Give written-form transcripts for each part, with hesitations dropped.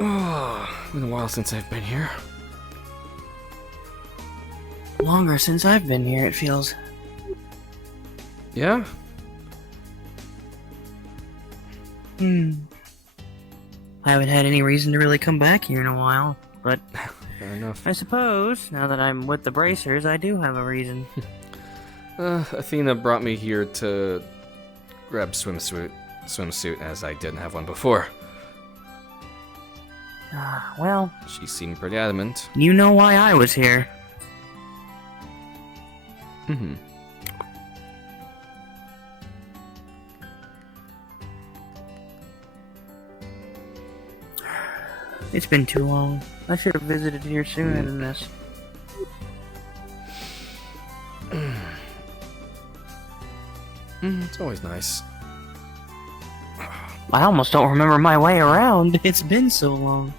Oh, been a while since I've been here. Longer since I've been here, it feels. Yeah? I haven't had any reason to really come back here in a while, but Fair enough. I suppose, now that I'm with the bracers, I do have a reason. Athena brought me here to grab swimsuit as I didn't have one before. Well, She seemed pretty adamant. you know why I was here. Mm-hmm. It's been too long. I should have visited here sooner than this. It's always nice. I almost don't remember my way around. It's been so long.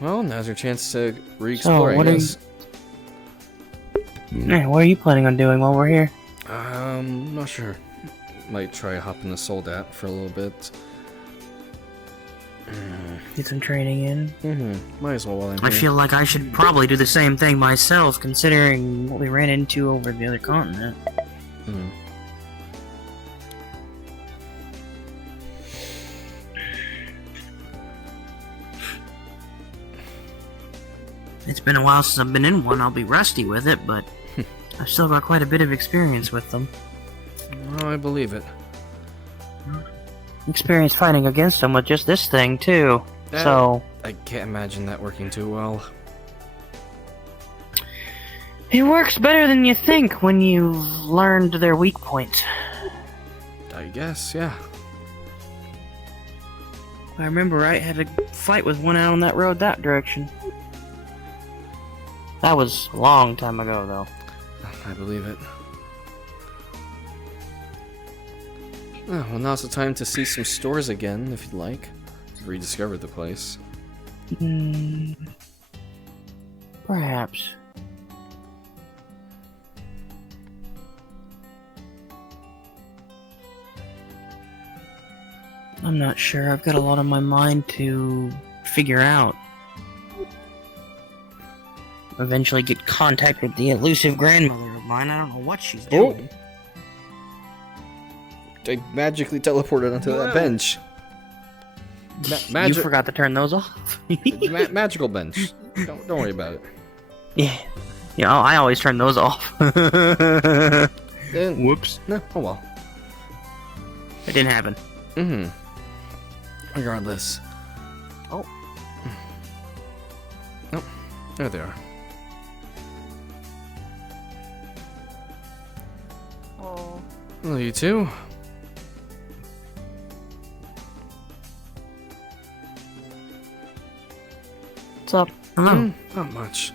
Well, now's your chance to re-explore, So, what I are guess. What are you planning on doing while we're here? Not sure. Might try hopping the Soldat for a little bit. Get some training in. Might as well while I'm I here. feel like I should probably do the same thing myself, considering what we ran into over the other continent. It's been a while since I've been in one. I'll be rusty with it, but I've still got quite a bit of experience with them. Oh, I believe it. Experience fighting against them with just this thing, too. So, I can't imagine that working too well. it works better than you think when you've learned their weak points. I guess, yeah. If I remember right, I had a fight with one out on that road that direction. That was a long time ago, though. I believe it. Oh, well, now's the time to see some stores again, if you'd like. You've rediscovered the place. Perhaps. I'm not sure. I've got a lot on my mind to figure out. Eventually get contact with the elusive grandmother of mine. I don't know what she's doing. I magically teleported onto that bench. You forgot to turn those off. Magical bench. Don't worry about it. Yeah. Yeah, I always turn those off. Whoops. No, oh well. It didn't happen. Regardless. Oh. Oh, there they are. Oh. Hello, you two. What's up? Hello. Not much.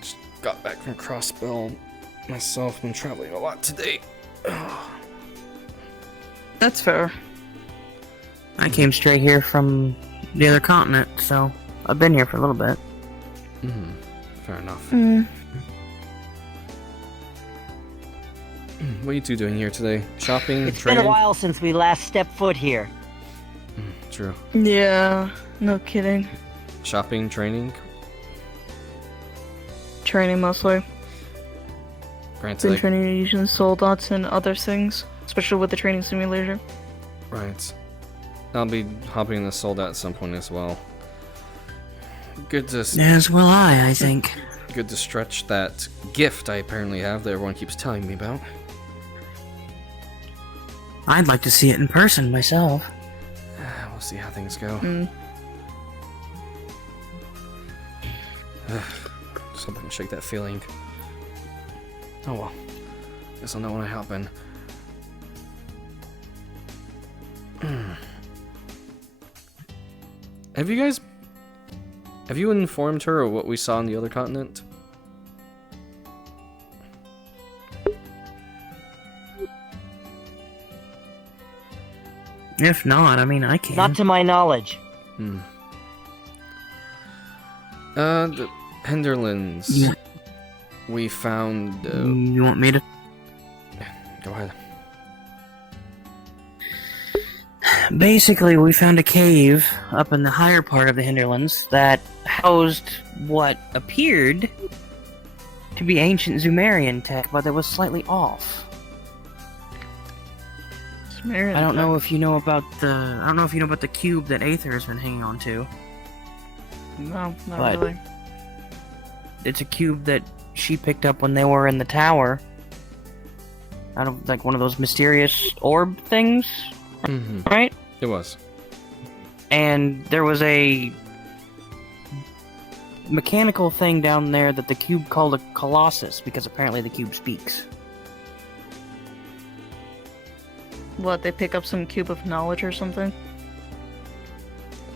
Just got back from Crossbell myself. Been traveling a lot today. That's fair. I came straight here from the other continent, so I've been here for a little bit. Fair enough. What are you two doing here today? Shopping, It's training? been a while since we last stepped foot here. True. Yeah, no kidding. Shopping, training. Training mostly. Granted, Been training using soldats and other things, especially with the training simulator. right. I'll be hopping the Soldat at some point as well. Good to As will I think. good to stretch that gift I apparently have that everyone keeps telling me about. I'd like to see it in person myself. We'll see how things go. Something to shake that feeling. Oh well. Guess I'll know when I hop in. Have you informed her of what we saw on the other continent? If not, I mean, I can. Not to my knowledge. Hinderlands. Yeah. We found. You want me to? Go ahead. Basically, we found a cave up in the higher part of the Hinterlands that housed what appeared to be ancient Sumerian tech, but that was slightly off. Sumerian I don't tech. know if you know about the cube that Aether has been hanging on to. No, not But- really. It's a cube that she picked up when they were in the tower. Out of like one of those mysterious orb things, Mm-hmm. right? It was. And there was a mechanical thing down there that the cube called a colossus because apparently the cube speaks. What, they pick up some cube of knowledge or something?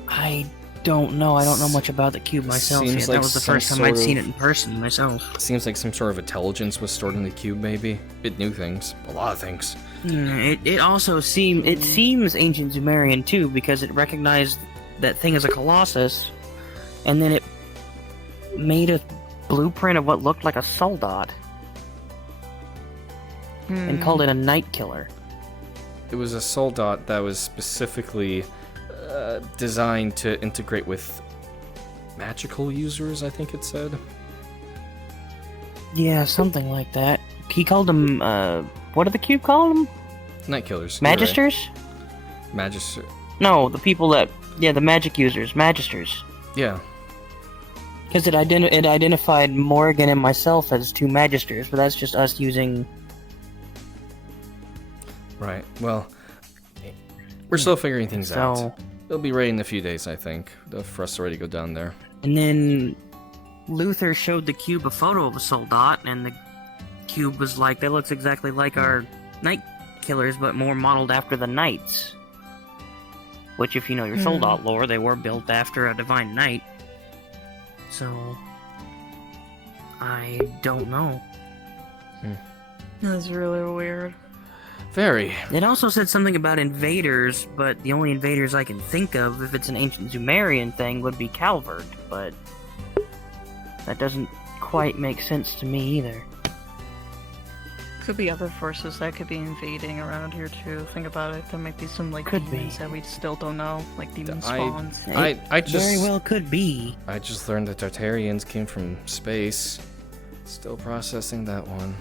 I don't know. I don't know much about the cube myself Seems yet. like That was the some first time sort I'd seen of- it in person myself. Seems like some sort of intelligence was stored in the cube, maybe. It knew things. A lot of things. It also seems ancient Sumerian too because it recognized that thing as a colossus, and then it made a blueprint of what looked like a soldat and called it a night killer. It was a soldat that was specifically designed to integrate with magical users, I think it said. Yeah, something like that. He called them, what did the cube call them? Night killers. you're right. Magisters? Magister. No, the people that, the magic users, magisters. Yeah. Because it identified Morgan and myself as two magisters, but that's just us using... Right. Well, we're still figuring things out. So, It'll be ready in a few days, I think, for us to already go down there. and then Luther showed the cube a photo of a soldat, and the cube was like, that looks exactly like our night killers, but more modeled after the knights. Which, if you know your soldat lore, they were built after a divine knight. So, I don't know. That's really weird. Very. It also said something about invaders, but the only invaders I can think of, if it's an ancient Sumerian thing, would be Calvert, but that doesn't quite make sense to me either. Could be other forces that could be invading around here too. Think about it. There might be some like Could be. demons that we still don't know, like demon I- spawns. I just Very well could be. I just learned that Tartarians came from space. Still processing that one.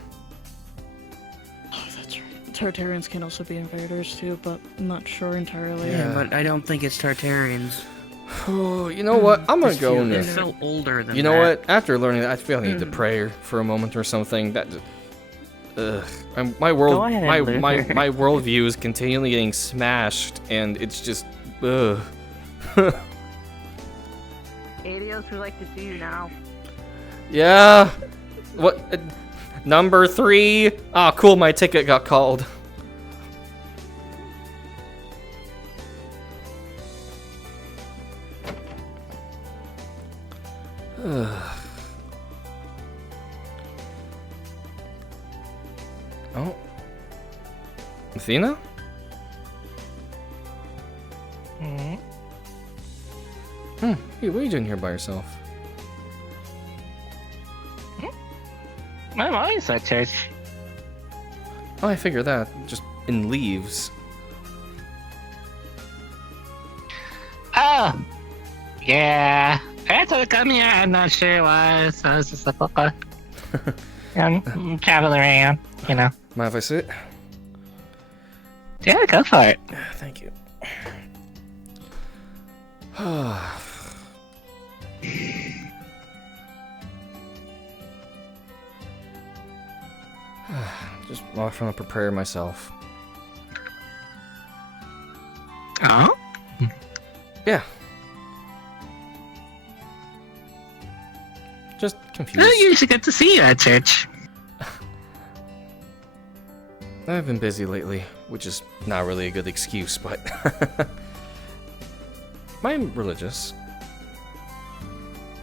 Oh, that's right. Tartarians can also be invaders too, but I'm not sure entirely. Yeah. But I don't think it's Tartarians. Oh, you know what? I'm gonna This go in It there. felt older than You know that. what? After learning that, I feel I need to pray for a moment or something. That, my world, Go ahead, my Luther. my worldview is continually getting smashed, and it's just, ugh. Adios, we like to see you now. Yeah. What? Number 3. Ah, cool. My ticket got called. Oh. Athena? Hey, what are you doing here by yourself? I'm always at church. Oh, I figured that. Just in leaves. Oh, yeah. I had to come here. I'm not sure why. So I was just like, okay. I'm traveling around, you know. Mind if I sit? Yeah, go for it. Thank you. Just want to prepare myself. Oh? Yeah. Just confused. Well, you should get to see you at church. I've been busy lately, which is not really a good excuse, but I'm religious.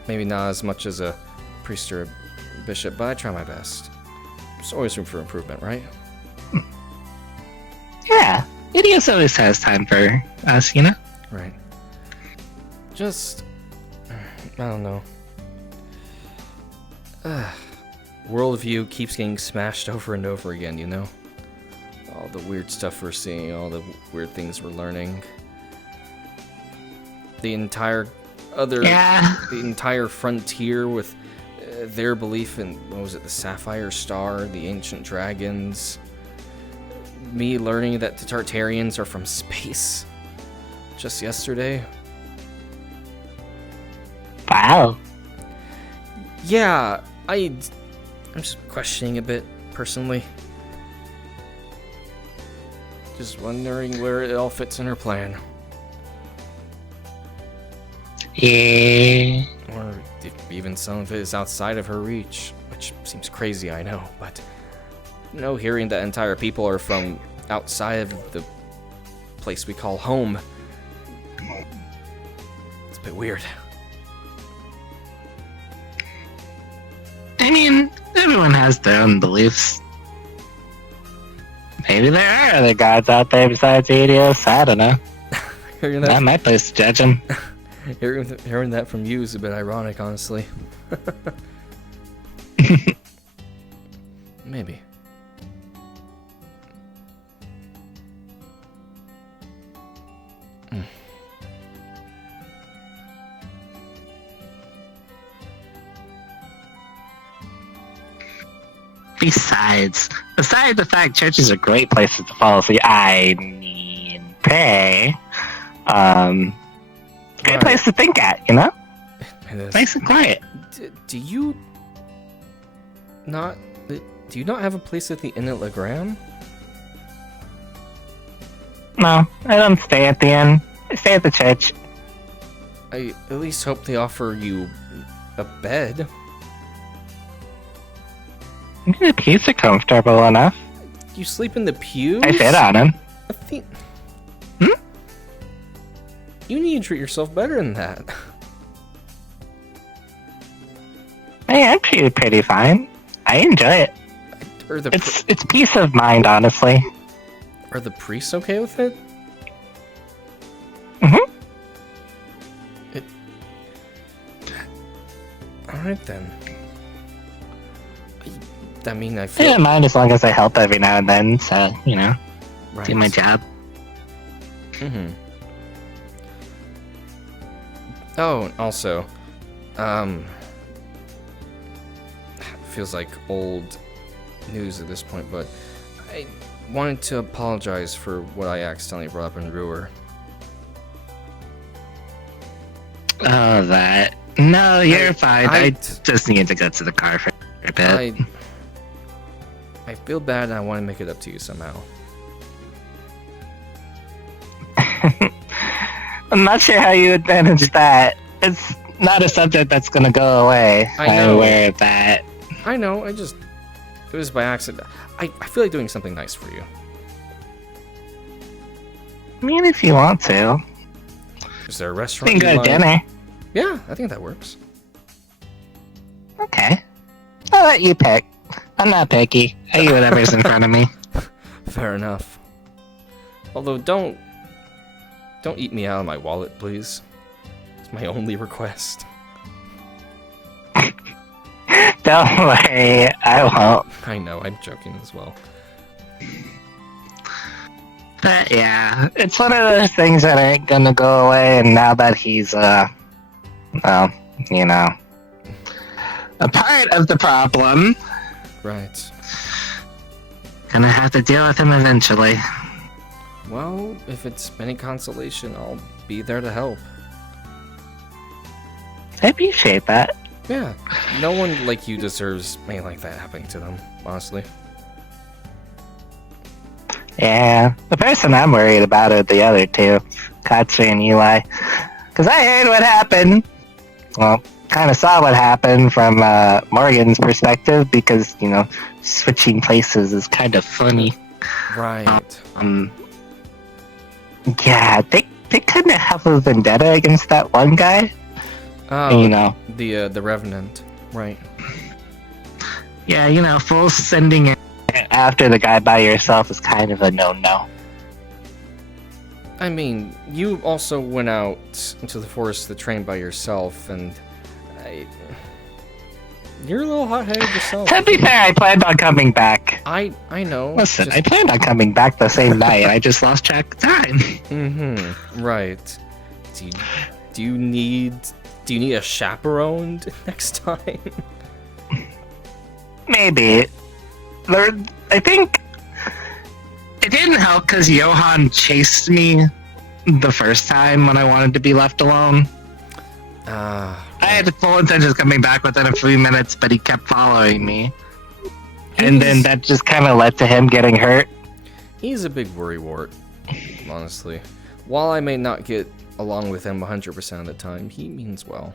Maybe not as much as a priest or a bishop, but I try my best. There's always room for improvement, right? Yeah. Idios always has time for us, you know? Right. Just, I don't know. worldview keeps getting smashed over and over again, you know? All the weird stuff we're seeing, all the weird things we're learning. The entire the entire frontier with their belief in, what was it, the Sapphire Star, the ancient dragons. Me learning that the Tartarians are from space just yesterday. Wow. Yeah, I'm just questioning a bit, personally. Just wondering where it all fits in her plan. Yeah. Or if even some of it is outside of her reach, which seems crazy, I know, but... hearing that entire people are from outside of the place we call home. It's a bit weird. I mean, everyone has their own beliefs. Maybe there are other gods out there besides Helios. I don't know. Hearing Not my place to judge them. hearing that from you is a bit ironic, honestly. Maybe. Besides the fact churches are great places to fall asleep, I mean, pray. Great place to think at, you know? Nice and quiet. Do you not have a place at the inn at Legram? No, I don't stay at the inn. I stay at the church. I at least hope they offer you a bed. The pews are comfortable enough. You sleep in the pews? I fit on them. I think... You need to treat yourself better than that. Hey, I'm pretty fine. I enjoy it. It's peace of mind, honestly. Are the priests okay with it? Mm-hmm. Alright then. I mean, I I feel... don't mind as long as I help every now and then, so, Right. do my job. Mm-hmm. Oh, also, feels like old news at this point, but I wanted to apologize for what I accidentally brought up in Ruhr. Oh, that. No, you're fine. I just need to go to the car for a bit. I feel bad and I want to make it up to you somehow. I'm not sure how you would manage that. It's not a subject that's gonna go away. I'm aware of that. I know, it was by accident. I feel like doing something nice for you. I mean, if you want to. Is there a restaurant We can you go to like? dinner. Yeah, I think that works. Okay. I'll let you pick. I'm not picky. I eat whatever's in front of me. Fair enough. Although, don't eat me out of my wallet, please. It's my only request. Don't worry, I won't. I know, I'm joking as well. But yeah, it's one of those things that ain't gonna go away, and now that he's, a part of the problem. Right. Gonna have to deal with him eventually. Well, if it's any consolation, I'll be there to help. I appreciate that. Yeah, no one like you deserves anything like that happening to them, honestly. Yeah, the person I'm worried about are the other two, Katri and Eli. Because I heard what happened. Well, kind of saw what happened from Morgan's perspective, because, switching places is kind of funny. Right. Yeah, they couldn't have a vendetta against that one guy. Oh, the Revenant. Right. Yeah, full sending it after the guy by yourself is kind of a no-no. I mean, you also went out into the forest to train by yourself, and You're a little hot-headed yourself. To be fair, I planned on coming back. I know. Listen, I planned on coming back the same night. I just lost track of time. Mm-hmm. Right. Do you need a chaperone next time? Maybe. I think it didn't help because Johan chased me the first time when I wanted to be left alone. I had full intentions of coming back within a few minutes, but he kept following me. And then that just kind of led to him getting hurt. He's a big worrywart, honestly. While I may not get along with him 100% of the time, he means well.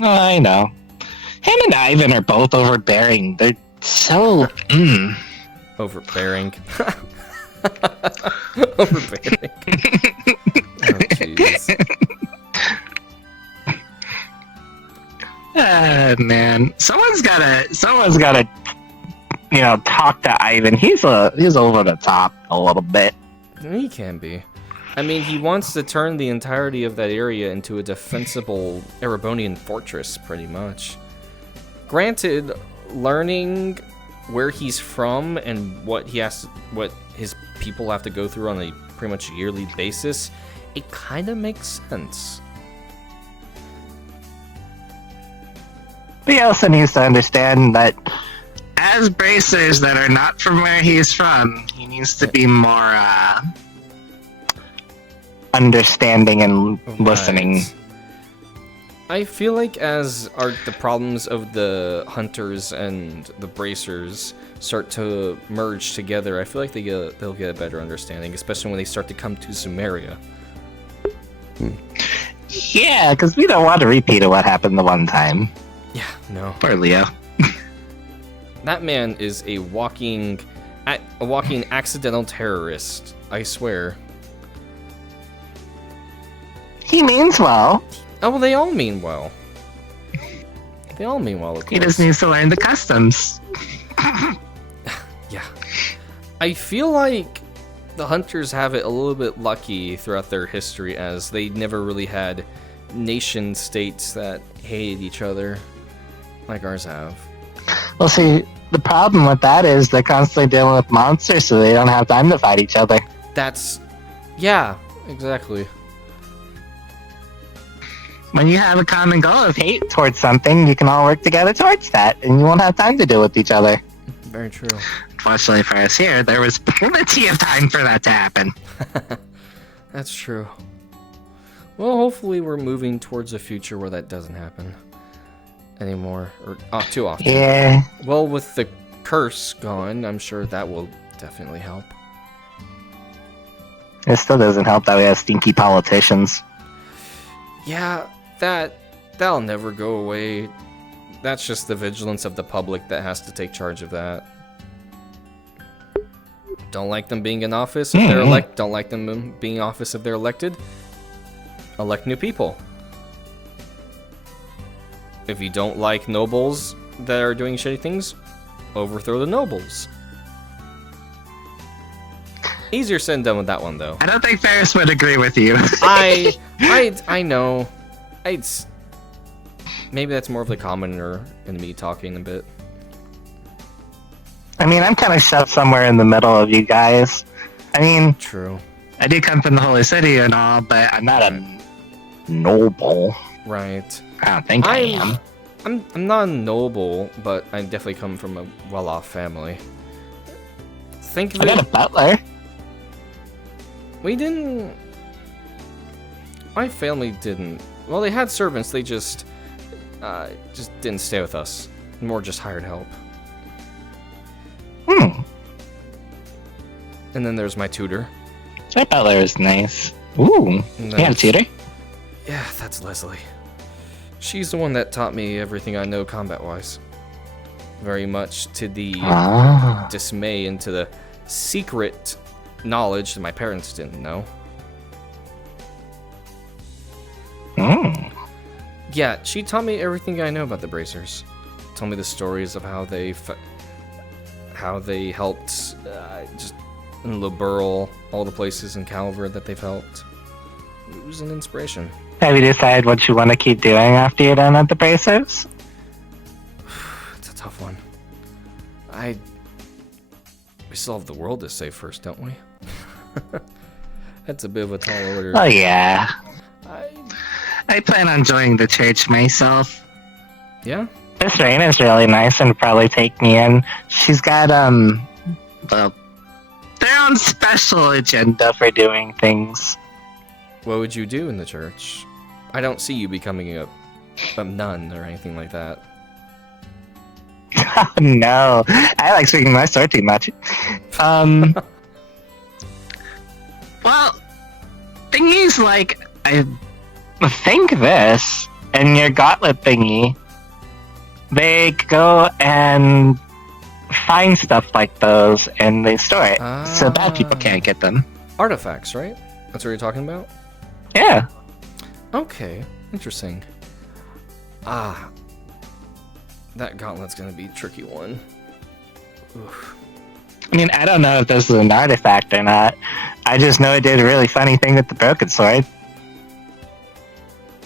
Oh, I know. Him and Ivan are both overbearing. They're so... Overbearing. Overbearing. Oh, jeez. Man. Someone's gotta, talk to Ivan. He's over the top a little bit. He can be. I mean, he wants to turn the entirety of that area into a defensible Erebonian fortress, pretty much. Granted, learning where he's from and what his people have to go through on a pretty much yearly basis, it kind of makes sense. But he also needs to understand that as bracers that are not from where he's from, he needs to be more understanding and listening. Right. I feel like as the problems of the hunters and the bracers start to merge together, I feel like they'll get a better understanding, especially when they start to come to Sumeria. Yeah, because we don't want to repeat of what happened the one time. Yeah, no. Poor Leo. That man is a walking accidental terrorist, I swear. He means well. Oh, well, they all mean well. They all mean well, of course. He just needs to learn the customs. Yeah. I feel like the hunters have it a little bit lucky throughout their history, as they never really had nation states that hated each other like ours have. Well, see, the problem with that is they're constantly dealing with monsters, so they don't have time to fight each other. Yeah, exactly. When you have a common goal of hate towards something, you can all work together towards that, and you won't have time to deal with each other. Very true. Fortunately for us here, there was plenty of time for that to happen. That's true. Well, hopefully we're moving towards a future where that doesn't happen anymore, or too often. Yeah. Well, with the curse gone, I'm sure that will definitely help. It still doesn't help that we have stinky politicians. Yeah, that'll never go away. That's just the vigilance of the public that has to take charge of that. Don't like them being in office if they're don't like them being in office if they're elected. Elect new people. If you don't like nobles that are doing shitty things, overthrow the nobles. Easier said than done with that one, though. I don't think Ferris would agree with you. I know. Maybe that's more of the commoner in me talking a bit. I mean, I'm kind of shoved somewhere in the middle of you guys. I mean, True. I do come from the Holy City and all, but I'm not a noble. Right. I don't think I am. I'm not a noble, but I definitely come from a well-off family. Think of I got a it. butler. We didn't. My family didn't. Well, they had servants. They just didn't stay with us. More just hired help. And then there's my tutor. My butler is nice. Ooh, you have a tutor? Yeah, that's Leslie. She's the one that taught me everything I know combat-wise. Very much to the dismay and to the secret knowledge that my parents didn't know. Yeah, she taught me everything I know about the Bracers. Told me the stories of how they helped just in Liberl, all the places in Calver that they've helped. It was an inspiration. Have you decided what you want to keep doing after you're done at the Bracers? tough one. We still have the world to save first, don't we? That's a bit of a tall order. Oh yeah. I... I plan on joining the church myself. Yeah? This rain is really nice and would probably take me in. She's got, well, their own special agenda for doing things. What would you do in the church? I don't see you becoming a nun or anything like that. Oh, no. I like speaking my sword too much. Well, thingy's like, I think this, and your gauntlet thingy, they go and find stuff like those and they store it, so bad people can't get them. Artifacts, right? That's what you're talking about? Yeah. Okay, interesting. That gauntlet's gonna be a tricky one. Oof. I mean, I don't know if this is an artifact or not. I just know it did a really funny thing with the broken sword.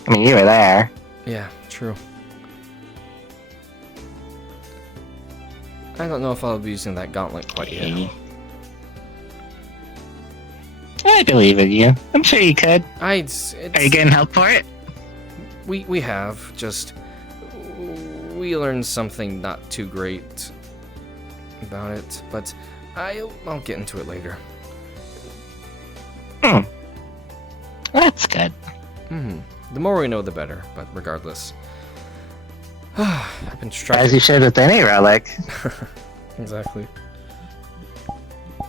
I mean, you were there. Yeah, true. I don't know if I'll be using that gauntlet quite yet. I believe in you. I'm sure you could. Are you getting help for it? We have, just... We learned something not too great about it, but I'll get into it later. That's good. The more we know, the better, but regardless. I've been distracted. As you should with any relic. Exactly. Oh,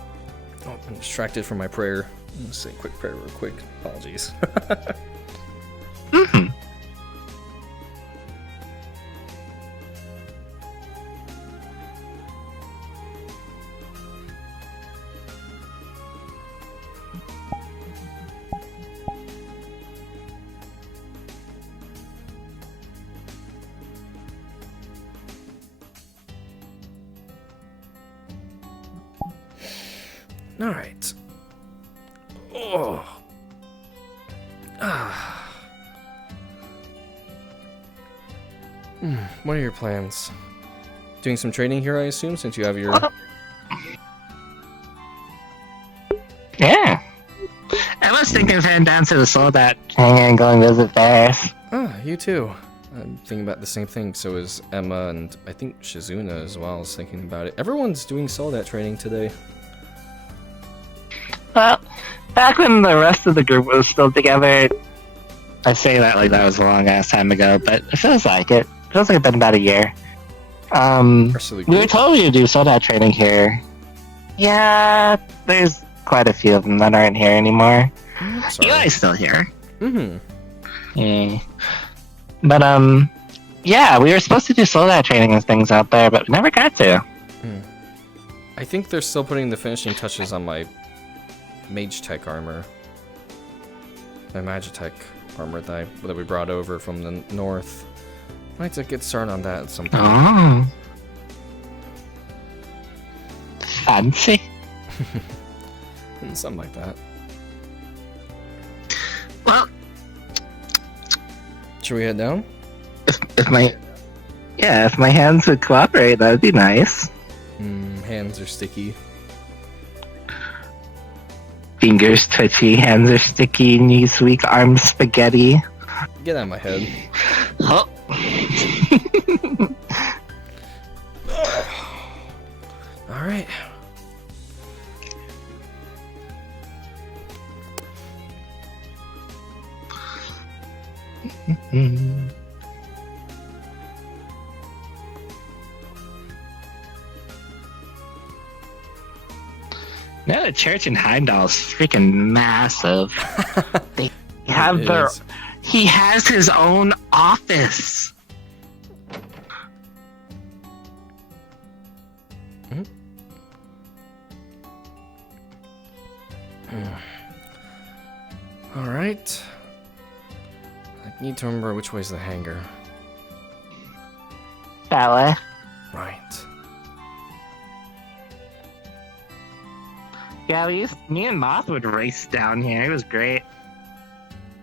I've been distracted from my prayer. Let's say a quick prayer real quick. Apologies. All right. Oh. What are your plans? Doing some trading here, I assume, since you have your... Yeah. I was thinking of heading down to the Soldat Hangar and going visit Ferris. You too. I'm thinking about the same thing, so is Emma, and I think Shizuna as well is thinking about it. Everyone's doing Soldat training today. Well, back when the rest of the group was still together, I say that like that was a long ass time ago, but it feels like it. It feels like it's been about a year. We were told to do Soldat training here. Yeah, there's quite a few of them that aren't here anymore. Eli's still here. Yeah. But, yeah, we were supposed to do Soldat training and things out there, but we never got to. I think they're still putting the finishing touches on my Mage Tech armor. My Magitech armor that we brought over from the north. I'd like to get started on that at some point. Oh. Fancy. Something like that. Well, should we head down? If my hands would cooperate, that would be nice. Hands are sticky. Fingers twitchy, hands are sticky, knees weak, arms spaghetti. Get out of my head. Oh. All right. Now the church in Heimdall is freaking massive. They have their... He has his own office. All right. I need to remember which way's the hangar. That way. Right. Yeah, me and Moth would race down here. It was great.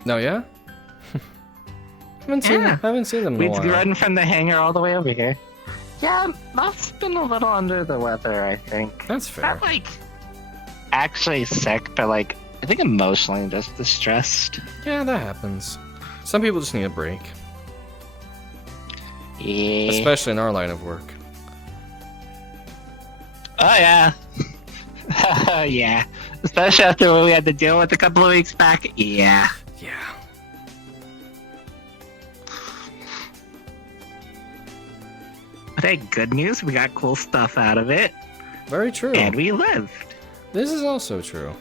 No, yeah? haven't seen them in a We'd while. run from the hangar all the way over here. Yeah, Moth's been a little under the weather, I think. That's fair. Not like actually sick, but like I think emotionally just distressed. Yeah, that happens. Some people just need a break, Yeah. especially in our line of work. Oh yeah. Yeah. Especially after what we had to deal with a couple of weeks back. Yeah. Yeah. But hey, good news, we got cool stuff out of it. Very true. And we lived. This is also true.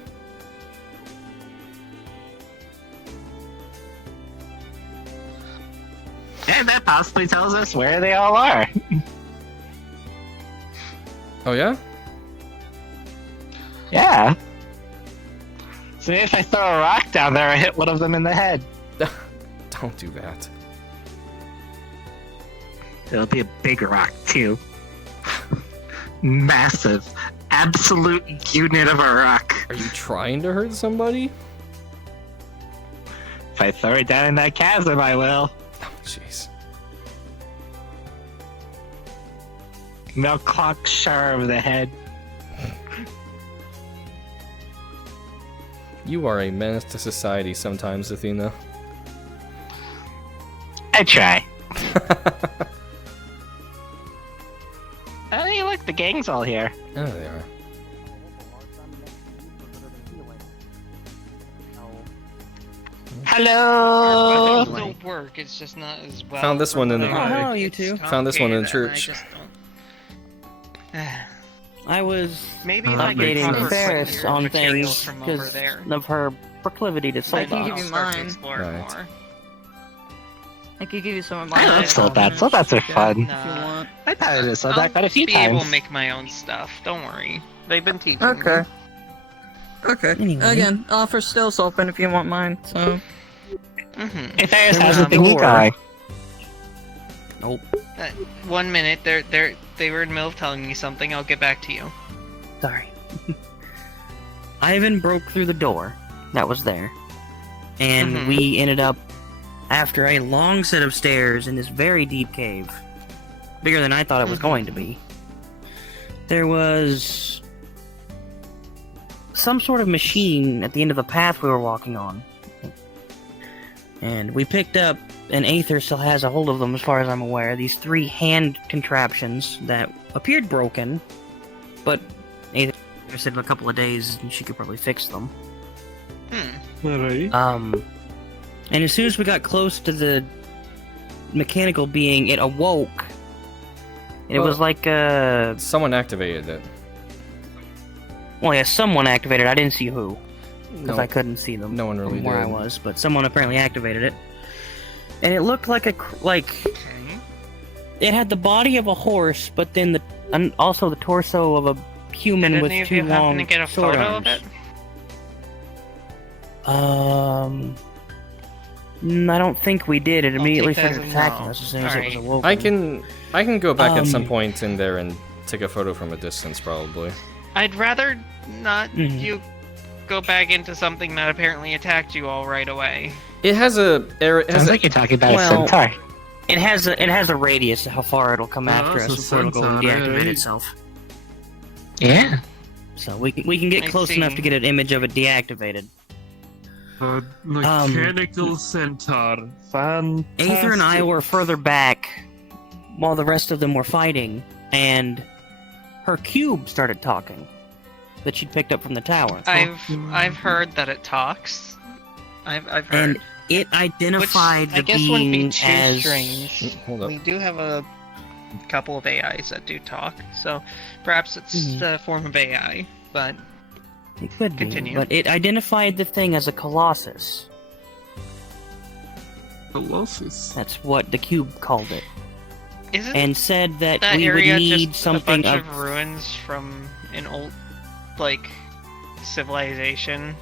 And that possibly tells us where they all are. Oh yeah? Yeah. So maybe if I throw a rock down there, I hit one of them in the head. Don't do that. It'll be a big rock, too. Massive. Absolute unit of a rock. Are you trying to hurt somebody? If I throw it down in that chasm, I will. Oh, jeez. They'll clock Shar over the head. You are a menace to society sometimes, Athena. I try. Hey, look, the gang's all here. Oh, they are. Hello! It still work, it's just not as well. Found this one in the- Oh, hello, you two. Found this one in the complicated, church. and I just don't- I was Maybe like a updating cover Ferris quick on materials things from over because there. of her proclivity to I soul can give I'll you dots. start to mine. explore Right. more. I could give you some of I mine. love Soulbats. Soulbats are fun. If you want. I thought I just said I'll that quite a few be able times. to make my own stuff. Don't worry. They've been teaching Okay. me. Okay. Anyway. Again, offer's still open if you want mine. So. Mm-hmm. Hey, Ferris, There how's was the a thingy door. going? Nope. 1 minute. They were in the middle of telling me something. I'll get back to you. Sorry. Ivan broke through the door that was there. And Mhm. we ended up, after a long set of stairs in this very deep cave, bigger than I thought it was Mhm. going to be, there was some sort of machine at the end of the path we were walking on. And we picked up, and Aether still has a hold of them as far as I'm aware, these 3 hand contraptions that appeared broken, but Aether said in a couple of days she could probably fix them. Hmm. And as soon as we got close to the mechanical being, it awoke. And it was like, Someone activated it. well, yeah, someone activated it. I didn't see who, because No, I couldn't see them no one really from where I did. was, but someone apparently activated it. And it looked like Okay. it had the body of a horse, but then and also the torso of a human Did with any of 2 you happen long to get a sword photo arms. of it? I don't think we did. It I'll immediately take that started as a attacking no. us as soon as it was Alright. awoken. I can go back at some Um, point in there and take a photo from a distance, probably. I'd rather not Mhm. you go back into something that apparently attacked you all right away. It has a. It has Sounds a like you're talking about a Well- centaur. It has a radius to how far it'll come after us before it'll go and deactivate itself. Yeah. So we can get I close see. enough to get an image of it deactivated. Mechanical centaur. Fantastic. Aether and I were further back while the rest of them were fighting, and her cube started talking that she'd picked up from the tower. I've heard that it talks. I've heard. And it Which identified I the guess wouldn't be being too as strange. Hold up. We do have a couple of AIs that do talk, so perhaps it's Mhm. a form of AI. But it could be, Continue. but it identified the thing as a colossus. Colossus. That's what the cube called it, isn't and said that that we would area need just something a bunch of of ruins from an old, like, civilization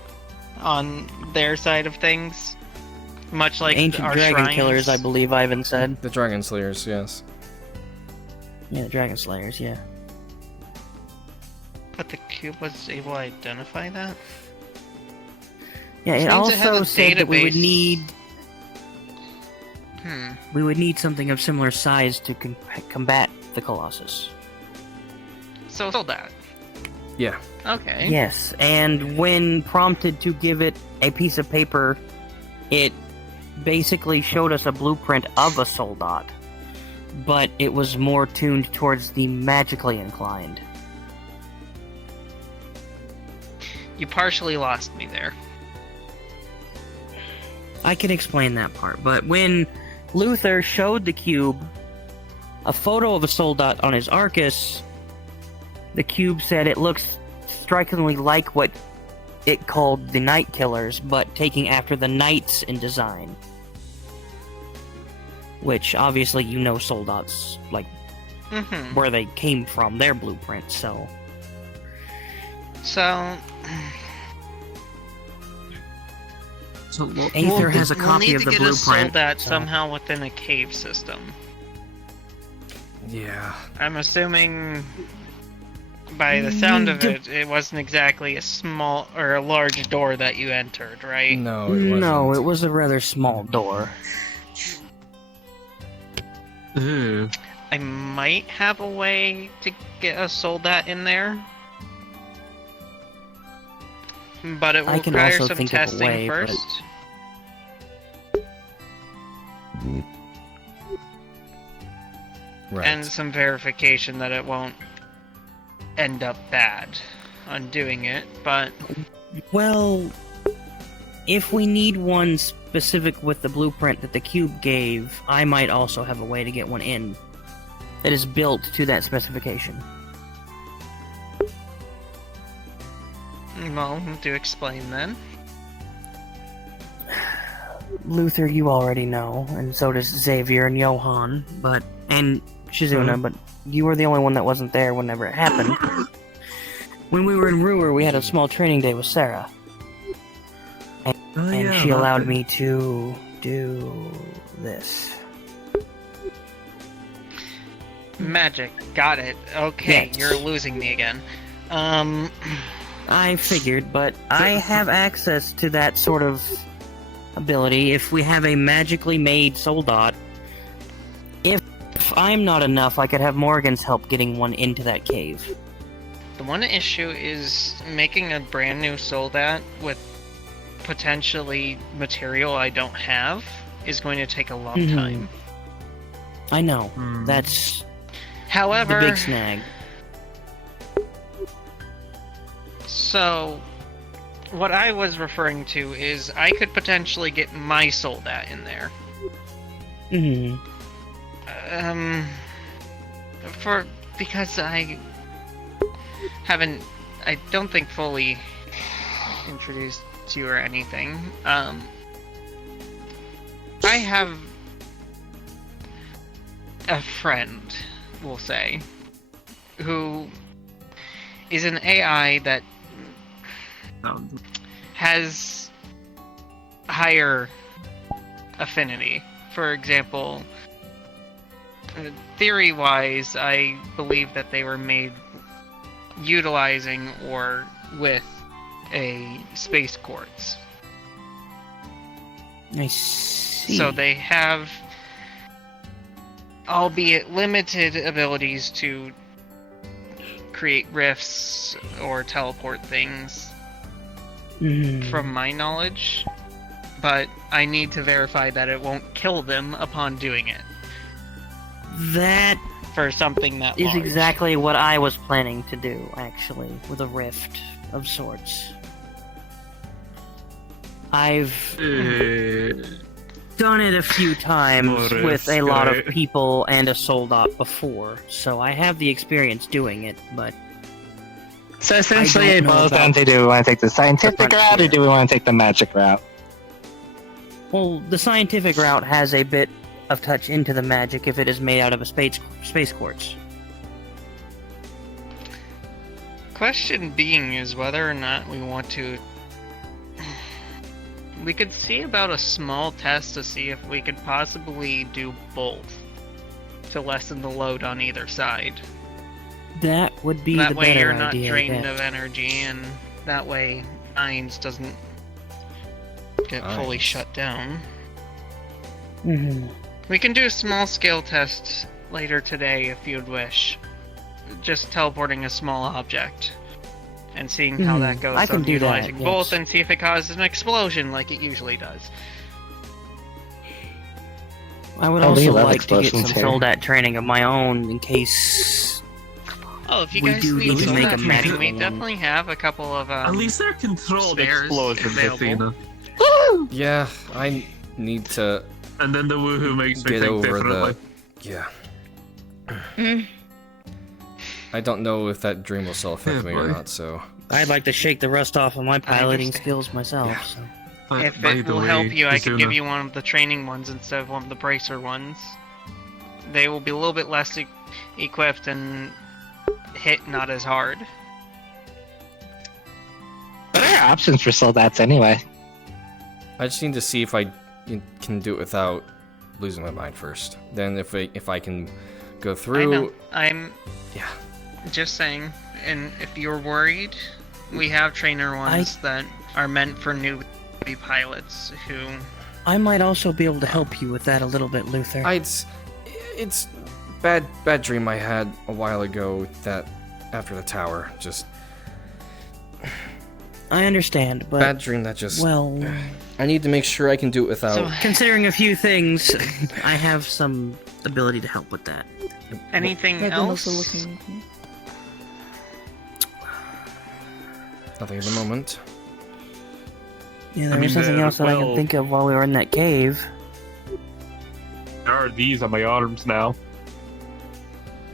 on their side of things? Much like ancient our dragon shrines. killers, I believe Ivan said. The Dragon Slayers, yes. Yeah, the dragon slayers. Yeah. But the cube was able to identify that? Yeah, Which it means it has also a said that we would database. need. We would need something of similar size to combat the Colossus. So that. Yeah. Okay. Yes, and when prompted to give it a piece of paper, it basically showed us a blueprint of a Soldat, but it was more tuned towards the magically inclined. You partially lost me there. I can explain that part, but when Luther showed the cube a photo of a Soldat on his Arcus, the cube said it looks strikingly like what it called the Night Killers, but taking after the Knights in design. Which, obviously, you know Soldats, like, where they came from, their blueprint, so... So... Aether has a copy of the blueprint. blueprint. We'll need to get a Soldat so- somehow within a cave system. Yeah. I'm assuming... By the sound of it, it wasn't exactly a small or a large door that you entered, right? No, it wasn't. No, it was a rather small door. Ew. I might have a way to get a Soldat in there. But it will I can require also some think of a testing way, but- first. Right. And some verification that it won't end up bad on doing it, but... Well, if we need one specific with the blueprint that the cube gave, I might also have a way to get one in that is built to that specification. Well, do explain then. Luther, you already know, and so does Xavier and Johann, and Shizuna, but you were the only one that wasn't there whenever it happened. When we were in Ruhr, we had a small training day with Sarah. And she allowed me to do this. Magic, got it. Okay, Yes. you're losing me again. I figured, but I have access to that sort of ability if we have a magically made Soldat. If I'm not enough, I could have Morgan's help getting one into that cave. The one issue is making a brand new Soldat with potentially material I don't have is going to take a long Mhm. time. I know, that's However, the big snag. So, what I was referring to is I could potentially get my Soldat in there. Mhm. Because I don't think fully introduced you or anything. I have a friend, we'll say, who is an AI that has higher affinity. For example, theory-wise, I believe that they were made utilizing or with a space quartz. I see. So they have, albeit limited, abilities to create rifts or teleport things, Mhm. from my knowledge. But I need to verify that it won't kill them upon doing it. That For something that is large. exactly what I was planning to do, actually, with a rift of sorts. I've done it a few times More with a lot of risk, right? people and a Soldat before, so I have the experience doing it, but So essentially, I it don't know boils down about to, do we want to take the scientific the route or frontier. do we want to take the magic route? well, the scientific route has a bit of touch into the magic if it is made out of a space quartz. Question being is whether or not we want to... We could see about a small test to see if we could possibly do both to lessen the load on either side. That would be That the way better you're not idea. drained yeah. of energy, and that way Nines doesn't get fully Nines. shut down. Mhm. We can do a small scale test later today if you'd wish. Just teleporting a small object. And seeing how that goes. I can do that, utilizing both yes. and see if it causes an explosion like it usually does. I would Oh, we also love like to get some explosions here. soldat training of my own in case. Oh, if you We guys do need need to some make of a that training, magical we one. definitely have a couple of At least they're controlled spares explosions, available. Athena. Yeah, I need to And then the woohoo makes me get think over differently. the. Yeah. I don't know if that dream will still affect Yeah, me or boy. not, so. I'd like to shake the rust off of my piloting understand. skills myself. Yeah. So. But If by it the will way, help you, I could give Kizuna, you one of the training ones instead of one of the bracer ones. They will be a little bit less equipped and hit not as hard. But there are options for soldats anyway. I just need to see if I can do it without losing my mind first. Then if I can go I through. know. I'm Yeah. just saying. And if you're worried, we have trainer ones that are meant for newbie pilots who. I might also be able to help you with that a little bit, Luther. It's bad dream I had a while ago that after the tower just I understand, but bad dream that just well, I need to make sure I can do it without. So, considering a few things, I have some ability to help with that. anything I've been else? also looking. Nothing at the moment. Yeah, there I was mean, something else that I can well- think of while we were in that cave. there are these on my arms now.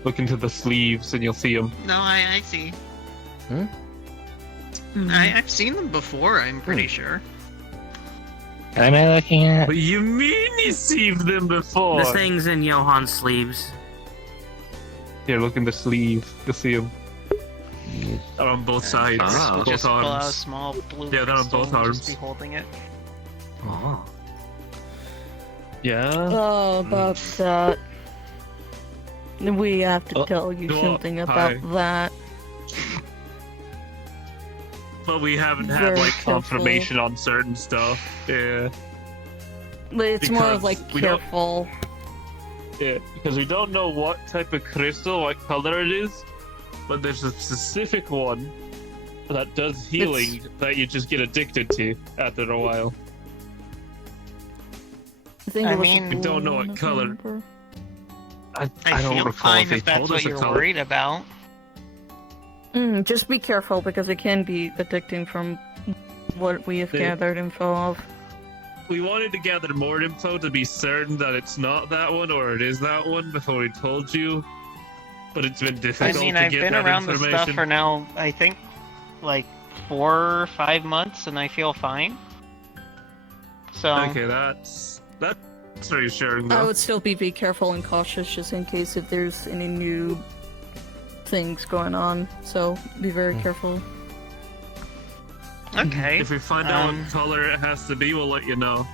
Look into the sleeves and you'll see them. No, I see. Hmm? I've seen them before, I'm pretty sure. What am I looking at? What you mean you seen them before? The things in Johan's sleeves. Here, look in the sleeve. You'll see them. They're on both sides. Oh. Just Both pull out a arms. small blue Yeah, they're on crystal both and arms. Just be holding it. Oh. Yeah? Oh, about that. We have to Oh, tell you oh, something about hi. that. But we haven't had Very like careful. confirmation on certain stuff. Yeah. But it's more of Because like we don't- careful. Yeah, because we don't know what type of crystal, what color it is, but there's a specific one that does healing that you just get addicted to after a while. I think I it was mean- a We don't know blue what one, if color. remember. I I don't feel recall fine if they if that's told what us a you're color. worried about. Just be careful because it can be addicting from what we have Yeah. gathered info of. We wanted to gather more info to be certain that it's not that one or it is that one before we told you. But it's been I difficult mean, to I've get been that around this information. stuff for now, I think, like 4 or 5 months, and I feel fine. So, Okay, that's reassuring I though. would still be careful and cautious just in case if there's any new things going on. So be very careful. okay. If we find out Um, what color it has to be, we'll let you know.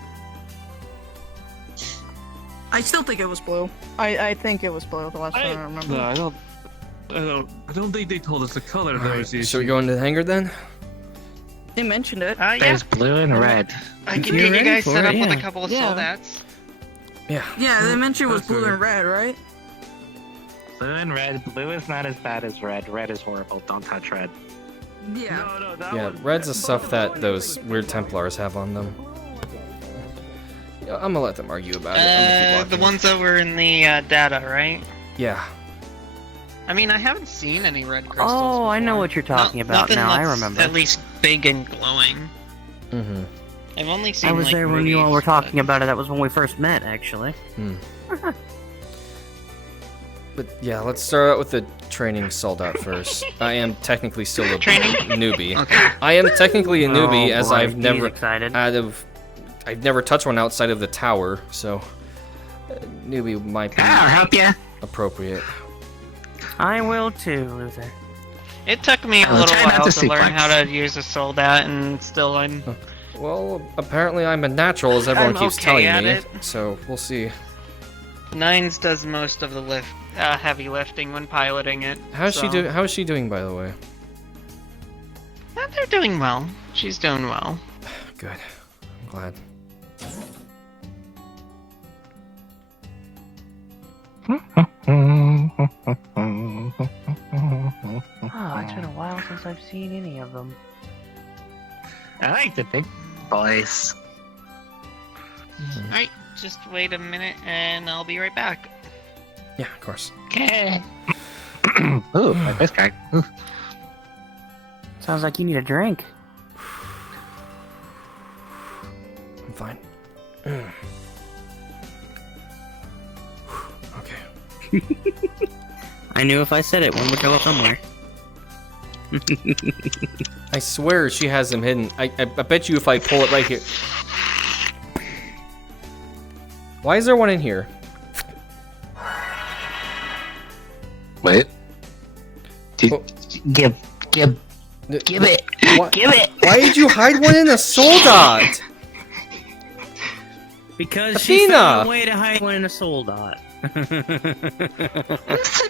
I still think it was blue. I think it was blue the last time I remember. No, I don't think they told us the color. That was the Should we issue. go into the hangar then? They mentioned it. Yeah, There's blue and red. I can You're get you ready guys for set it, up with a yeah. couple of Yeah. soldats. Yeah. Yeah, they mentioned it was That's blue fair. and red, right? Blue and red. Blue is not as bad as red. Red is horrible. Don't touch red. Yeah. No, that Yeah, one- red's the stuff that those weird Templars have on them. Yeah, I'm gonna let them argue about it. I'm gonna keep The walking. ones that were in the data, right? Yeah. I mean, I haven't seen any red crystals. Oh, I know before. what you're talking about nothing now. I that's remember. At least big and glowing. Mm-hmm. I've only seen. I was like, there when you all were rubies, talking but- about it. That was when we first met, actually. But yeah, let's start out with the training soldat first. I am technically still a Training? newbie. Okay. I am technically a newbie Oh, as boy, I've he's never excited. I've never touched one outside of the tower, so newbie might be I'll help you. appropriate. I will too, Luther. It took me a Well, little try not while to to learn suplex. how to use a soldat, and still I'm. Well, apparently I'm a natural, as everyone I'm keeps okay telling at me. it. So we'll see. Nines does most of the heavy lifting when piloting it. How's she so- do? How is she doing, by the way? They're doing well. She's doing well. Good. I'm glad. Oh, it's been a while since I've seen any of them. I like the big boys. Alright, just wait a minute and I'll be right back. Yeah, of course. Okay. Ooh, my voice crack. Ooh. Sounds like you need a drink. I'm fine. Okay. I knew if I said it, one would go somewhere. I swear she has them hidden. I bet you if I pull it right here. Why is there one in here? Wait. Oh. Give it. Why, Give it. why did you hide one in a soul dot? Because she Athena! found a way to hide one in a soul dot. Listen,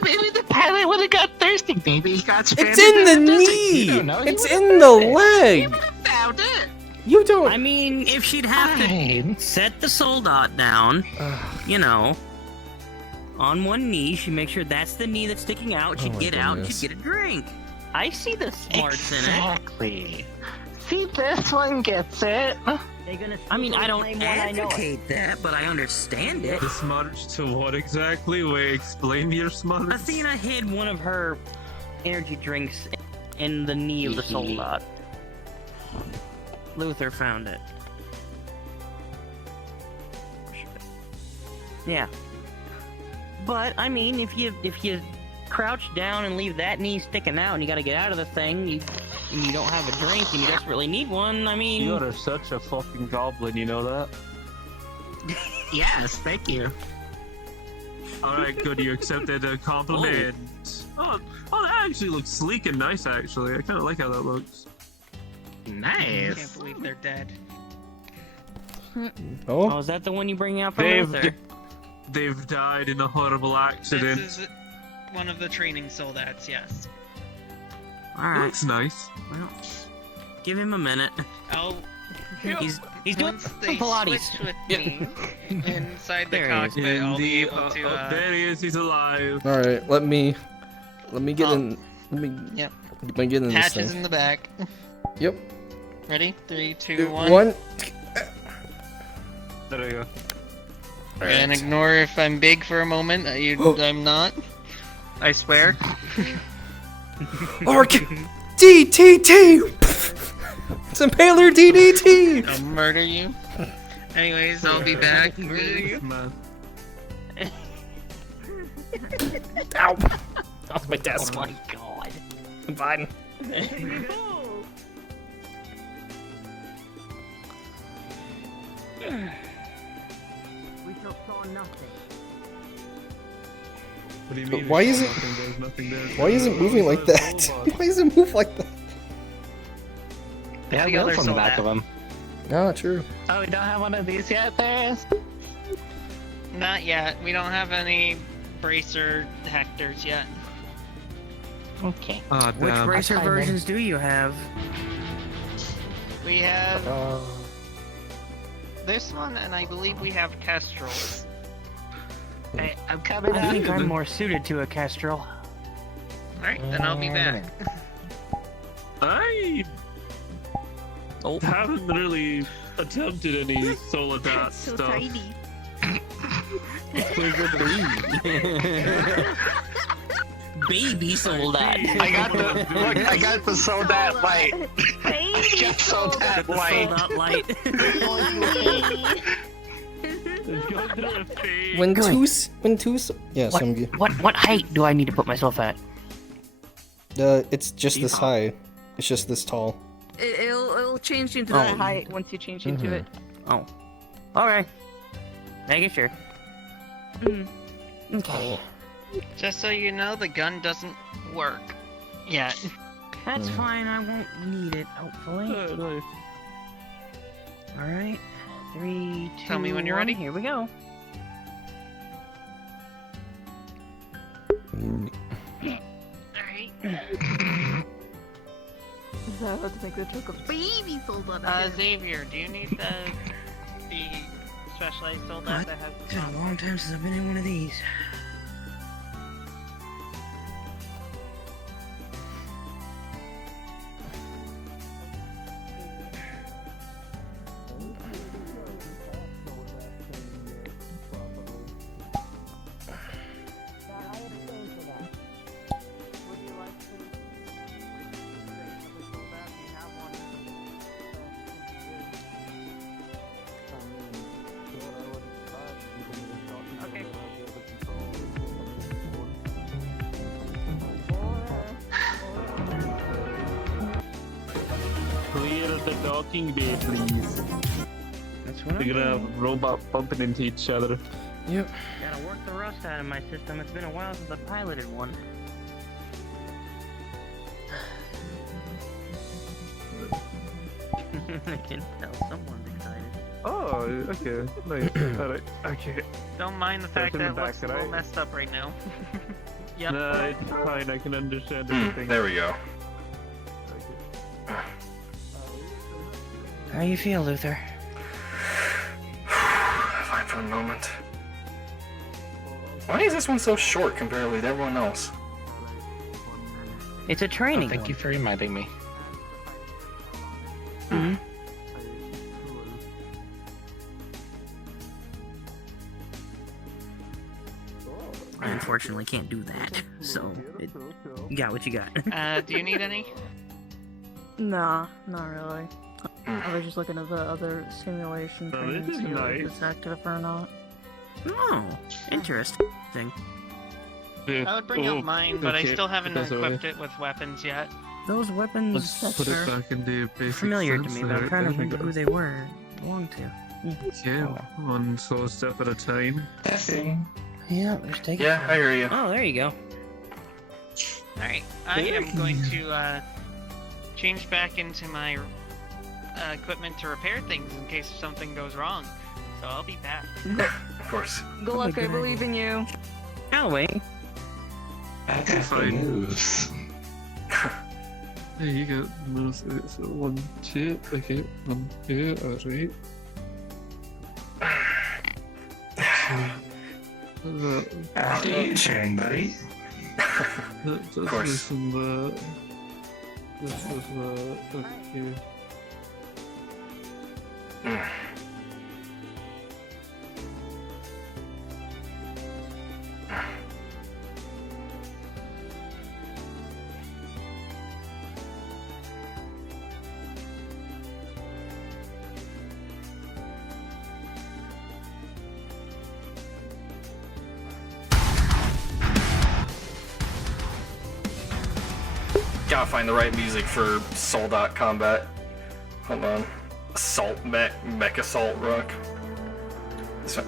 maybe the pilot would have got thirsty. Maybe he got It's in the knee. It's in the leg. Found it. You don't. I mean, if she'd have to set the soul dot down, you know, on one knee, she'd make sure that's the knee that's sticking out. She'd my get out and goodness. she'd get a drink. I see the smarts in it. Exactly. See, this one gets it. They're gonna I mean, I don't claim one, I know it. advocate that, but I understand it. The smarts to what exactly? Wait, explain your smarts. Athena hid one of her energy drinks in the knee of the soul dot. Luther found it. Yeah. But I mean, if you crouch down and leave that knee sticking out, and you got to get out of the thing, and you don't have a drink, and you desperately need one. I mean, You are such a fucking goblin, you know that? Yes, thank you. Alright, good, you accepted a compliment. Oh, that actually looks sleek and nice, actually. I kind of like how that looks. I can't Nice. believe they're dead. oh, Oh, is that the one you bring out from They've, Luther? they've died in a horrible accident. This is one of the training soldats, yes. All It right. looks nice. Well, give him a minute. Oh, He's doing once they Pilates. switch with me inside the There he is. cockpit, I'll be able to. There he is, he's alive. all right. Let me get Oh. in. Let me. Yep. Let me get in this Hatches thing. in the back. Yep. Ready? 3, 2, 1. One. There we go. And ignore if I'm big for a moment. I'm not. I swear. Arc DTT. It's Impaler DDT. I'll murder you. Anyways, I'll be back. Yes, man. Ow. Off my desk. Oh my god. I'm fine. We still saw nothing. What do you But mean? why There's is it- nothing, there's nothing there. Why is it moving like that? Why does it move like that? They have The other wheels on the back soul of them. No, true. Oh, we don't have one of these yet, there is? Not yet. We don't have any bracer Hectors yet. Okay. Ah, Which damn. racer fine, then. versions do you have? We have this one, and I believe we have Kestrels. Hey, I'm coming I up. think I'm more suited to a Kestrel. Alright, then I'll be back. I Oh. haven't really attempted any Soledad stuff. Baby Soldat. I got the look. I got the Sodat light. Just Sodat light. Soldat light. It's going through a phase. When two. Yes, What? I'm good. What height do I need to put myself at? It's just this high. It's just this tall. It'll change into Oh. that height once you change into it. Oh. Okay. Making sure. Okay. Just so you know, the gun doesn't work yet. That's fine, I won't need it, hopefully. Nice. Alright. 3, 2, Tell me when you're 1, ready. Here we go. Alright. So I have to think we took a baby soldat. Xavier, do you need the specialized soldat that has It's been a long time since I've been in one of these. the docking bay, please. That's what We're gonna have robot bumping into each other. Yep. Gotta work the rust out of my system. It's been a while since I piloted one. I can tell someone's excited. Oh, okay. Nice. Alright, okay. Don't mind the fact in that the it looks back, a little right? messed up right now. Yep. No, it's fine. I can understand everything. There we go. How you feel, Luther? Fine for a moment. Why is this one so short comparatively to everyone else? It's a training Thank you for reminding me. one. I unfortunately can't do that, so you got what you got. Do you need any? Nah, not really. I was just looking at the other simulation Oh, thing this and is see if nice. it's active or not. Oh, interesting. I would bring out mine, but I okay, still haven't that's equipped it with weapons yet. Those weapons Let's put fair. it back in the basic familiar to me, but I'm sense. trying to There we remember go. who they were. Belonged to. Okay, one slow step at a time. Testing. Yeah, let's take Yeah, I hear you. Oh, there you go. Alright, I am going to change back into my equipment to repair things in case something goes wrong. So I'll be back. Of course. Good luck, I believe in you. I'll wait. That's good Fine. news. There you go. So 1, 2, okay, 1, 2, alright. After you turn, buddy. Of course. This is okay. Gotta find the right music for Soldat combat. Hold on. Assault mech assault rock. This one.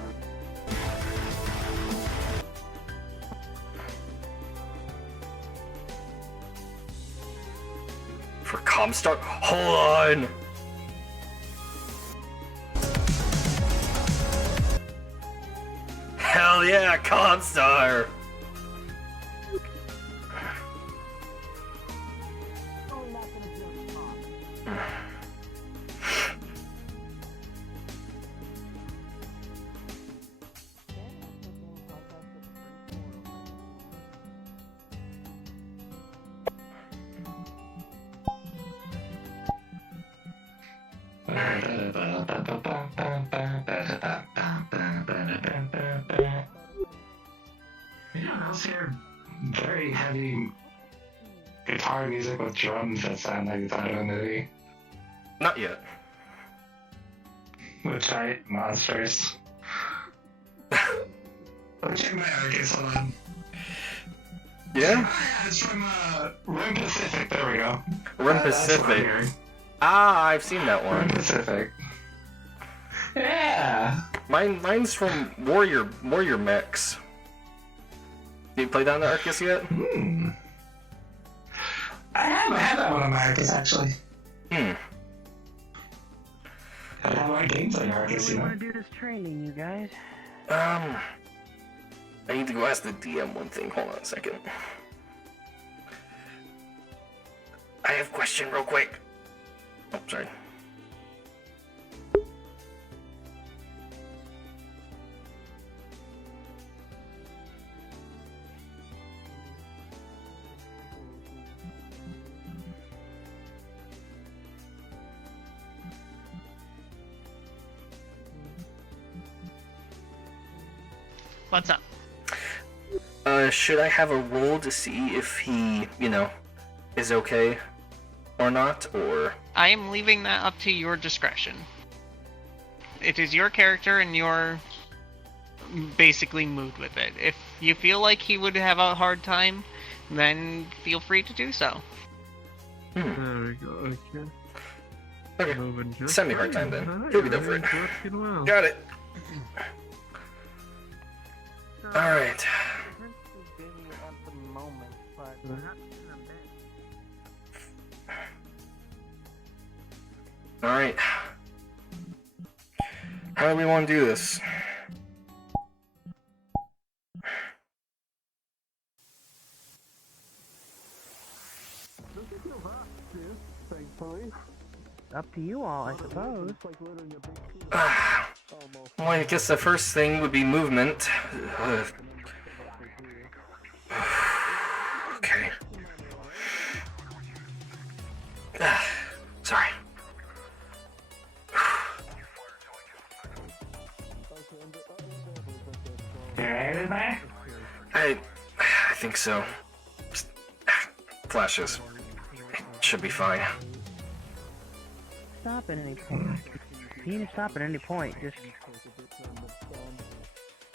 For Comstar. Hold on. Hell yeah, Comstar. Let's hear very heavy guitar music with drums that sound like it's out of a movie. Not yet. With giant monsters. I'll check my Arcus on. Yeah? It's from Rim Pacific, there we go. Rim That's what I'm Pacific. hearing. Ah, I've seen that Rim one. Pacific. Yeah. Mine's from Warrior Mechs. Did you play that on the Arcus yet? I haven't had that one on my Arcus, actually. Hmm. I have more games on your Arcus, We you know? want to do this training, you guys. I need to go ask the DM one thing. Hold on a second. I have a question real quick. Oh, sorry. What's up? Should I have a roll to see if he, is okay or not, or... I am leaving that up to your discretion. It is your character and your basically mood with it. If you feel like he would have a hard time, then feel free to do so. There we go, okay. Okay. Moving just Send me hard fine. time then. Alright, He'll be there for it. everything's working well. Got it. Alright. Alright. How do we want to do this? Up to you all, I suppose. Well, I guess the first thing would be movement. Okay. Sorry. I think so. Just flashes. It should be fine. Stop at any point. You need to stop at any point. Just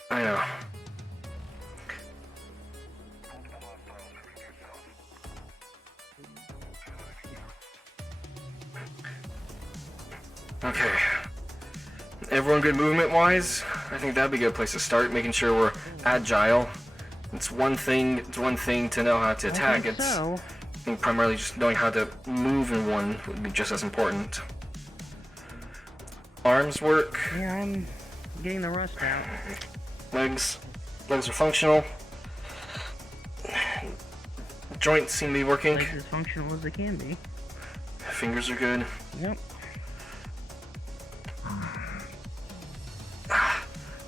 I know. Okay. Everyone good movement-wise? I think that'd be a good place to start, making sure we're agile. It's one thing to know how to attack. It's so. I think primarily just knowing how to move in one would be just as important. Arms work. Yeah, I'm getting the rust out. Legs are functional. Joints seem to be working. Legs as functional as they can be. Fingers are good. Yep.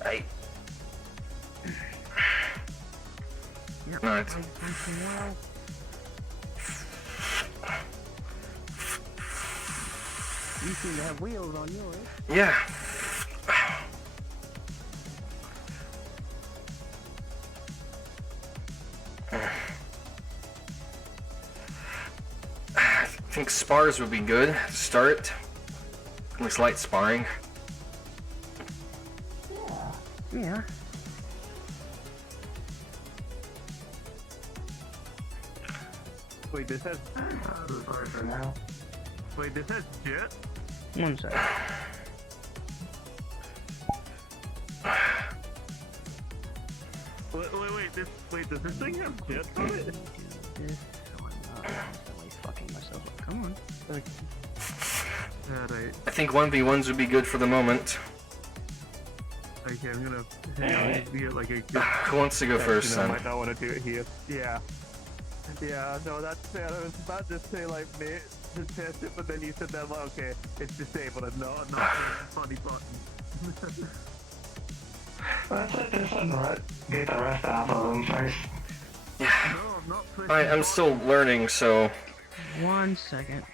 I. Yep. Alright. Legs function well. You seem to have wheels on yours. Yeah. I think spars would be good to start. At least light sparring. Yeah. Wait, this has. Wait, this has jet? One sec. Wait, does this thing have jet on it? This. Oh, I'm not constantly fucking myself up. Come on. Alright, I think 1v1s would be good for the moment. okay, I'm gonna hang on, get like a good. Who wants to go first I then? might not want to do it here. Yeah. Yeah, no, that's fair. I was about to say, like, mate, to test it, but then you said that, like, okay, it's disabled and not a funny button. Let's let this one get the rest off of them first. Yeah. No, I'm not pushing. I'm still learning, so. 1 second.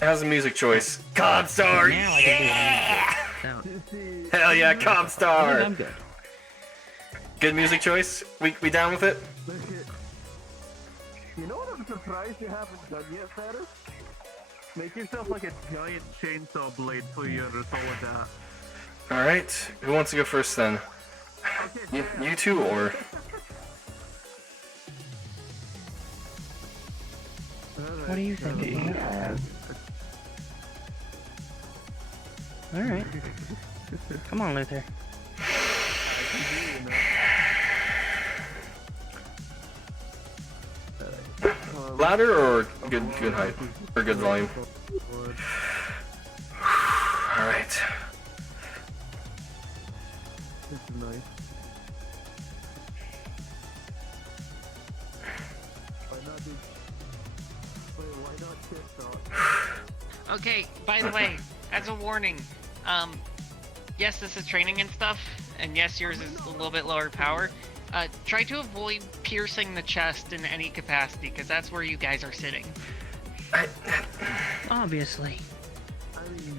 How's the music choice? Comstar! Now I can do it. So, Hell yeah, I think Comstar! I'm good. Good music choice? We down with it? You know what I'm surprised you haven't done yet, Fatter? Make yourself like a giant chainsaw blade for your solid. Alright, who wants to go first then? Okay, You two, or? What do you think? Alright. Come on, Luther. Louder or good height? Or good volume? Alright. This is nice. Why not TikTok? Okay, by the way, as a warning, yes, this is training and stuff, and yes, yours is a little bit lower power. Try to avoid piercing the chest in any capacity, because that's where you guys are sitting. Obviously. I mean,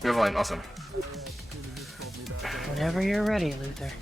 Good volume, awesome. Whenever you're ready, Luther.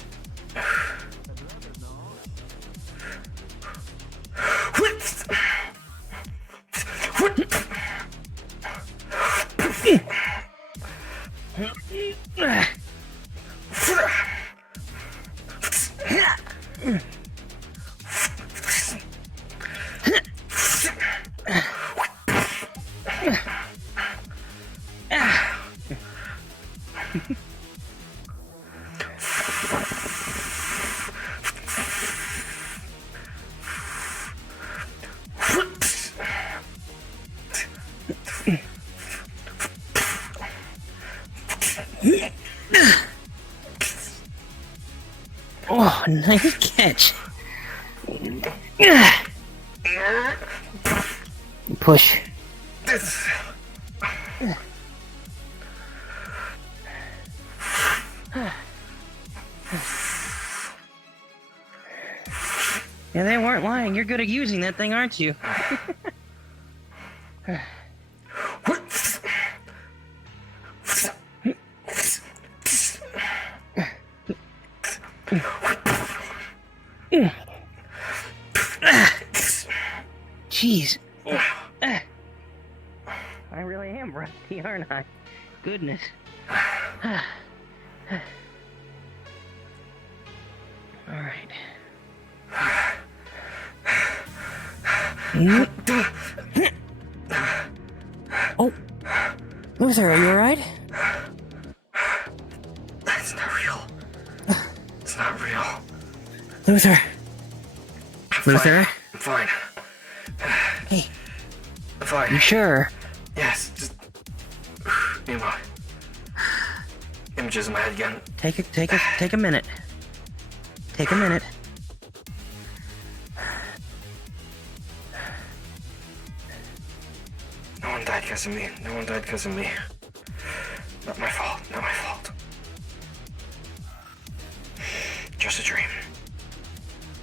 Oh, nice catch. Push. Yeah, they weren't lying. You're good at using that thing, aren't you? Jeez. I really am rusty, aren't I? Goodness. Alright. Oh. Luther, are you alright? It's not real. It's not real. Luther. Luther? I'm fine. Hey. I'm fine. You sure? Yes, just... Nemo. Images in my head again. Take a minute. Take a minute. No one died because of me. No one died because of me. Not my fault. Not my fault. Just a dream.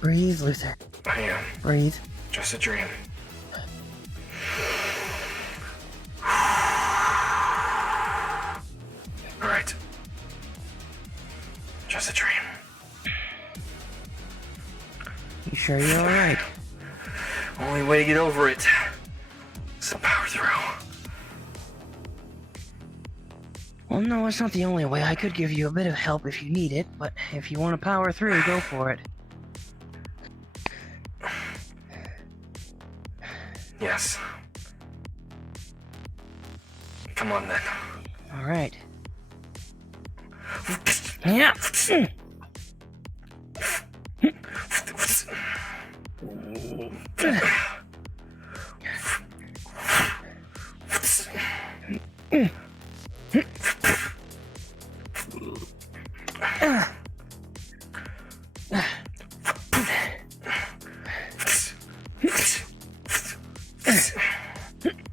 Breathe, Luther. I am. Breathe. Just a dream. Alright. Just a dream. You sure you're alright? Only way to get over it is to power through. Well, no, it's not the only way. I could give you a bit of help if you need it, but if you want to power through, go for it. Yes. Come on then. Alright. Yeah.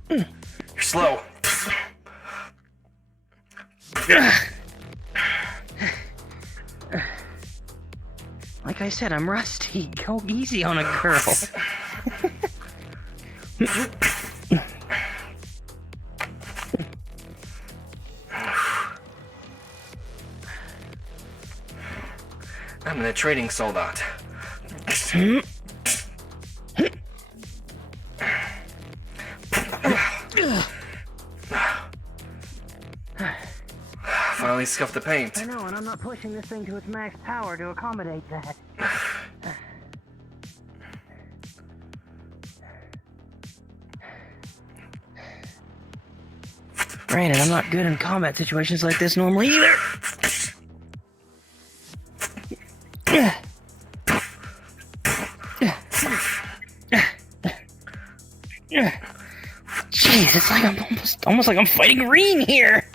You're slow. Like I said, I'm rusty. Go easy on a girl. I'm a trading soldat. Finally scuffed the paint. I know, and I'm not pushing this thing to its max power to accommodate that. Granted, I'm not good in combat situations like this normally either. Jeez, it's like I'm almost like I'm fighting green here.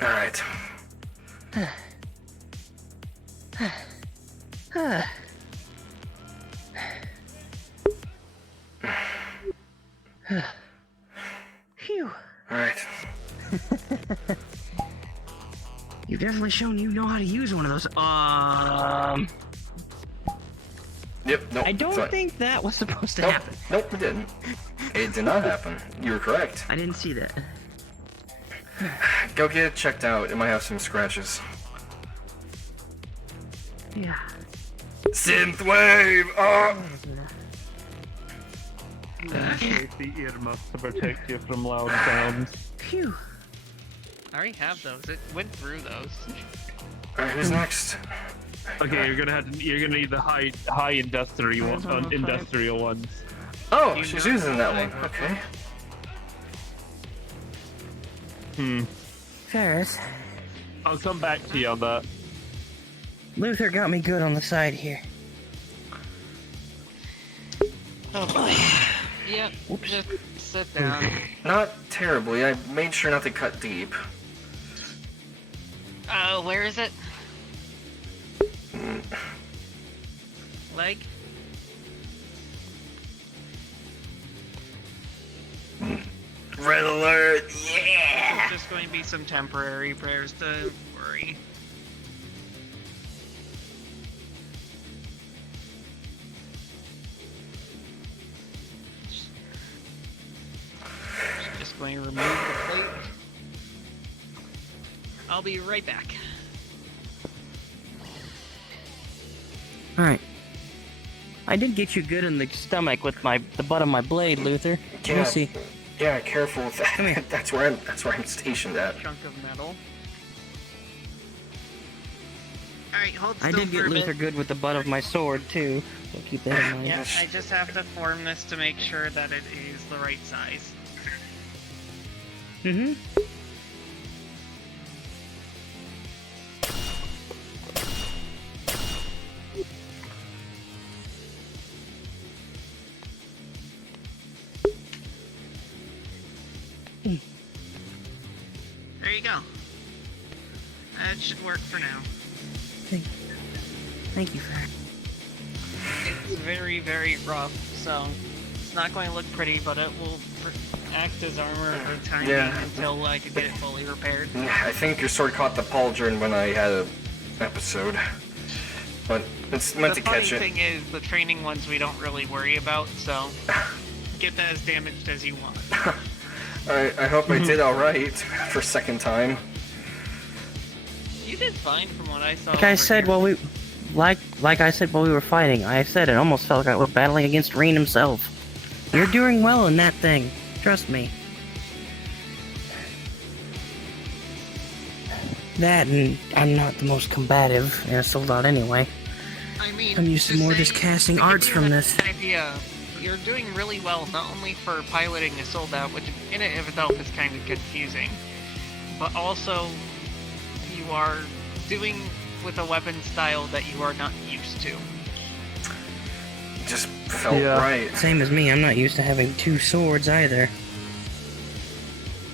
Alright. Phew. Alright. You've definitely shown you know how to use one of those. Yep, nope. I don't fine. think that was supposed to Nope, happen. nope, it didn't. It did not happen. You were correct. I didn't see that. Go get it checked out. It might have some scratches. Yeah. Synthwave! Oh! Safety earmuffs to protect you from loud sounds. Phew. I already have those. It went through those. Alright, who's next? Okay, you're gonna need the high industrial ones. Oh, she's using that one. Okay. Ferris, I'll come back to you on that. Luther got me good on the side here. Oh boy. Yep. Just sit down. Not terribly. I made sure not to cut deep. Where is it? Leg? Red alert! Yeah! It's just going to be some temporary prayers, don't worry. Just going to remove the plate. I'll be right back. Alright. I did get you good in the stomach with the butt of my blade, Luther. Let me see. Yeah, careful with that. Come here. That's where I'm stationed at. Chunk of metal. Alright, hold still I did for get a Luther bit. good with the butt of my sword, too. So keep that in mind. Yeah, I just have to form this to make sure that it is the right size. Mm-hmm. There you go. That should work for now. Thank you, Ferris. It's very, very rough, so it's not going to look pretty, but it will act as armor for the time being until I can get it fully repaired. I think your sword caught the pauldron when I had an episode. But it's meant to catch it. The funny thing is, the training ones we don't really worry about, so get that as damaged as you want. Alright, I hope I did alright for second time. You did fine from what I saw. Like I over said here. while we... Like I said while we were fighting, I said it almost felt like I was battling against Reen himself. You're doing well in that thing. Trust me. That, and I'm not the most combative in a soldat anyway. I mean, I'm used to more just casting arts from this. Idea. You're doing really well, not only for piloting a soldat, which in and of itself is kind of confusing, but also you are doing with a weapon style that you are not used to. Just felt Yeah. right. Same as me, I'm not used to having two swords either.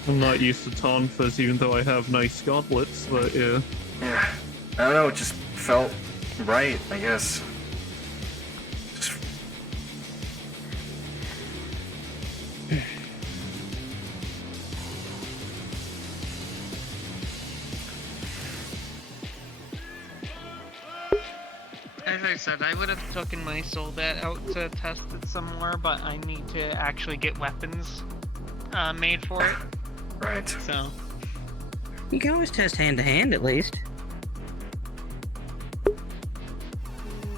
I'm not used to tonfas, even though I have nice gauntlets, but yeah. Yeah. I don't know, it just felt right, I guess. Just... As I said, I would have taken my soldat out to test it some more, but I need to actually get weapons made for it, Right. so... You can always test hand to hand at least.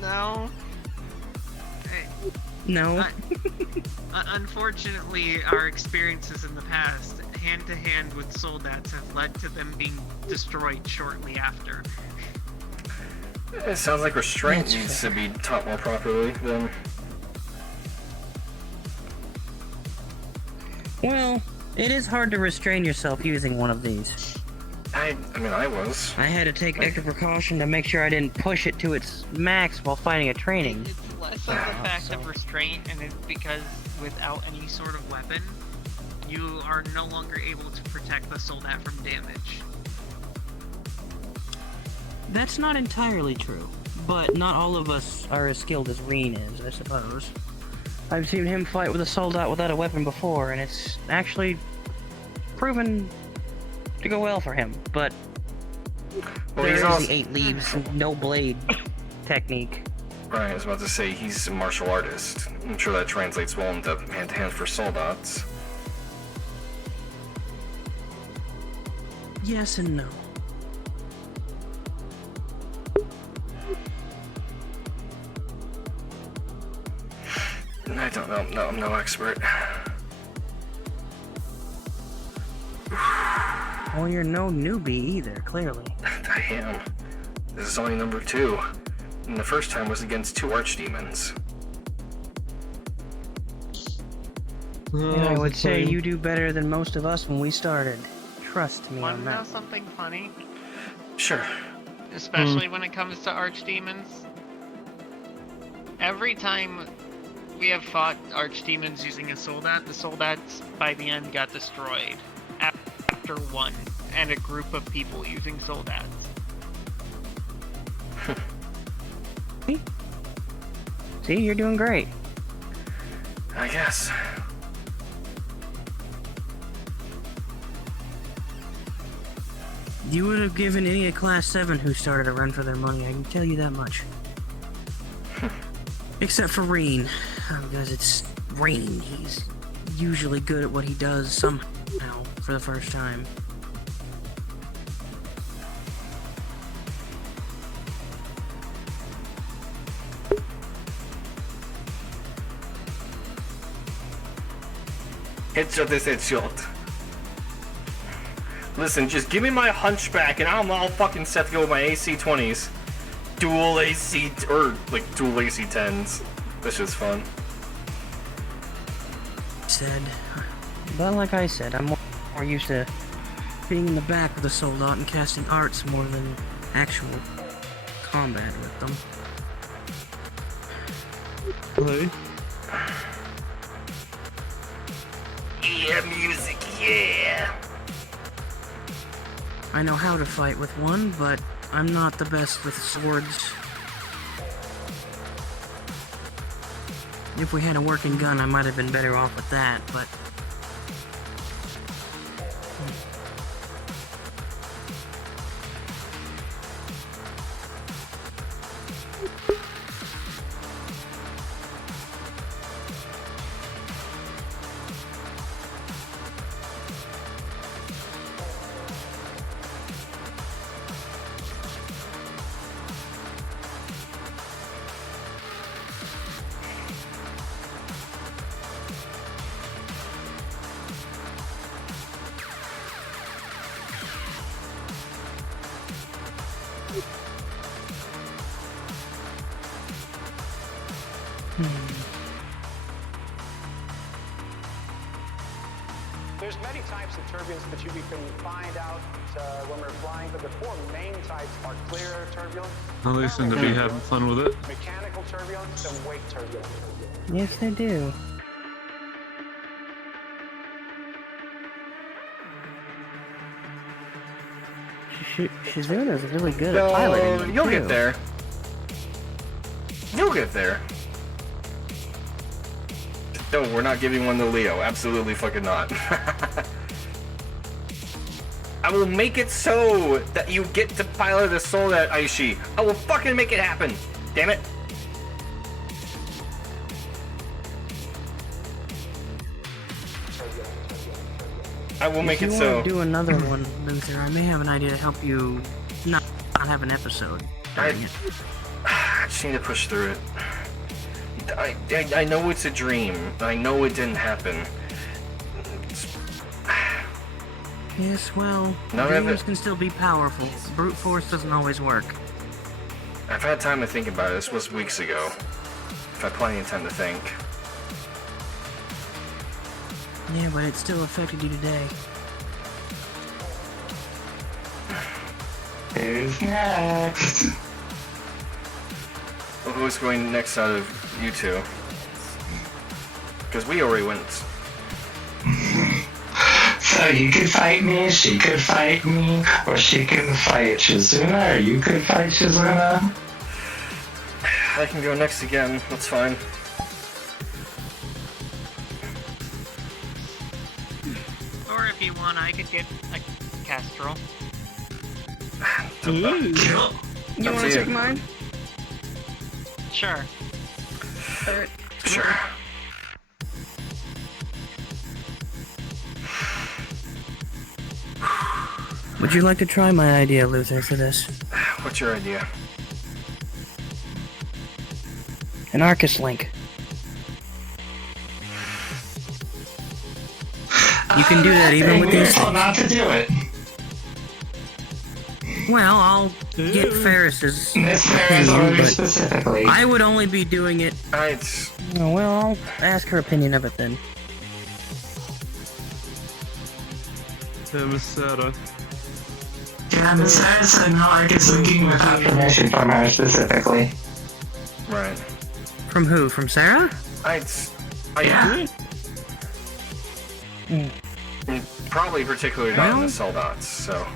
No. No. Unfortunately, our experiences in the past, hand-to-hand with soldats, have led to them being destroyed shortly after. It sounds like restraint That's needs to be taught more properly then. Well, it is hard to restrain yourself using one of these. I mean, I was. I had to take extra precaution to make sure I didn't push it to its max while fighting a training. It's less of the fact of restraint, and it's because without any sort of weapon, you are no longer able to protect the soldat from damage. That's not entirely true, but not all of us are as skilled as Reen is, I suppose. I've seen him fight with a soldat without a weapon before, and it's actually proven to go well for him, but Well, there he's is also... the 8 leaves, no blade technique. Right, I was about to say, he's a martial artist. I'm sure that translates well into hand-to-hand for soldats. Yes and no. I don't know. No, I'm no expert. Well, you're no newbie either, clearly. I am. This is only number 2. And the first time was against 2 archdemons. And I would say you do better than most of us when we started. Trust me Want on to know that. something funny? Sure. Especially when it comes to archdemons. Every time we have fought archdemons using a soldat, the soldats by the end got destroyed. After one, and a group of people using soldats. See, you're doing great. I guess. You would have given any a class 7 who started a run for their money, I can tell you that much. Except for Reen, because it's Reen. He's usually good at what he does somehow for the first time. Headshot is headshot. Listen, just give me my hunchback and I'm all fucking set to go with my AC-20s. Dual AC, or like dual AC-10s. This is fun. But like I said, I'm more used to being in the back with a soldat and casting arts more than actual combat with them. Hello? Yeah, music, yeah! I know how to fight with one, but I'm not the best with swords. If we had a working gun, I might have been better off with that, but... There's many types of turbulence that you can find out when we're flying, but the 4 main types are clear air turbulence, Well, they seem to be having fun with it. mechanical turbulence, and wake turbulence. Yes, they do. Shizuna's really good at piloting them, You'll too. get there. You'll get there. No, we're not giving one to Leo. Absolutely fucking not. I will make it so that you get to pilot a Soldat Aishi. I will fucking make it happen. Damn it. I will make it If you so. want to do another one, Luther, I may have an idea to help you not have an episode. I just need to push through it. I know it's a dream. I know it didn't happen. Yes, well, None of dreams it- can still be powerful. Brute force doesn't always work. I've had time to think about it. This was weeks ago. I've had plenty of time to think. Yeah, but it still affected you today. Who's next? Well, who's going next out of you two? Because we already went. So you could fight me, she could fight me, or she can fight Shizuna, or you could fight Shizuna. I can go next again. That's fine. Or if you want, I could get a Castrol. You Up want to to you. take mine? Sure. Alright. Sure. Would you like to try my idea, Luther, for this? What's your idea? An Arcus link. You can do that even with these Careful not to do it. Well, I'll get Ferris's Miss Ferris opinion, order but specifically. I would only be doing it. Alright. Oh, well, I'll ask her opinion of it then. Miss Sarah. Yeah, Miss Ferris said Miller is leaking without permission from her specifically. Right. From who? From Sarah? Yeah. Probably particularly not in the Soldats, so.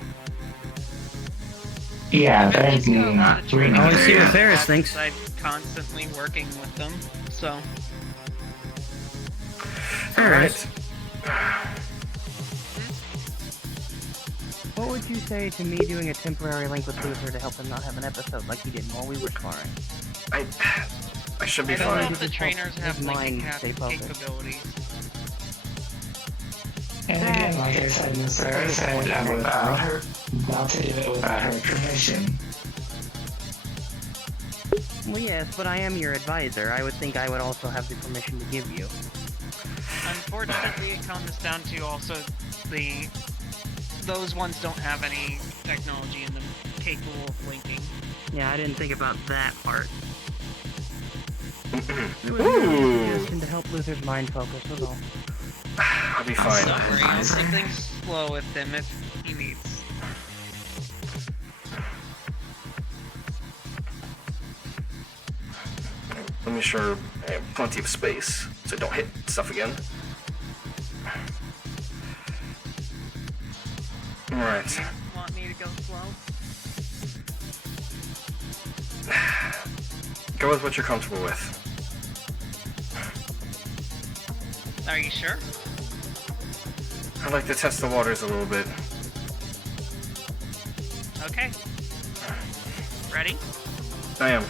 Yeah, But there's they do a lot of not training. I wanna see what and Ferris that's thinks. I'm constantly working with them, so. Ferris. What would you say to me doing a temporary link with Luther to help him not have an episode like he did while we were sparring? I should be I don't know fine. if the trainers have His linking mind stay focused. capabilities. And again, like I said, Miss Ferris said without her, not to do it without her permission. Well, yes, but I am your advisor. I would think I would also have the permission to give you. Unfortunately, it comes down to also those ones don't have any technology in them capable of linking. Yeah, I didn't think about that part. It was merely a suggestion to help Luther's mind focus, was all. I'll be fine. Don't worry, I'll take things slow with him if he needs. Let me sure I have plenty of space so I don't hit stuff again. Alright. Want me to go slow? Go with what you're comfortable with. Are you sure? I'd like to test the waters a little bit. Okay. Ready? I am.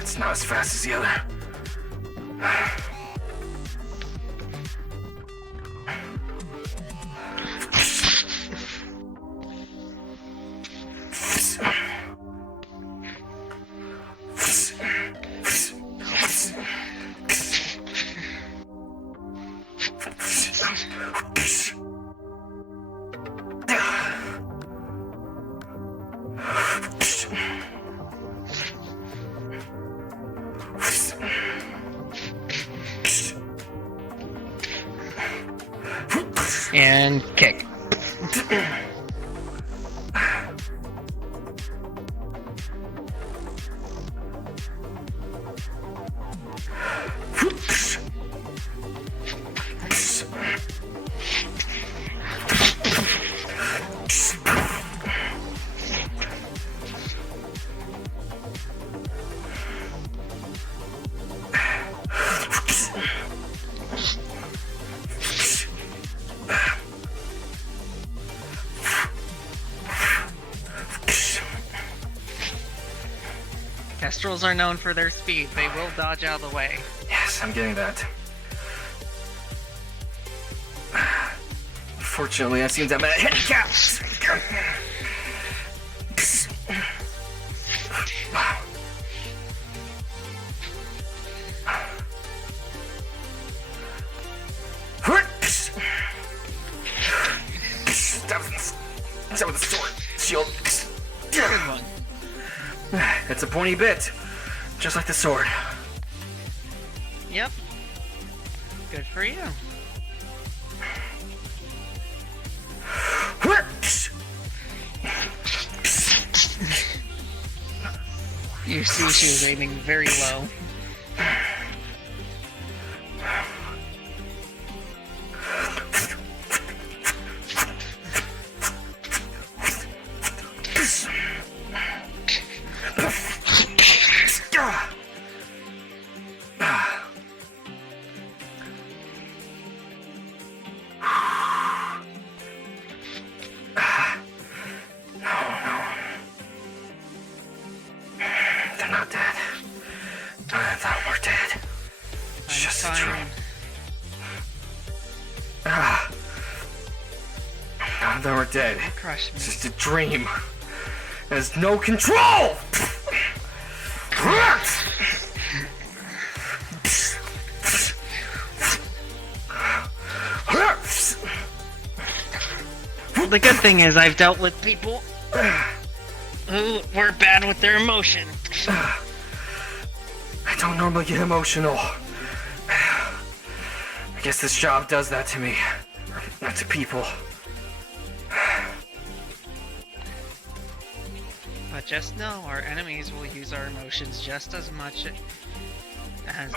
It's not as fast as the other. And kick. Kestrels are known for their speed. They will dodge out of the way. Yes, I'm getting that. Fortunately, I seem to have a handicap. It's a pointy bit, just like the sword. Yep. Good for you. You see she was aiming very low. They're not dead. I thought we're dead. It's just a dream. None of them are dead. Crush me. It's just a dream. It has no control! The good thing is I've dealt with people who were bad with their emotion. I don't normally get emotional. I guess this job does that to me. Not to people. But just know our enemies will use our emotions just as much as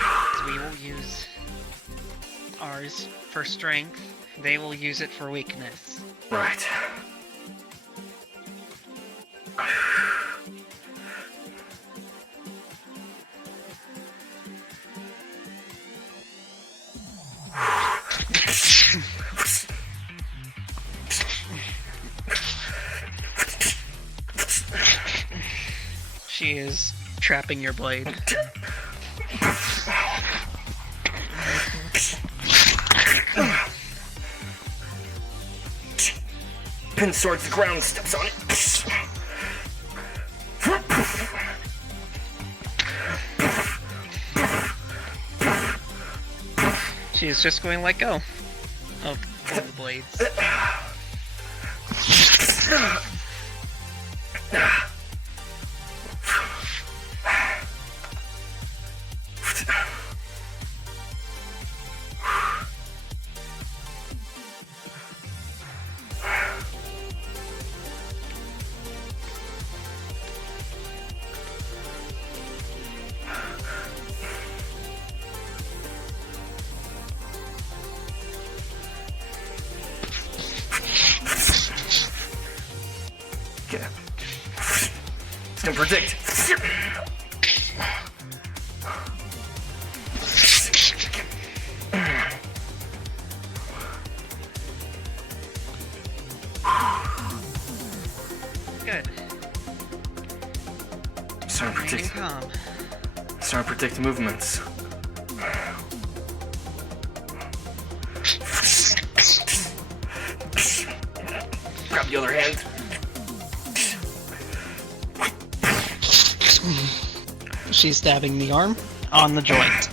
we will use ours for strength. They will use it for weakness. Right. She is trapping your blade. Pin swords the ground, steps on it. She is just going to let go of all the blades. It's gonna predict. Good. Starting to Remaining predict. calm. Starting to predict movements. Grab the other hand. She's stabbing the arm on the joint.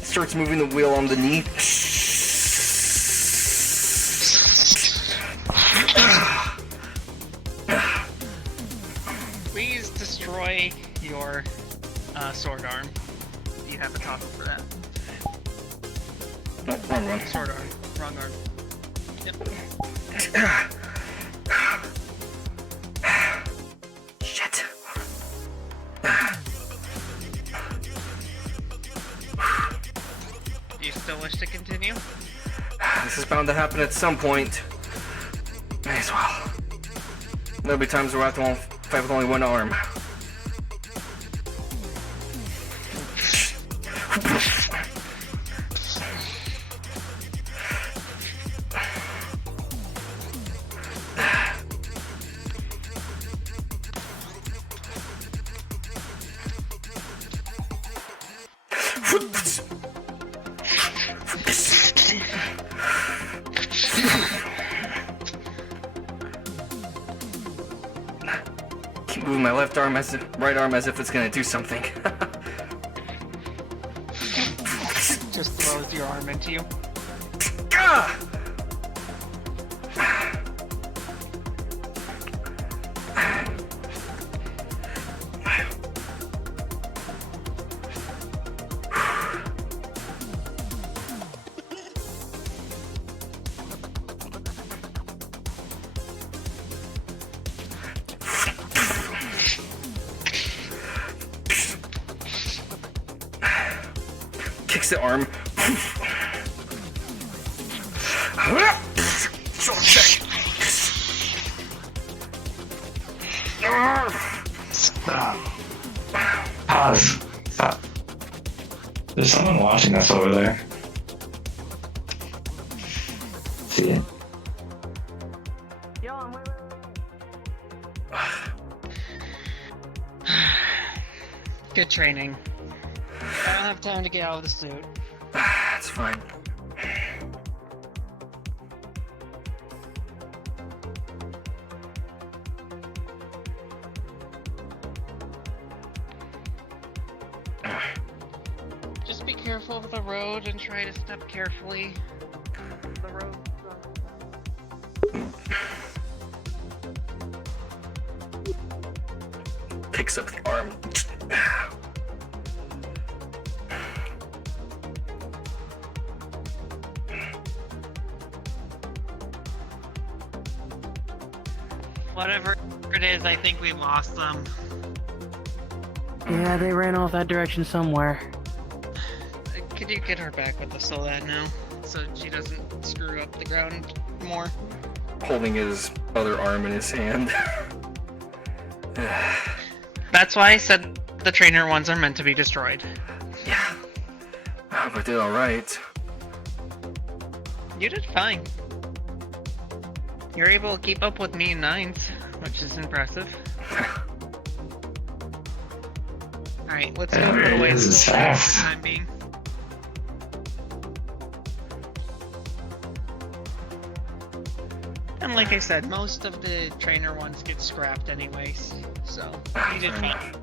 Starts moving the wheel on the knee. Please destroy your sword arm. Do you have a toggle for that? Wrong one. Sword arm. Wrong arm. Yep. Shit. Do you still wish to continue? This is bound to happen at some point. May as well. There'll be times where I have to fight with only one arm. Keep moving my left arm right arm as if it's gonna do something. Just throws your arm into you. Ah! takes the arm. Short check. Stop. Pause. Stop. There's someone watching us over there. See it? Yo, I'm wait. Good training. I don't have time to get out of the suit. That's fine. Just be careful of the road and try to step carefully. The road. Picks up the arm. Whatever it is, I think we lost them. Yeah, they ran off that direction somewhere. Could you get her back with the Soldat now? So she doesn't screw up the ground more? Holding his other arm in his hand. That's why I said the trainer ones are meant to be destroyed. Yeah. But did alright. You did fine. You're able to keep up with me in 9s, which is impressive. Alright, let's go There put it away the is, it's Soldat for fast. the time being. And like I said, most of the trainer ones get scrapped anyways, so you did fine.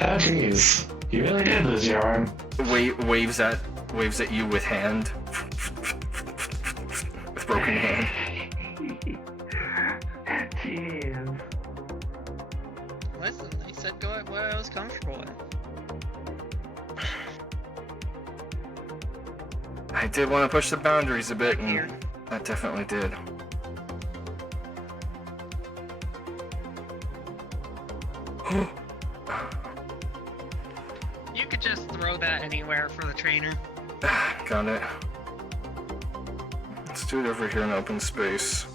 Oh jeez. You really did lose your arm. Waves at you with hand. With broken hand. Jeez. Listen, I said go at what I was comfortable with. I did want to push the boundaries a bit, and Here. that definitely did. You could just throw that anywhere for the trainer. Got it. Let's do it over here in open space.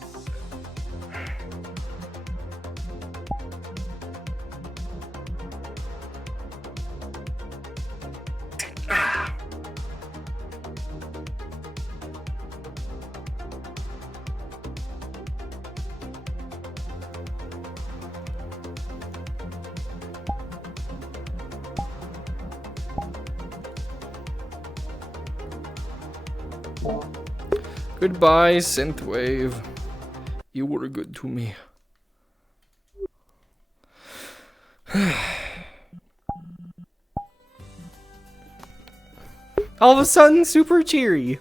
Goodbye, Synthwave. You were good to me. All of a sudden, super cheery.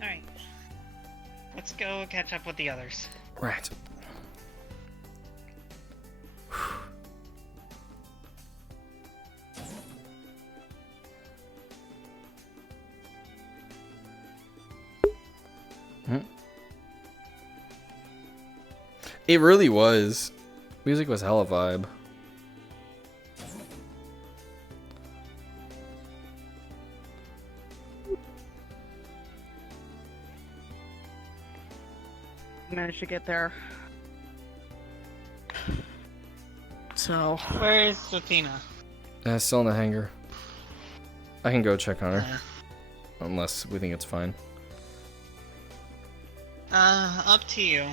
Alright. Let's go catch up with the others. Right. It really was. Music was hella vibe. Managed to get there. So, Where is Sotina? Still in the hangar. I can go check on her. Uh, Unless we think it's fine. Up to you.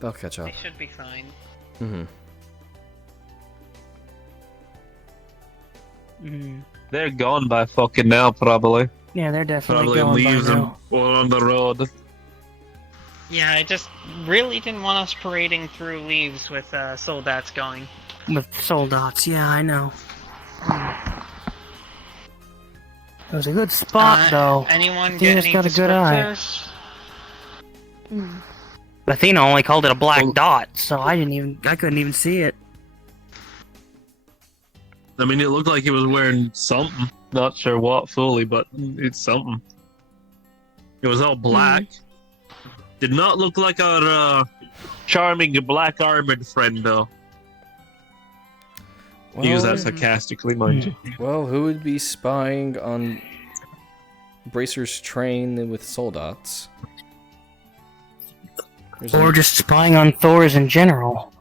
They'll catch up. They should be fine. Mm-hmm. They're gone by fucking now, probably. Yeah, they're definitely Probably going by leaves them now. all on the road. Yeah, I just really didn't want us parading through leaves with soldats going. With soldats, yeah, I know. It was a good spot, though. Anyone Athena's get any got a good eye. descriptors? Athena only called it a black Well- dot, so I couldn't even see it. I mean, it looked like he was wearing something. Not sure what fully, but it's something. It was all black. Did not look like our charming black armored friend, though. Use that sarcastically, mind you. Well, who would be spying on Bracer's train with soldats? Or just spying on Thor's in general.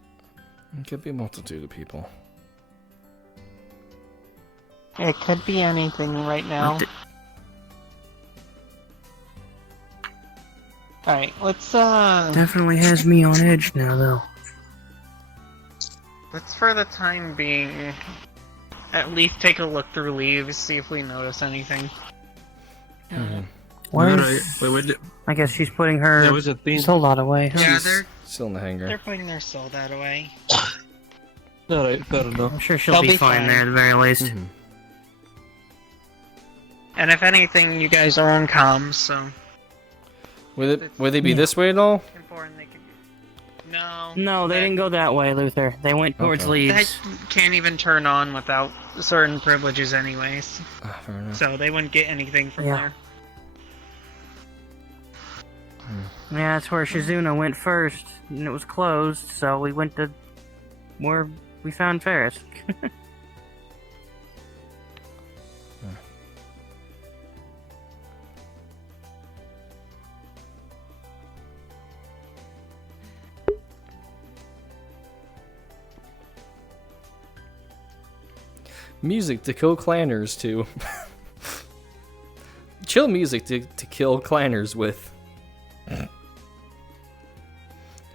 It could be a multitude of people. It could be anything right now. Alright, let's Definitely has me on edge now, though. let's for the time being at least take a look through leaves, see if we notice anything. Where's... Wait, I guess she's putting her was a theme. soldat away. Yeah, She's still in the hangar. they're putting their soldat away. Alright, fair enough. I'm sure she'll They'll be be fine fine. there at the very least. And if anything, you guys are on comms, so Would they be this way at all? important they can. No. No, they didn't go that way, Luther. They went towards Okay. They Leeds. can't even turn on without certain privileges, anyways. Fair enough. So they wouldn't get anything from Yeah. there. Yeah, that's where Shizuna went first, and it was closed, so we went to where we found Ferris. Music to kill clanners to. Chill music to kill clanners with.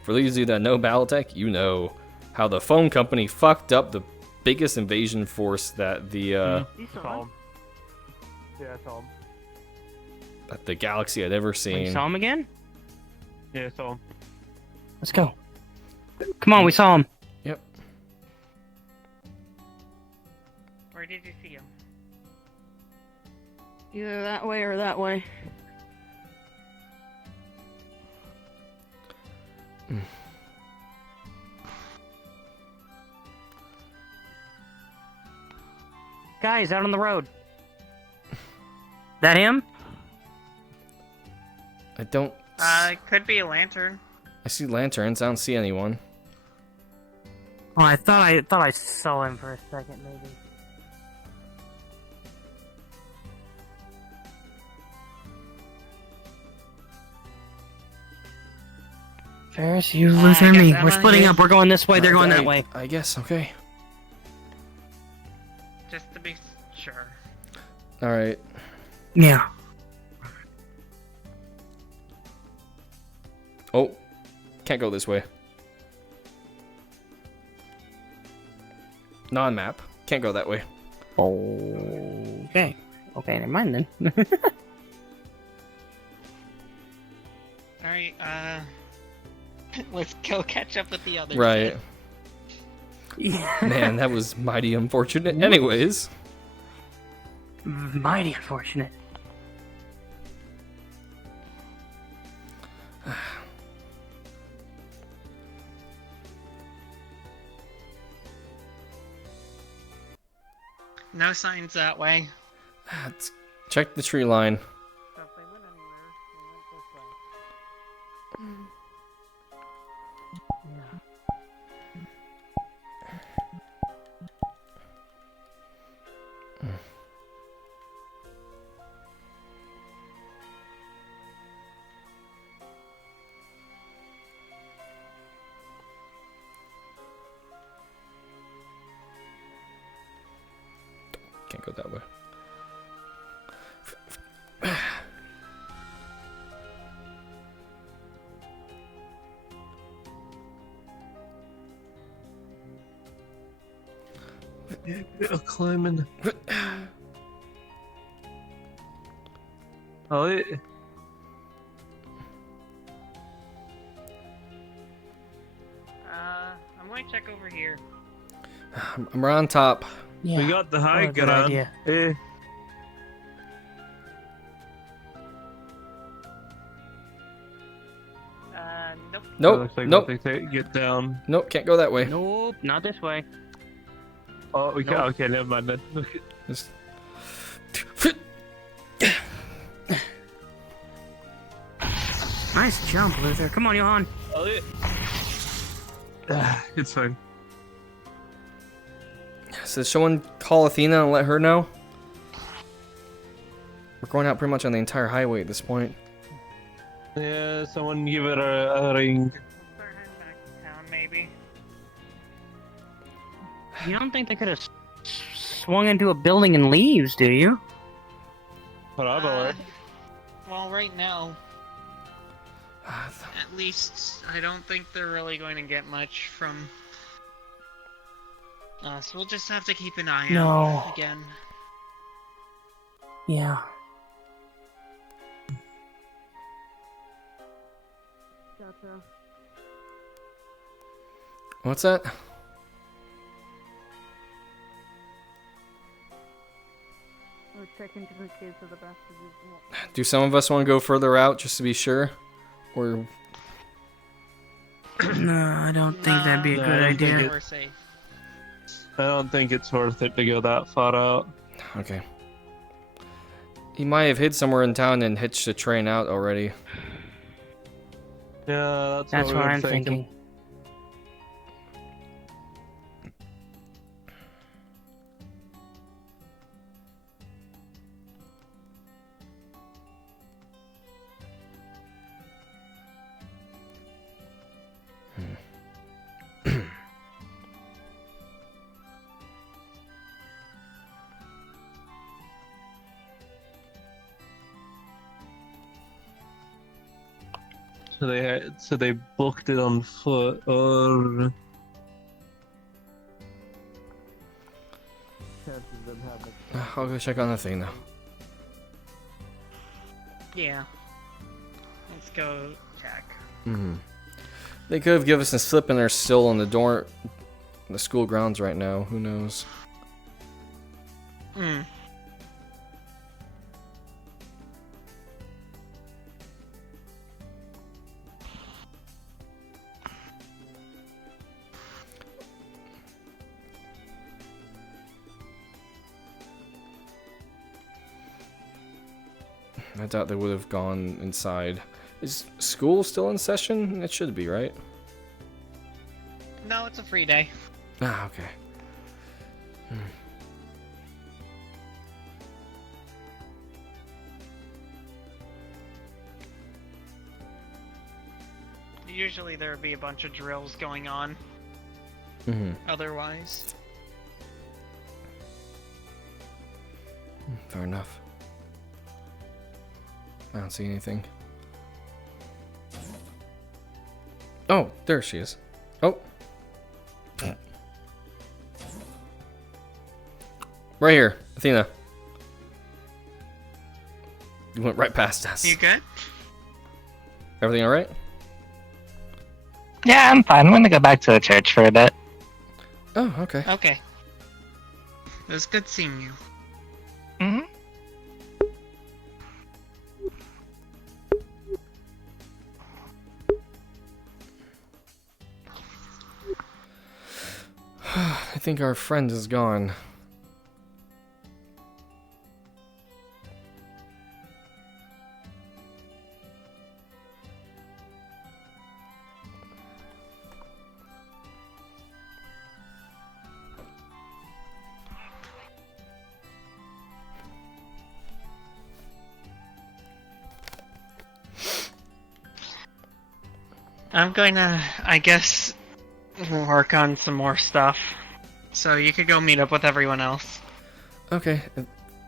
For those of you that know Battletech, you know how the phone company fucked up the biggest invasion force that the Calm. Yeah, Tom. that the galaxy had ever You seen. saw him again? Yeah, Tom. Let's go. Come on, we saw him. Yep. Where did you see him? Either that way or that way. Guys, out on the road. That him? I don't. It could be a lantern. I see lanterns. I don't see anyone. Oh, I thought I saw him for a second, maybe. Ferris, you, Luther, I guess me. Emma, We're splitting you- up. We're going this way. They're going I- that way. I guess. Okay. Just to be sure. All right. Yeah. Oh, can't go this way. Non-map. Can't go that way. Okay. Okay, never mind then. Alright, let's go catch up with the others. Right. Yeah. Man, that was mighty unfortunate. Anyways. Mighty unfortunate. No signs that way. Let's check the tree line. So if they went anywhere, they went this way. Can't go that way. Climbing. Oh, I'm going to check over here. We're on top. Yeah. we got the high What a good ground. idea. Eh. Nope. Nope. Looks like Nope. they get down. Nope. Can't go that way. Nope, not this way. Oh, we can. Nope. Okay, never mind then. Just- Nice jump, Luther. Come on, Johan. Oh, yeah. It's fine. So someone call Athena and let her know? We're going out pretty much on the entire highway at this point. Yeah, someone give it a ring. Start heading back to town, maybe. You don't think they could have swung into a building and leaves, do you? Probably. Well, right now, at least I don't think they're really going to get much from us. We'll just have to keep an eye out again. Yeah. Gotcha. What's that? We're checking just in case of the bastards. Do some of us want to go further out just to be sure? Or No, I don't think that'd be a No, good I don't think idea. We're safe. I don't think it's worth it to go that far out. okay. He might have hid somewhere in town and hitched a train out already. Yeah, That's what what we were I'm thinking. So they booked it on foot, or I'll go check on the thing now. Yeah. Let's go check. They could have given us a slip and they're still on the school grounds right now. Who knows? Hmm. I doubt they would have gone inside. Is school still in session? It should be, right? No, it's a free day. Ah, okay. Usually there would be a bunch of drills going on. Otherwise. Fair enough. I don't see anything. Oh, there she is. Oh. Right here, Athena. You went right past us. You good? Everything alright? Yeah, I'm fine. I'm gonna go back to the church for a bit. Oh, okay. Okay. It was good seeing you. hmm I think our friend is gone. I'm going to, I guess, work on some more stuff. So you could go meet up with everyone else. Okay.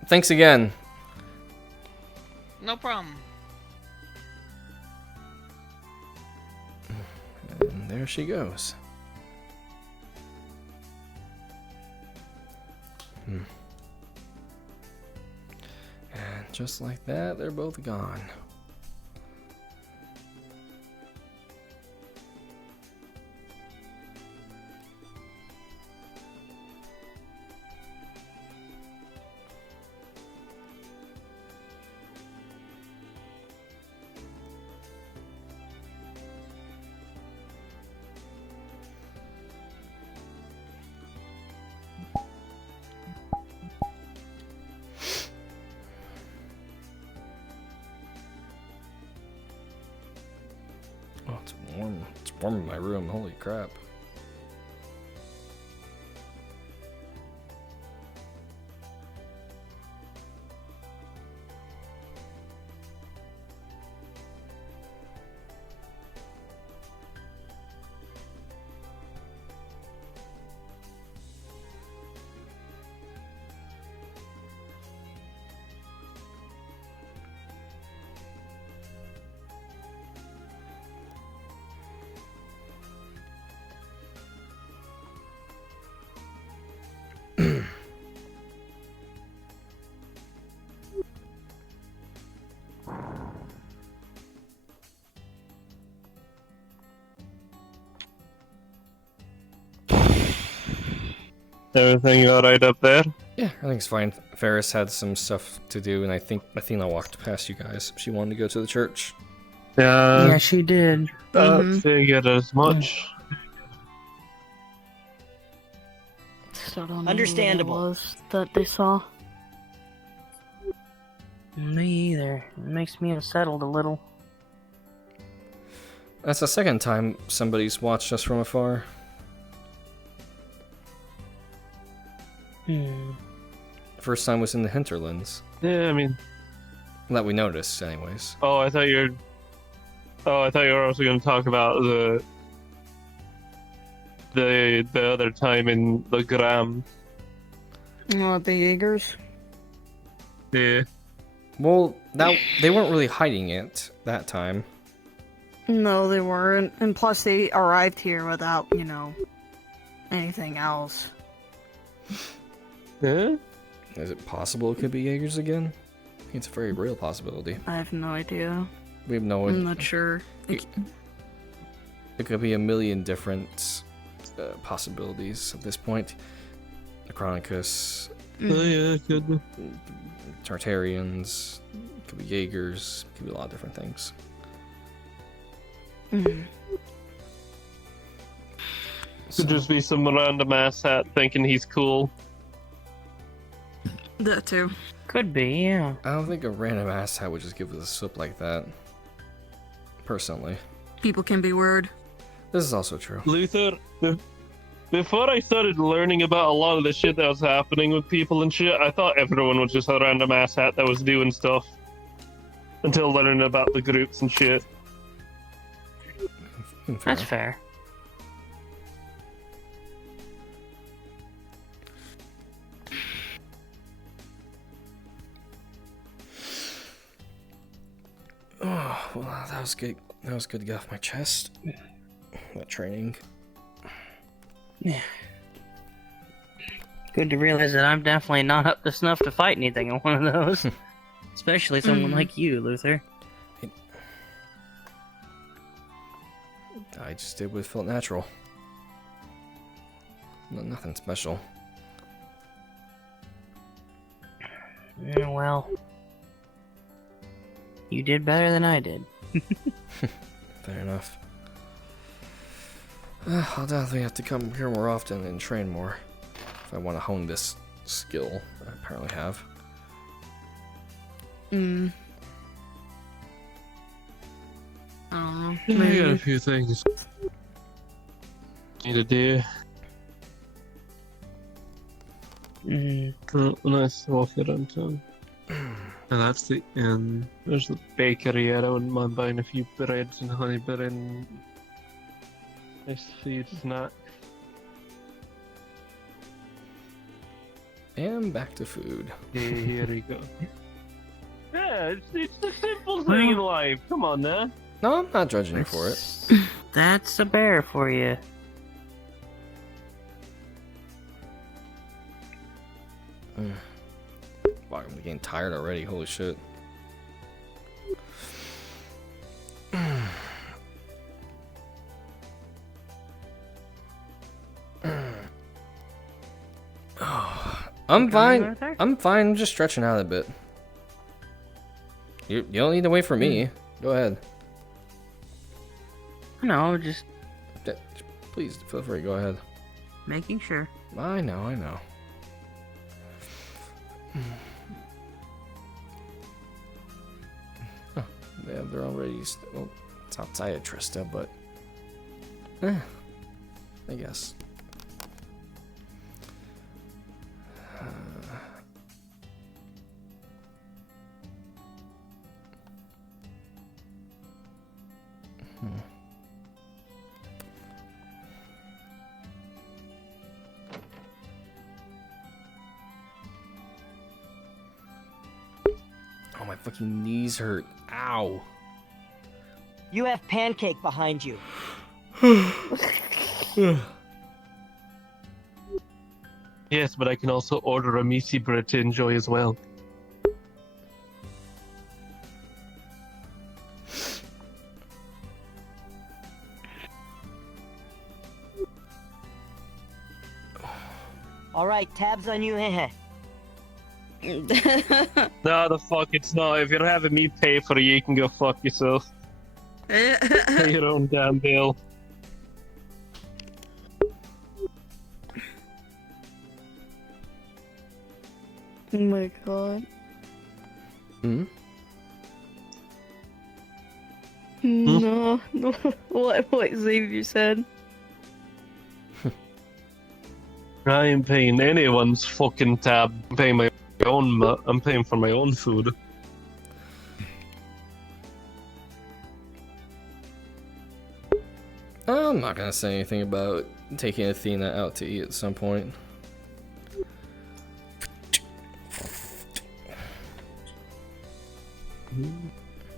Thanks again. No problem. And there she goes. And just like that, they're both gone. It's warm in my room. Holy crap. Everything alright up there? Yeah, everything's fine. Ferris had some stuff to do, and I think Athena walked past you guys. She wanted to go to the church. Yeah, she did. Figured as much. Still don't know Understandable. what it was that they saw. Me either. It makes me unsettled a little. That's the second time somebody's watched us from afar. First time was in the hinterlands. Yeah, I mean... That we noticed, anyways. Oh, I thought you were also going to talk about the other time in the Gram. Oh, the Jaegers? Yeah. Well, they weren't really hiding it that time. No, they weren't. And plus, they arrived here without, anything else. Yeah? Is it possible it could be Jaegers again? I think it's a very real possibility. I have no idea. We have no I'm not sure. It could be a million different possibilities at this point. Necronicus, Oh yeah, it could be. Tartarians, could be Jaegers, could be a lot of different things. Could just be some random asshat thinking he's cool. That too. Could be, yeah. I don't think a random asshat would just give us a slip like that. Personally. People can be weird. This is also true. Luther, before I started learning about a lot of the shit that was happening with people and shit, I thought everyone was just a random asshat that was doing stuff. Until learning about the groups and shit. That's fair. Oh, well, that was good. That was good to get off my chest. That training. Yeah. Good to realize that I'm definitely not up to snuff to fight anything in one of those. Especially someone like you, Luther. I just did what felt natural. Nothing special. Yeah, well. You did better than I did. Fair enough. I'll definitely have to come here more often and train more. If I want to hone this skill that I apparently have. I don't know. I Maybe. got a few things need to do. Nice walk around town. And that's the inn. There's the bakery. I wouldn't mind buying a few breads and honey bread and nice food snack. And back to food. Yeah, here we go. Yeah, it's a simple thing in life. Come on now. No, I'm not judging you for it. That's a bear for you. Wow, I'm getting tired already. Holy shit. I'm fine. I'm fine. I'm just stretching out a bit. You don't need to wait for me. Go ahead. No, just Please feel free. Go ahead. making sure. I know. Oh, they have their own ready. Well, it's outside of Trista, but I guess. Oh, my fucking knees hurt. Ow. You have Pancake behind you. Yes, but I can also order a meaty bread to enjoy as well. All right, tabs on you. Heh. No, the fuck it's not. If you're having me pay for it, you can go fuck yourself. Pay your own damn bill. Oh my god. Hmm? No, no. What Xavier said. I ain't paying anyone's fucking tab. I'm paying my own. I'm paying for my own food. I'm not gonna say anything about taking Athena out to eat at some point.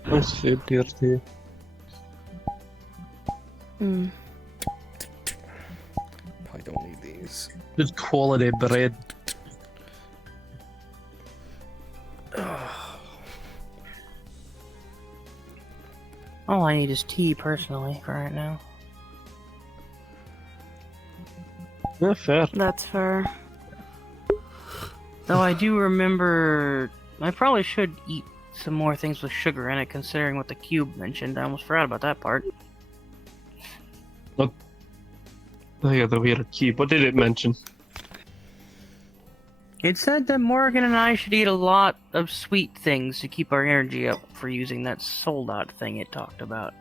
Nice food here too. Mm. Probably don't need these. Good quality bread. All I need is tea, personally, for right now. Yeah, fair. That's fair. Though I do remember... I probably should eat some more things with sugar in it, considering what the cube mentioned. I almost forgot about that part. Oh yeah, the weird key. What did it mention? It said that Morgan and I should eat a lot of sweet things to keep our energy up for using that soul dot thing it talked about.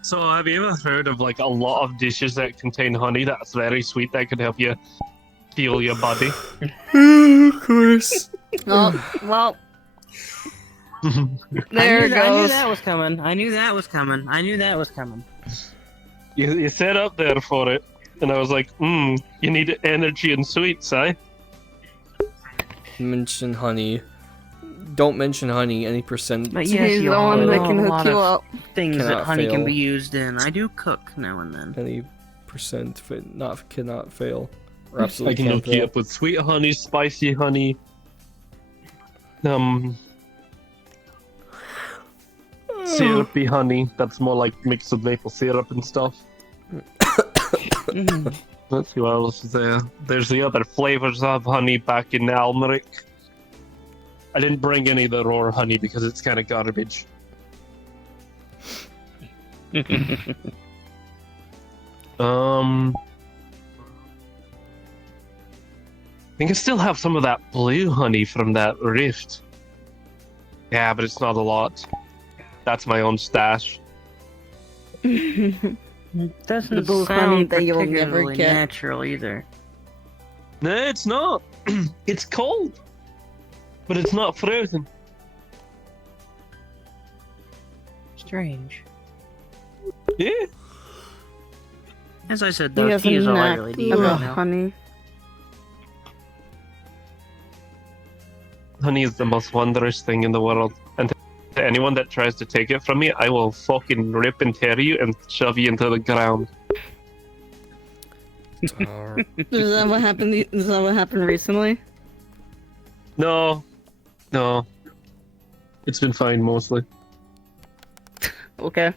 So, have you ever heard of like a lot of dishes that contain honey that's very sweet that could help you heal your body? Of course. Oh, well. There I it knew goes. that was coming. I knew that was coming. I knew that was coming. You set up there for it, and I was like, you need energy and sweets, eh? Mention honey. Don't mention honey. Any percent. But yes, He's you the one that know can a hook lot you of up. things that Cannot honey fail. can be used in. I do cook now and then. Any percent cannot fail. Or I absolutely can can't hook you fail. up with sweet honey, spicy honey, syrupy honey. That's more like mixed with maple syrup and stuff. Mhm. Let's see what else is there. There's the other flavors of honey back in Almeric. I didn't bring any of the raw honey because it's kind of garbage. I think I still have some of that blue honey from that rift. Yeah, but it's not a lot. That's my own stash. It doesn't The blue honey sound that you'll never particularly get. natural either. No, it's not. It's cold. But it's not frozen. Strange. Yeah. As I said, He though, has tea a is all I knack really need for right now. honey. Honey is the most wondrous thing in the world. And to anyone that tries to take it from me, I will fucking rip and tear you and shove you into the ground. Is that what happened? Is that what happened recently? No. No. It's been fine mostly. Okay.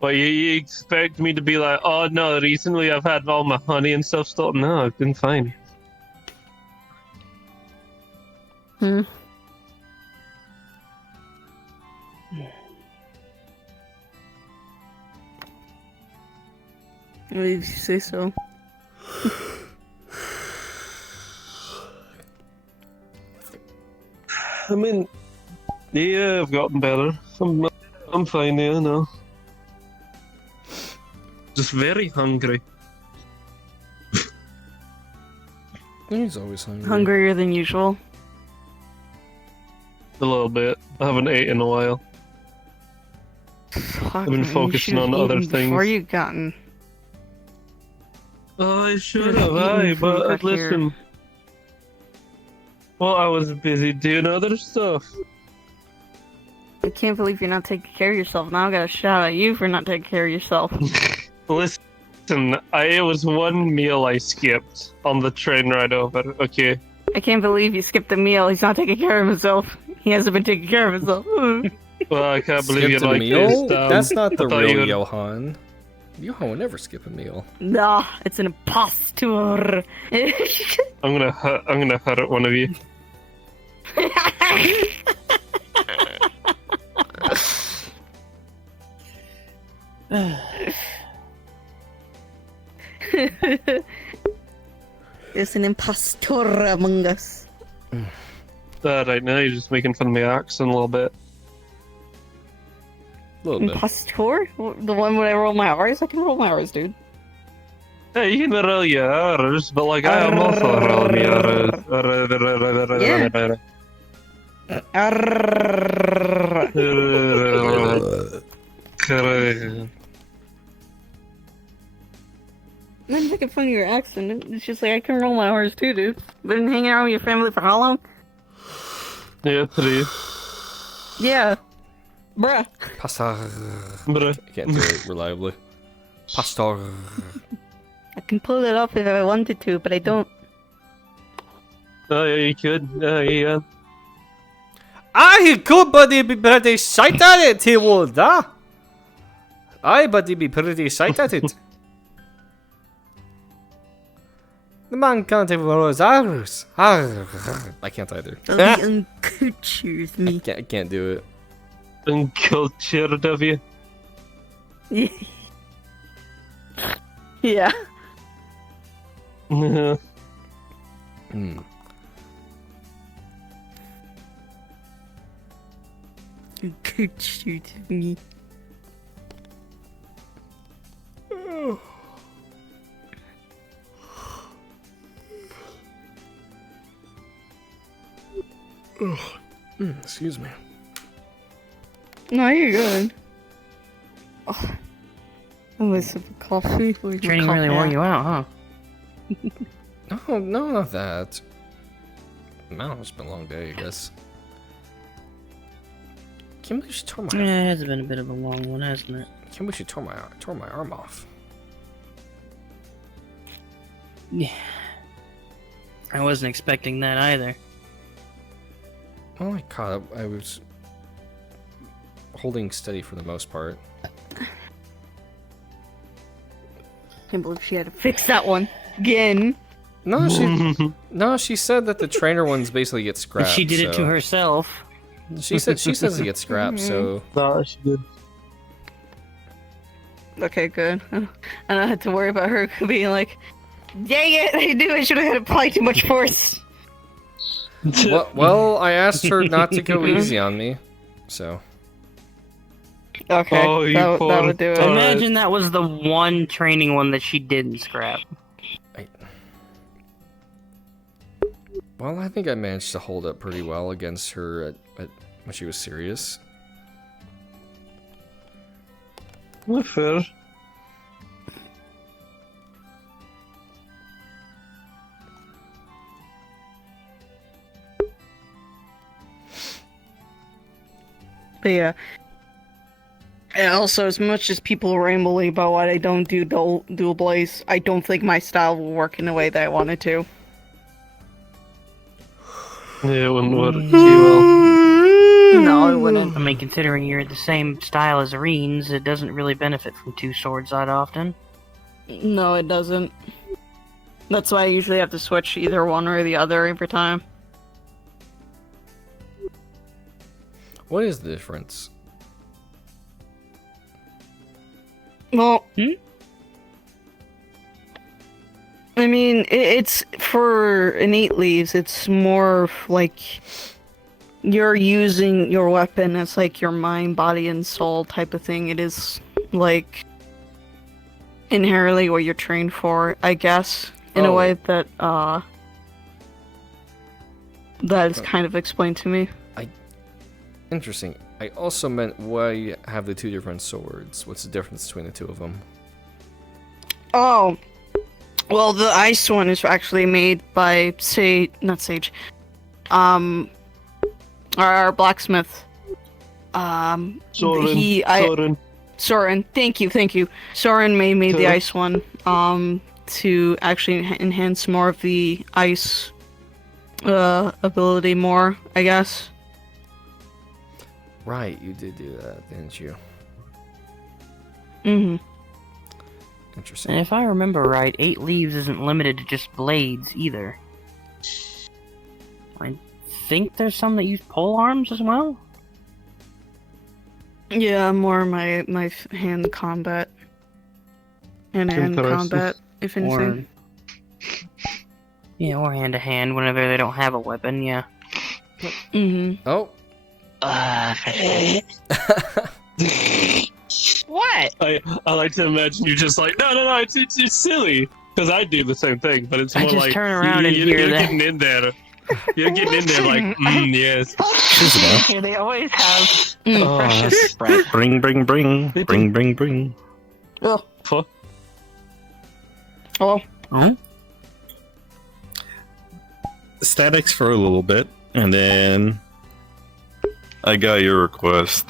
But you expect me to be like, oh no, recently I've had all my honey and stuff stolen? No, I've been fine. Why did you say so? I mean, yeah, I've gotten better. I'm fine now. No, just very hungry. He's always hungry. Hungrier than usual. A little bit. I haven't eaten in a while. Fuck, been man, focusing you on should've other eaten before things. you gotten. Oh, I should Should've have, eaten aye, before you but got here. listen. Well, I was busy doing other stuff. I can't believe you're not taking care of yourself. Now I gotta shout at you for not taking care of yourself. Listen, it was one meal I skipped on the train ride over, okay? I can't believe you skipped a meal. He's not taking care of himself. He hasn't been taking care of himself. Well, I can't believe you Skipped a like meal? this. That's not I the thought real you would- Johan. Johan would never skip a meal. Nah, it's an impostor. I'm gonna hurt at one of you. There's an impostor among us. Right now you're just making fun of my accent a little bit. A little bit. Impostor? The one when I roll my R's? I can roll my R's, dude. Hey, you can roll your R's, but like I am also rolling your R's. I'm not making fun of your accent. It's just like I can roll my R's too, dude. Been hanging out with your family for how long? Yeah, 3. Yeah. Bruh. Pastor. Bruh. I can't do it reliably. Pastor. I can pull it off if I wanted to, but I don't. Oh yeah, you could. Yeah. I could, but he'd be pretty shite at it, he would, Aye, but he'd be pretty shite at it. The man can't even roll his R's. I can't either. That'll be uncultured me. I can't do it. Uncultured of you. Yeah. Hmm. Uncultured me. Excuse me. No, you're good. Oh, I'm with some coffee. Training really wore you out, huh? No, not that. Man, it's been a long day, I guess. Can't believe she tore my. Yeah, it's been a bit of a long one, hasn't it? Can't believe she tore my arm off. Yeah. I wasn't expecting that either. Well, I caught up. I was holding steady for the most part. Can't believe she had to fix that one again. No, she said that the trainer ones basically get scrapped. She did it to so- herself. She says it gets scrapped, so Nah, she did. Okay, good. I don't have to worry about her being like, dang it, I knew I should have had applied too much force. well, I asked her not to go easy on me, so Okay, Oh, you that poor would do it. thing. Imagine that was the one training one that she didn't scrap. well, I think I managed to hold up pretty well against her at when she was serious. Not fair. But yeah. And also, as much as people are rambling about why I don't do dual blaze, I don't think my style will work in the way that I wanted to. Yeah, it wouldn't work too well. No, it wouldn't. I mean, considering you're the same style as Arene's, it doesn't really benefit from two swords that often. No, it doesn't. That's why I usually have to switch either one or the other every time. What is the difference? Well, I mean, it's for innate leaves, it's more like you're using your weapon as like your mind, body, and soul type of thing. It is like inherently what you're trained for, I guess, in a way that that is kind of explained to me. Interesting. I also meant why you have the two different swords. What's the difference between the two of them? Oh, well, the ice one is actually made by our blacksmith. Soren. Thank you. Soren made the ice one. To actually enhance more of the ice ability more, I guess. Right, you did do that, didn't you? Mm-hmm. Interesting. And if I remember right, 8 leaves isn't limited to just blades either. I think there's some that use pole arms as well. Yeah, more my hand combat. Hand combat, if anything. Or hand to hand whenever they don't have a weapon. Yeah. Mm-hmm. Oh. What? I like to imagine you're just like, no, it's silly. Because I do the same thing, but it's more just like, turn around and you're hear that. getting in there. You're getting in there like, yes. They always have Precious spread. Bring. Oh. Fuck. Hello? Hmm? Statics for a little bit, and then I got your request.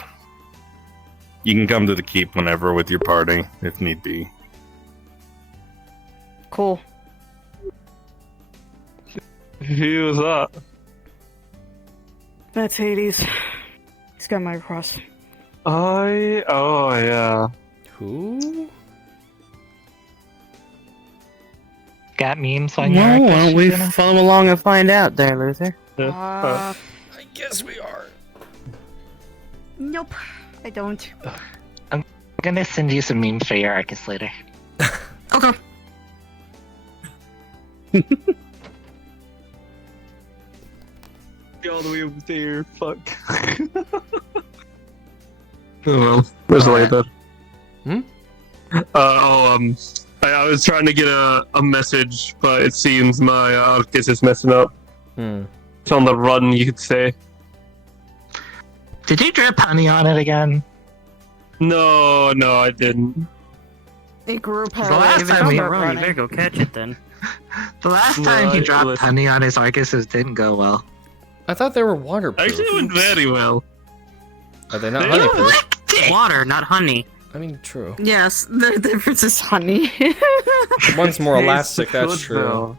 You can come to the keep whenever with your party, if need be. Cool. Who was that? That's Hades. He's got my request. Oh, yeah. Who? got memes on your No, why don't we Arcus, follow along and find out there, Luther? I guess we are. Nope, I don't. I'm gonna send you some memes for your Arcus later. Okay. All the way over there, fuck. Oh well, there's later. I was trying to get a message, but it seems my Arcus is messing up. It's on the run, you could say. Did you drip honey on it again? No, I didn't. It grew The last time You he, better go catch it then. the last time he Right, dropped listen. honey on his Arcuses didn't go well. I thought they were waterproof. Actually, it went very well. Are they not They honeyproof? Water, not honey. I mean, true. Yes, the difference is honey. One's more Tastes elastic, that's good, true. though.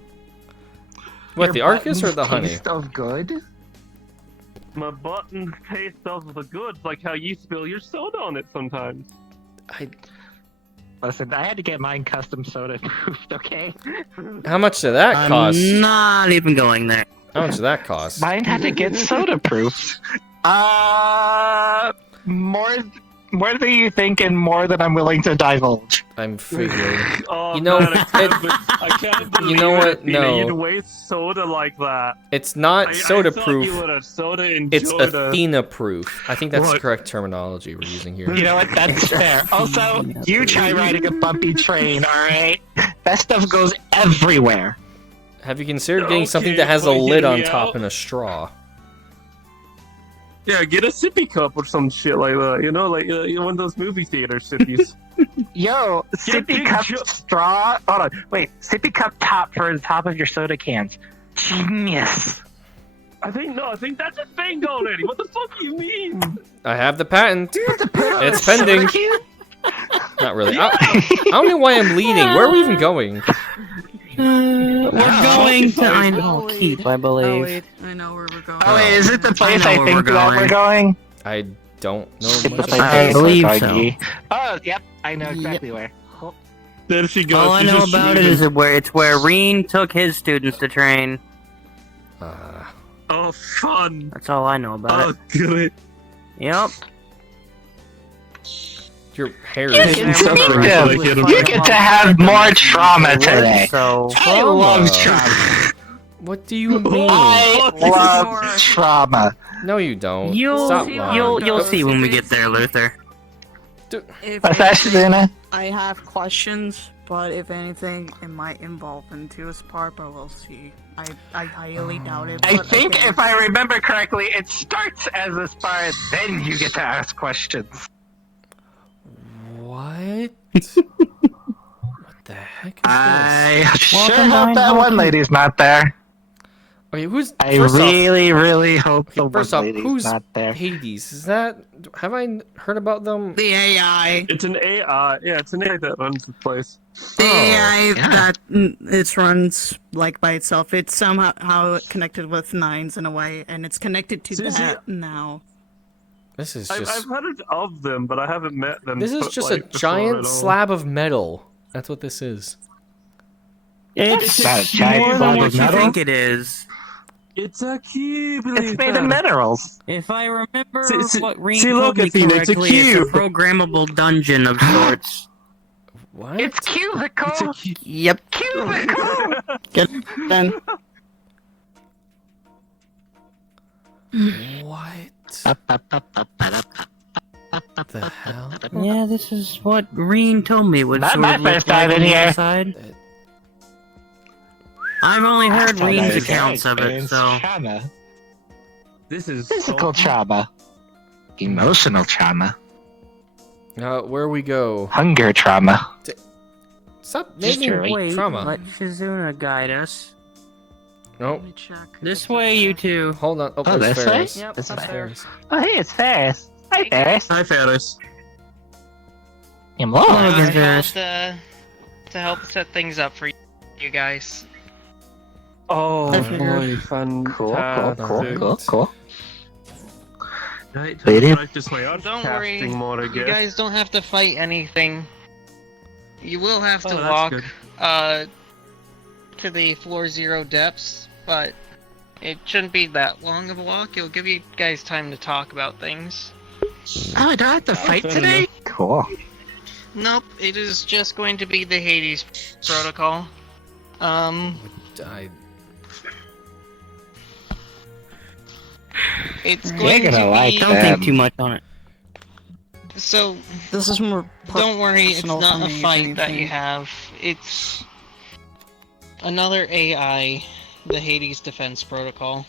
What, the Arcus or the honey? Taste of good? My buttons taste of the goods, like how you spill your soda on it sometimes. Listen, I had to get mine custom soda proofed, okay? How much did that cost? I'm not even going there. How much did that cost? Mine had to get soda proofed. More than you think and more than I'm willing to divulge. I'm figuring. Oh, You know, man, I can't believe You know what? it, Peter. No. You'd waste soda like that. It's not I soda thought proof. You would have soda It's enjoyed Athena proof. I think that's the What? correct terminology we're using here. You know what? That's fair. Also, you try riding a bumpy train, alright? That stuff goes everywhere. Have you considered getting something Okay, that has a but lid hear on me top out. and a straw? Yeah, get a sippy cup or some shit like that. You know, like one of those movie theater sippies. Yo, Get a sippy big cup ju- straw. Hold on. Wait, sippy cup top for the top of your soda cans. Genius. I think that's a thing already. What the fuck do you mean? I have the patent. It's Soda pending. can? Not really. I don't know why I'm leading. Where are we even going? We're going to Einhall wait. Keep, I Oh believe. wait, I know where we're going. Oh, wait, is it the place know I where think we're that we're going? I don't know The much place about I I it. believe think so. we're going. Oh, yep, I know exactly where. There she goes. All I She's know just about it shooting. is that it's where Reen took his students to train. Oh, fun. That's all I know about Oh, it. good. Yep. Your hair You is get Like, you get to have more trauma today. So, I love trauma. What do you mean? I love trauma. No, you don't. You'll Stop lying. you'll see when we get there, Luther. What's that, Shazuna? I have questions, but if anything, it might involve into a spar, but we'll see. I highly doubt it. I but think again, if I remember correctly, it starts as a spar, then you get to ask questions. What? What the heck is I sure Welcome, hope that Ryan. one lady's not there. Okay, who's? I first off, really hope the one first off, lady's who's not there. Hades? Is that? Have I heard about them? the AI. It's an AI. Yeah, it's an AI that runs the place. The Oh, AI yeah. that it runs like by itself. It's somehow connected with Nines in a way, and it's connected to See, that now. This is I've just. heard of them, but I haven't met them. This is just a before at giant all. slab of metal. That's what this is. It's Not a giant more than slab what of you metal? think it is. It's a cube. It's made of minerals. If I remember See, what Reen see, told look, me Athena, it's a correctly, it's a cube. programmable dungeon of sorts. What? It's cubical. It's a cube. Yep. Cubicle. Get then. What the hell? Yeah, this is what Reen told me would Not sort my of look first like time on in the here. inside. I've only heard Thought I Reen's was accounts of it, experienced so... trauma. This is Physical trauma. Emotional trauma. Where we go? Hunger trauma. Stop Just naming wait, trauma. let Shizuna guide us. Nope. Let me check. This way, you two. Hold on. Oh, Oh, there's this way? Ferris. Yep, This up way. there. Oh, hey, it's Ferris. Hi, Ferris. Hi, Ferris. Hello. Oh, I was there's- called to help set things up for you guys. Oh I figured. boy, fun. Cool. Right, Lady? practice my art Don't casting worry, more, I you guess. guys don't have to fight anything. You will have to Oh, that's walk good. to the floor 0 depths, but it shouldn't be that long of a walk. It'll give you guys time to talk about things. Oh, I don't have to fight fair today? enough. Cool. Nope, it is just going to be the Hades protocol. It's You're going gonna to like be... Don't think too much on it. So, This is more. don't worry, it's personal not for a me, if fight that you anything. have. It's another AI, the Hades Defense Protocol.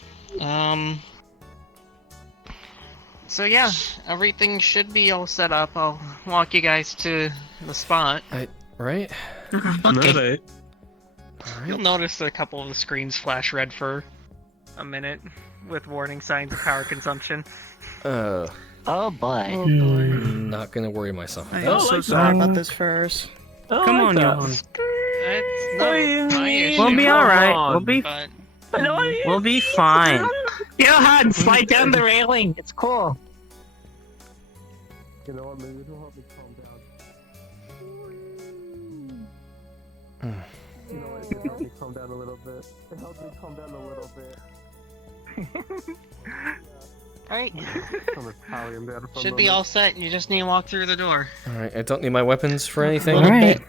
So yeah, everything should be all set up. I'll walk you guys to the spot. Right? Alright. You'll notice a couple of the screens flash red for a minute with warning signs of power consumption. Oh boy. I'm not gonna worry myself. I Oh, am so like sorry that. about this first. Come on, Johan. That's not my issue. We'll be alright. But We'll be fine. Johan, slide down the railing. It's cool. You know what, maybe it'll help me calm down. You know what, it'll help me calm down a little bit. It helps me calm down a little bit. alright, So much power in there for a should be moment. all set. You just need to walk through the door. Alright, I don't need my weapons for anything. Alright.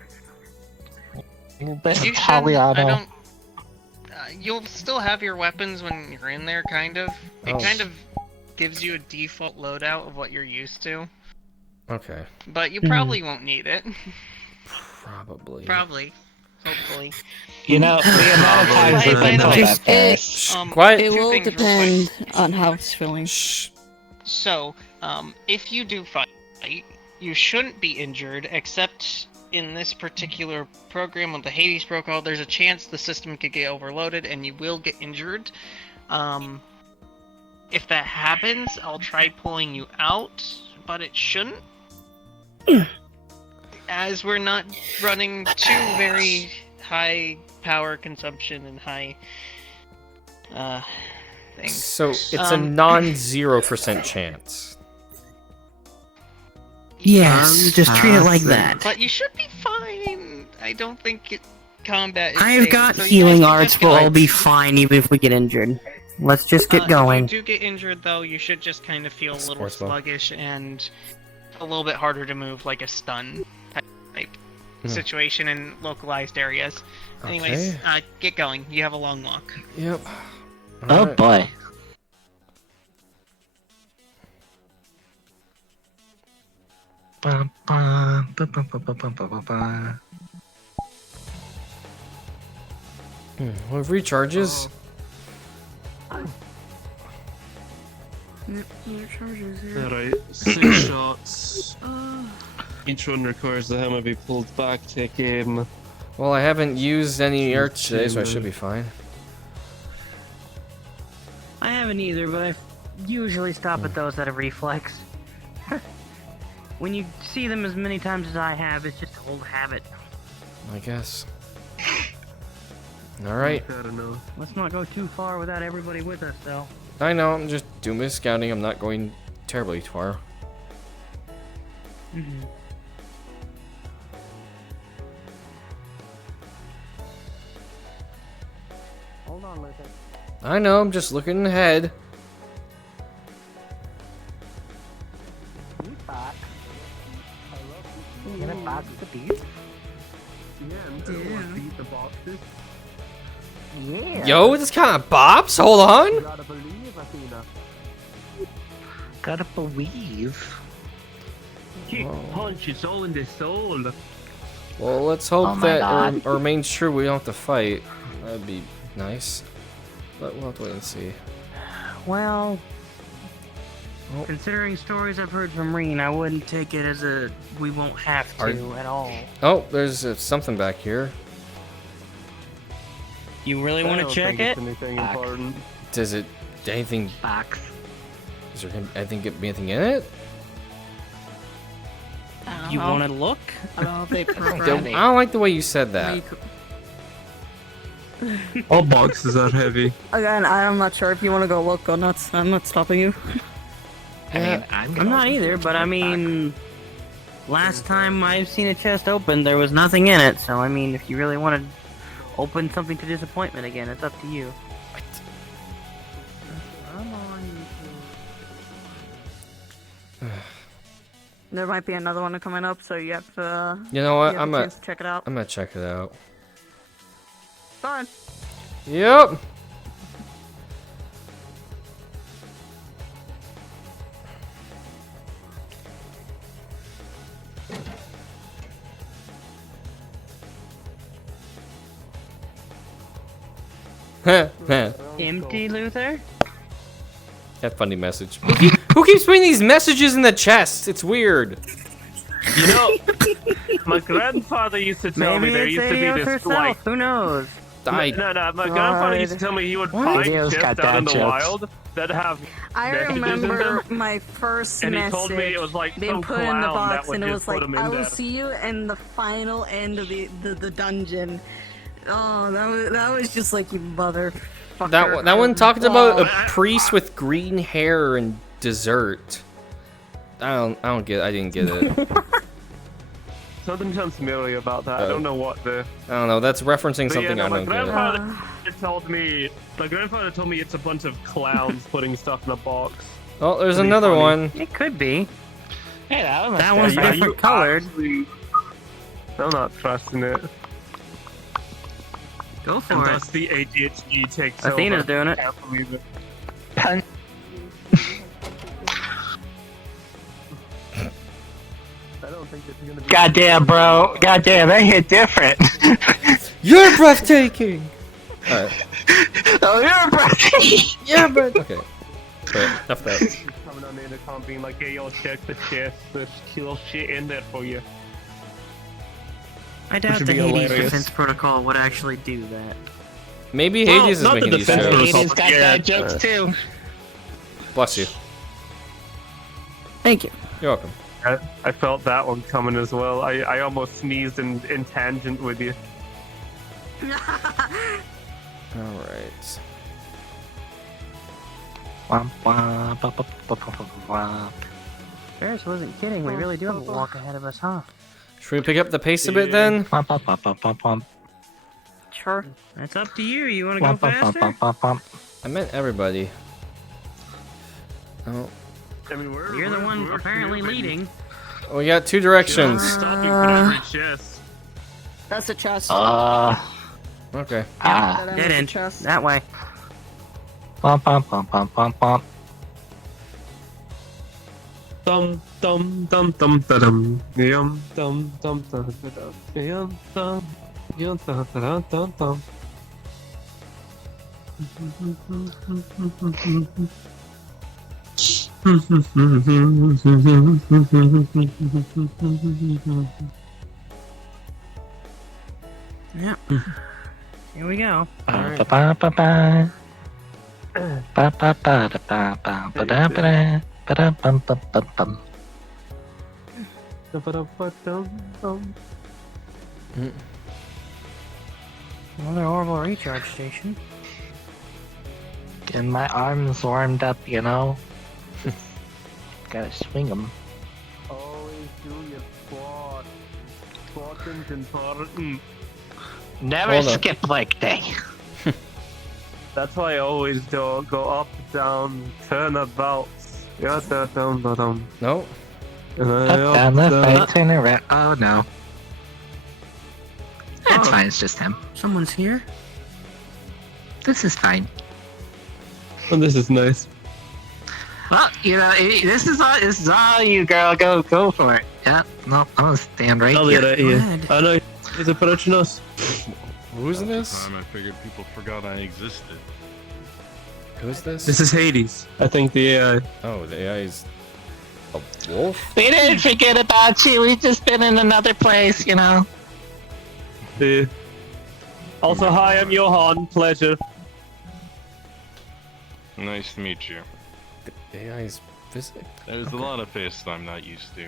A little bit You of should. I Polyauto. don't. You'll still have your weapons when you're in there, kind of. It Oh. kind of gives you a default loadout of what you're used to, Okay. but you probably won't need it. Probably. Probably. Hopefully. You know, the amount of times By we've been the told way, that, Ferris. Shh, Um, quiet. It Two will things real depend on how it's feeling. Shh. So, if you do fight, you shouldn't be injured, except in this particular program with the Hades protocol, there's a chance the system could get overloaded and you will get injured. If that happens, I'll try pulling you out, but it shouldn't. As we're not running two very high power consumption and high things. So it's a non-0% chance. Yes, just treat it like that. But you should be fine. I don't think combat is I've safe, got so you healing guys can arts, just we'll go. all be fine even if we get injured. Let's just get going. If you do get injured, though, you should just kind of feel a little Sports ball. sluggish and a little bit harder to move, like a stun type situation in localized areas. Anyways, Okay. get going. You have a long walk. Yep. Oh Alright. boy. Bum, bum, bum, bum, bum, bum, bum, bum, bum. Well, it recharges. Alright, 6 shots. Each one requires the hammer be pulled back, take aim. Well, I haven't used any arch today, so I should be fine. I haven't either, but I usually stop at those that have reflex. When you see them as many times as I have, it's just old habit. I guess. Alright. I don't know. Let's not go too far without everybody with us, though. I know, I'm just doing my scouting. I'm not going terribly far. Hold on, Luther. I know, I'm just looking ahead. Box. Can I box the beef? Beat the boxes. Yeah. Yo, this kind of bops? Hold on. Gotta believe, Athena. Gotta believe. Punch, it's all in the soul. Well, let's Oh hope my that God. it remains true. We don't have to fight. That'd be nice. But we'll have to wait and see. Well, Oh. considering stories I've heard from Reen, I wouldn't take it as a we won't have to at all. Oh, there's something back here. You really want to check it? Anything Back. important. Does it anything? Box. Is there anything in it? You want to look? I don't know if they I don't like the way you said that. All boxes are heavy. Again, I'm not sure if you want to go look. Go nuts. I'm not stopping you. I mean, I'm not either, but I mean, last time I've seen a chest open, there was nothing in it. So I mean, if you really want to open something to disappointment again, it's up to you. There might be another one coming up, so you have to. You know what? you have a chance to check it out. I'm gonna check it out. Fine. Yep. Empty, Luther? That funny message. Who keeps putting these messages in the chest? It's weird. You know, my grandfather used to tell me Maybe there it's used to be Adios this herself. like. Who knows? I No, my grandfather used to tell me he would What? find Adios chests got out in dad the jokes. wild that have I messages in remember them. my first And he message told me it was like being some put in the clown box, that would and it just was put like, them in "I will there. see you in the final end of the dungeon." Oh, that was just like, you motherfucker. that one talked about Oh. a priest with green hair and dessert. I didn't get it. Something sounds familiar about that. I don't know what the. I don't know. That's referencing But something yeah, I no, don't get. my grandfather told me it's a bunch of clowns putting stuff in a box. Oh, there's Pretty another funny. one. It could be. Hey, that That one's Yeah, different you colored. I'm not trusting it. Go And for it. thus the ADHD takes Athena's over. doing it. Can't believe it. I don't think it's gonna be. Goddamn, bro. Goddamn, that hit different. You're breathtaking. Alright. Oh, you're breathtaking. Yeah, but okay. But enough of that. Coming on the intercom being like, hey, yo, check the chest. There's kill shit in there for you. I doubt should the be Hades hilarious. defense protocol would actually do that. Maybe Well, Hades is not the making these defense jokes. protocol. Hades got Yeah, dad jokes too. Bless you. Thank you. You're welcome. I felt that one coming as well. I almost sneezed in tangent with you. Alright. Ferris wasn't kidding. We really do have a walk ahead of us, huh? Should we pick up the pace a bit then? Sure. It's up to you. You want to go faster? I meant everybody. Oh. I mean, You're the one apparently leading. We got two directions. Stopping for every chest. That's a chest. Okay. Ah. That Dead ends the end. chest. That way. Bum bum bum bum bum bum. Dum dum dum dum da dum. Yum dum dum da da da. Yum dum. Yum da da da dum. Yeah. Here we go. Ba ba ba ba ba. Ba ba ba da ba ba ba da ba da ba da bum bum bum bum. Another horrible recharge station. Getting my arms warmed up, you know. Gotta swing them. Always do your squat. Squatting's important. Never Hold on. skip leg day. That's why I always do go up, down, turn-abouts. Yeah, dum dum dum. No. And Up, then down, left, down. right, turn around. Oh no. That's fine, it's just him. Someone's here. This is fine. Oh, this is nice. Well, you know, this is all you, girl. Go for it. Yeah, no, I'm gonna stand right I'll here. get it here. Red. I know he's approaching us. Who's At the this? time I figured people forgot I existed. Who's this? This is Hades. I think the AI. Oh, the AI is a wolf? We didn't forget about you. We've just been in another place, you know. Also, hi, I'm Johan. Pleasure. Nice to meet you. The AI is physics. There's a lot of fists I'm not used to.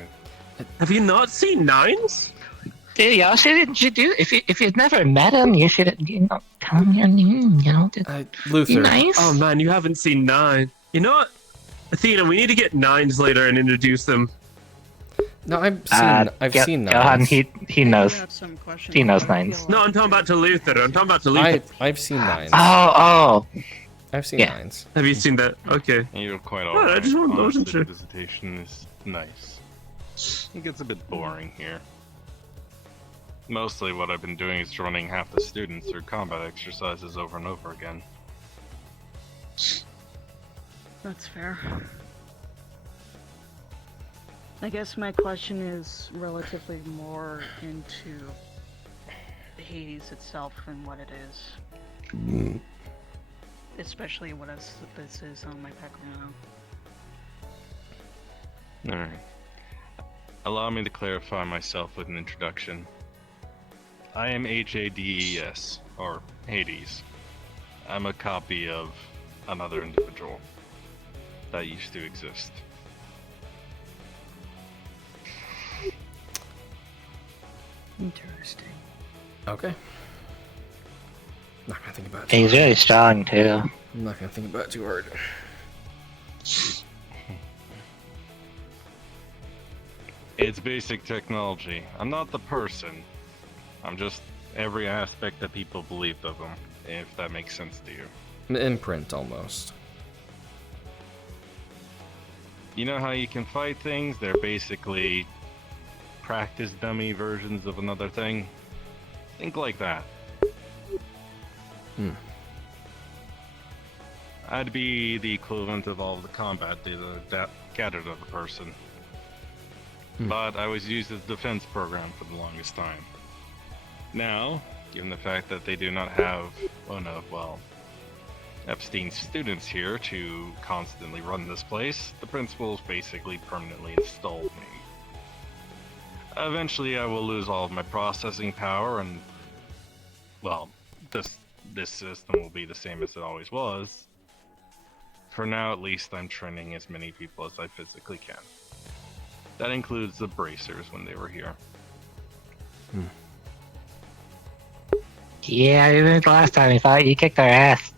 Have you not seen Nines? Dude, y'all should do if you've never met him, you should tell him your name. You know, Luther. be nice. Oh man, you haven't seen Nine. You know what, Athena? We need to get Nines later and introduce them. No, I've seen Johan, Nines. he knows. I have some questions, He knows but I Nines. feel No, I'm talking about to Luther. I'm talking about to Luther. I've seen Nines. Oh. I've seen Yeah. Nines. Have you seen that? Okay. And you're quite I alright. just wasn't Honestly, sure. the visitation is nice. It gets a bit boring here. Mostly what I've been doing is running half the students through combat exercises over and over again. That's fair. I guess my question is relatively more into Hades itself and what it is. Especially what this is on my background. Alright. Allow me to clarify myself with an introduction. I am Hades, or Hades. I'm a copy of another individual that used to exist. Interesting. Okay. Not gonna think about it. He's really strong too. I'm not gonna think about it too hard. It's basic technology. I'm not the person. I'm just every aspect that people believed of them, if that makes sense to you. An imprint, almost. You know how you can fight things? They're basically practice dummy versions of another thing. Think like that. I'd be the equivalent of all of the combat data gathered of the person. But I was used as a defense program for the longest time. Now, given the fact that they do not have one of, well, Epstein's students here to constantly run this place, the principal's basically permanently installed me. Eventually I will lose all of my processing power and, well, this system will be the same as it always was. For now, at least, I'm training as many people as I physically can. That includes the bracers when they were here. Yeah, I remember the last time we fought, you kicked our ass.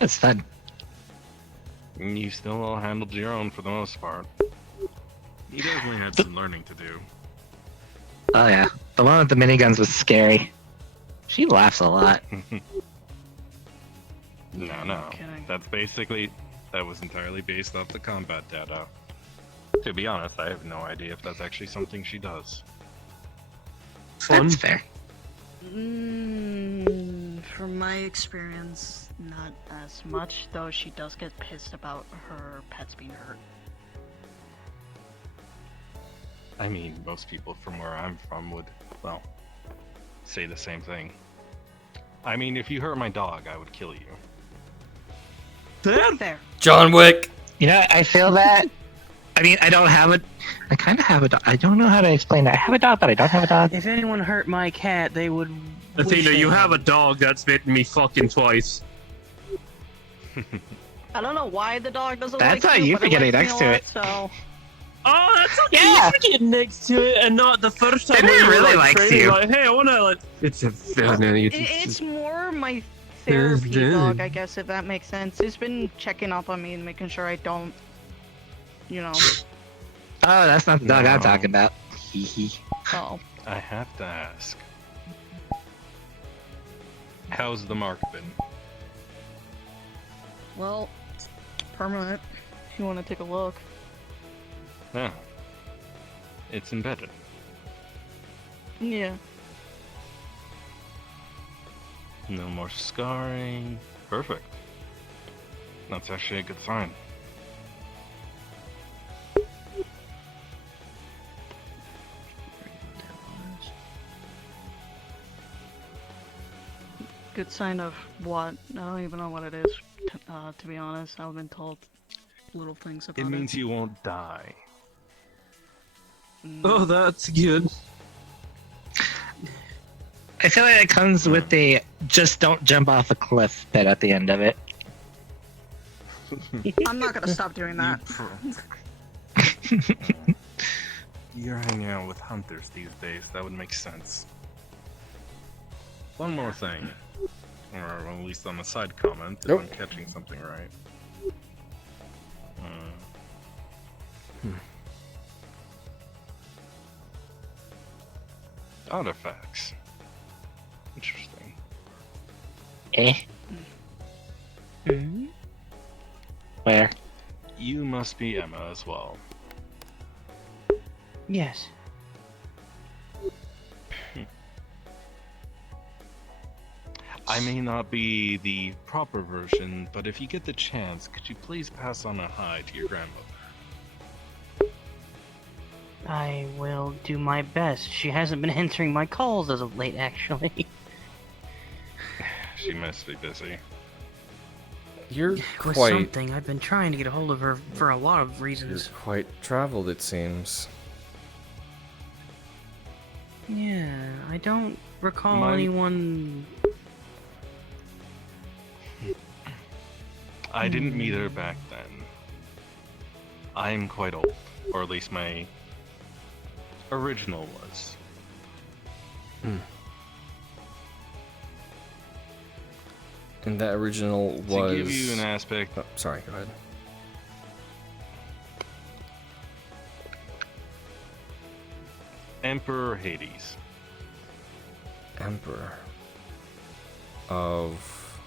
It's fun. You still all handled your own for the most part. You definitely had some learning to do. Oh yeah, the one with the miniguns was scary. She laughs a lot. No. That was entirely based off the combat data. To be honest, I have no idea if that's actually something she does. Fun. That's fair. From my experience, not as much, though she does get pissed about her pets being hurt. I mean, most people from where I'm from would, well, say the same thing. I mean, if you hurt my dog, I would kill you. There. John Wick. You know, I feel that. I mean, I kind of have a dog. I don't know how to explain that. I have a dog, but I don't have a dog. If anyone hurt my cat, they would. Athena, you have a dog that's bitten me fucking twice. I don't know why the dog doesn't That's like not you but for getting likes me next a to lot, it. So... Oh, that's okay. Yeah. You should get next to it, and not the first time. Maybe when it you were, really like, likes training, you. Like, hey, I want to like. It's a It's more my therapy dog, I guess, if that makes sense. He's been checking up on me and making sure I don't, you know. Oh, that's not the dog I'm No. talking about. Hee hee. Oh. I have to ask. How's the mark been? Well, it's permanent. If you want to take a look. No. It's embedded. Yeah. No more scarring. Perfect. That's actually a good sign. Good sign of what? I don't even know what it is, to be honest. I've been told little things about It it. means you won't die. Oh, that's good. I feel like it comes with the just don't jump off a cliff bit at the end of it. I'm not gonna stop doing that. You're hanging out with hunters these days. That would make sense. One more thing. Or at least on a side comment, if Nope. I'm catching something right. Artifacts. Interesting. Eh? Hmm? Where? You must be Emma as well. Yes. I may not be the proper version, but if you get the chance, could you please pass on a hi to your grandmother? I will do my best. She hasn't been answering my calls as of late, actually. She must be busy. You're With quite something, I've been trying to get a hold of her for a lot of you're reasons. quite traveled, it seems. Yeah, I don't recall My- anyone. I didn't meet her back then. I'm quite old, or at least my original was. And that original was. To give you an aspect, Oh, sorry, go ahead. Emperor Hades. Emperor of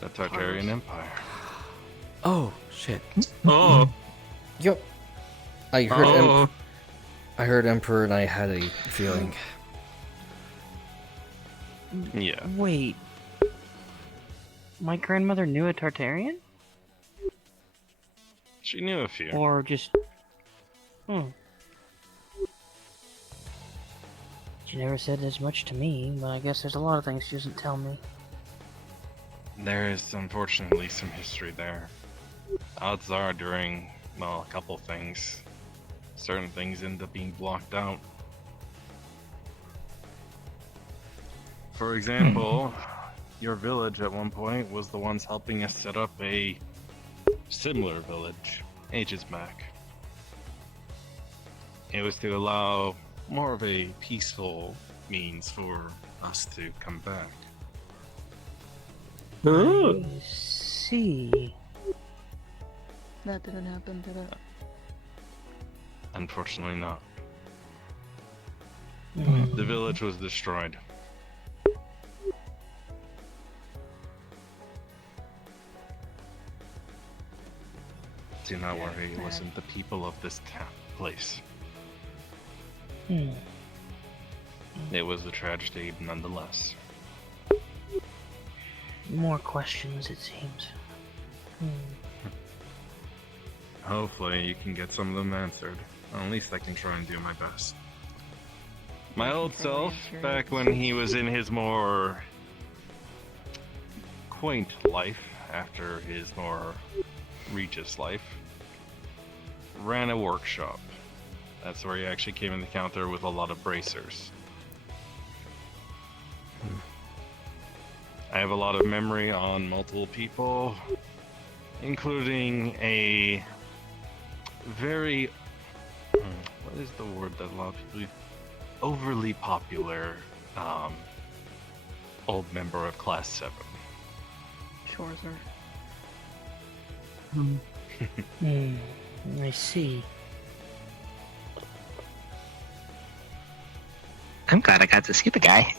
The Tartarian Empire. Oh shit. Oh. Yep. I heard Oh. I heard Emperor and I had a feeling. Yeah. Wait. My grandmother knew a Tartarian? She knew a few. Or just. Hmm. She never said as much to me, but I guess there's a lot of things she doesn't tell me. There is unfortunately some history there. Odds are during, well, a couple things, certain things end up being blocked out. For example, your village at one point was the ones helping us set up a similar village ages back. It was to allow more of a peaceful means for us to come back. Oh. I see. That didn't happen, did it? Unfortunately not. Hmm. The village was destroyed. Do not worry, it wasn't the people of this place. Hmm. It was a tragedy nonetheless. More questions, it seems. Hopefully you can get some of them answered. At least I can try and do my best. My old self, back when he was in his more quaint life, after his more Regis life, ran a workshop. That's where he actually came in the counter with a lot of bracers. I have a lot of memory on multiple people, including a very, what is the word that a lot of people use? Overly popular old member of Class 7. Sure, sir. I see. I'm glad I got to see the guy.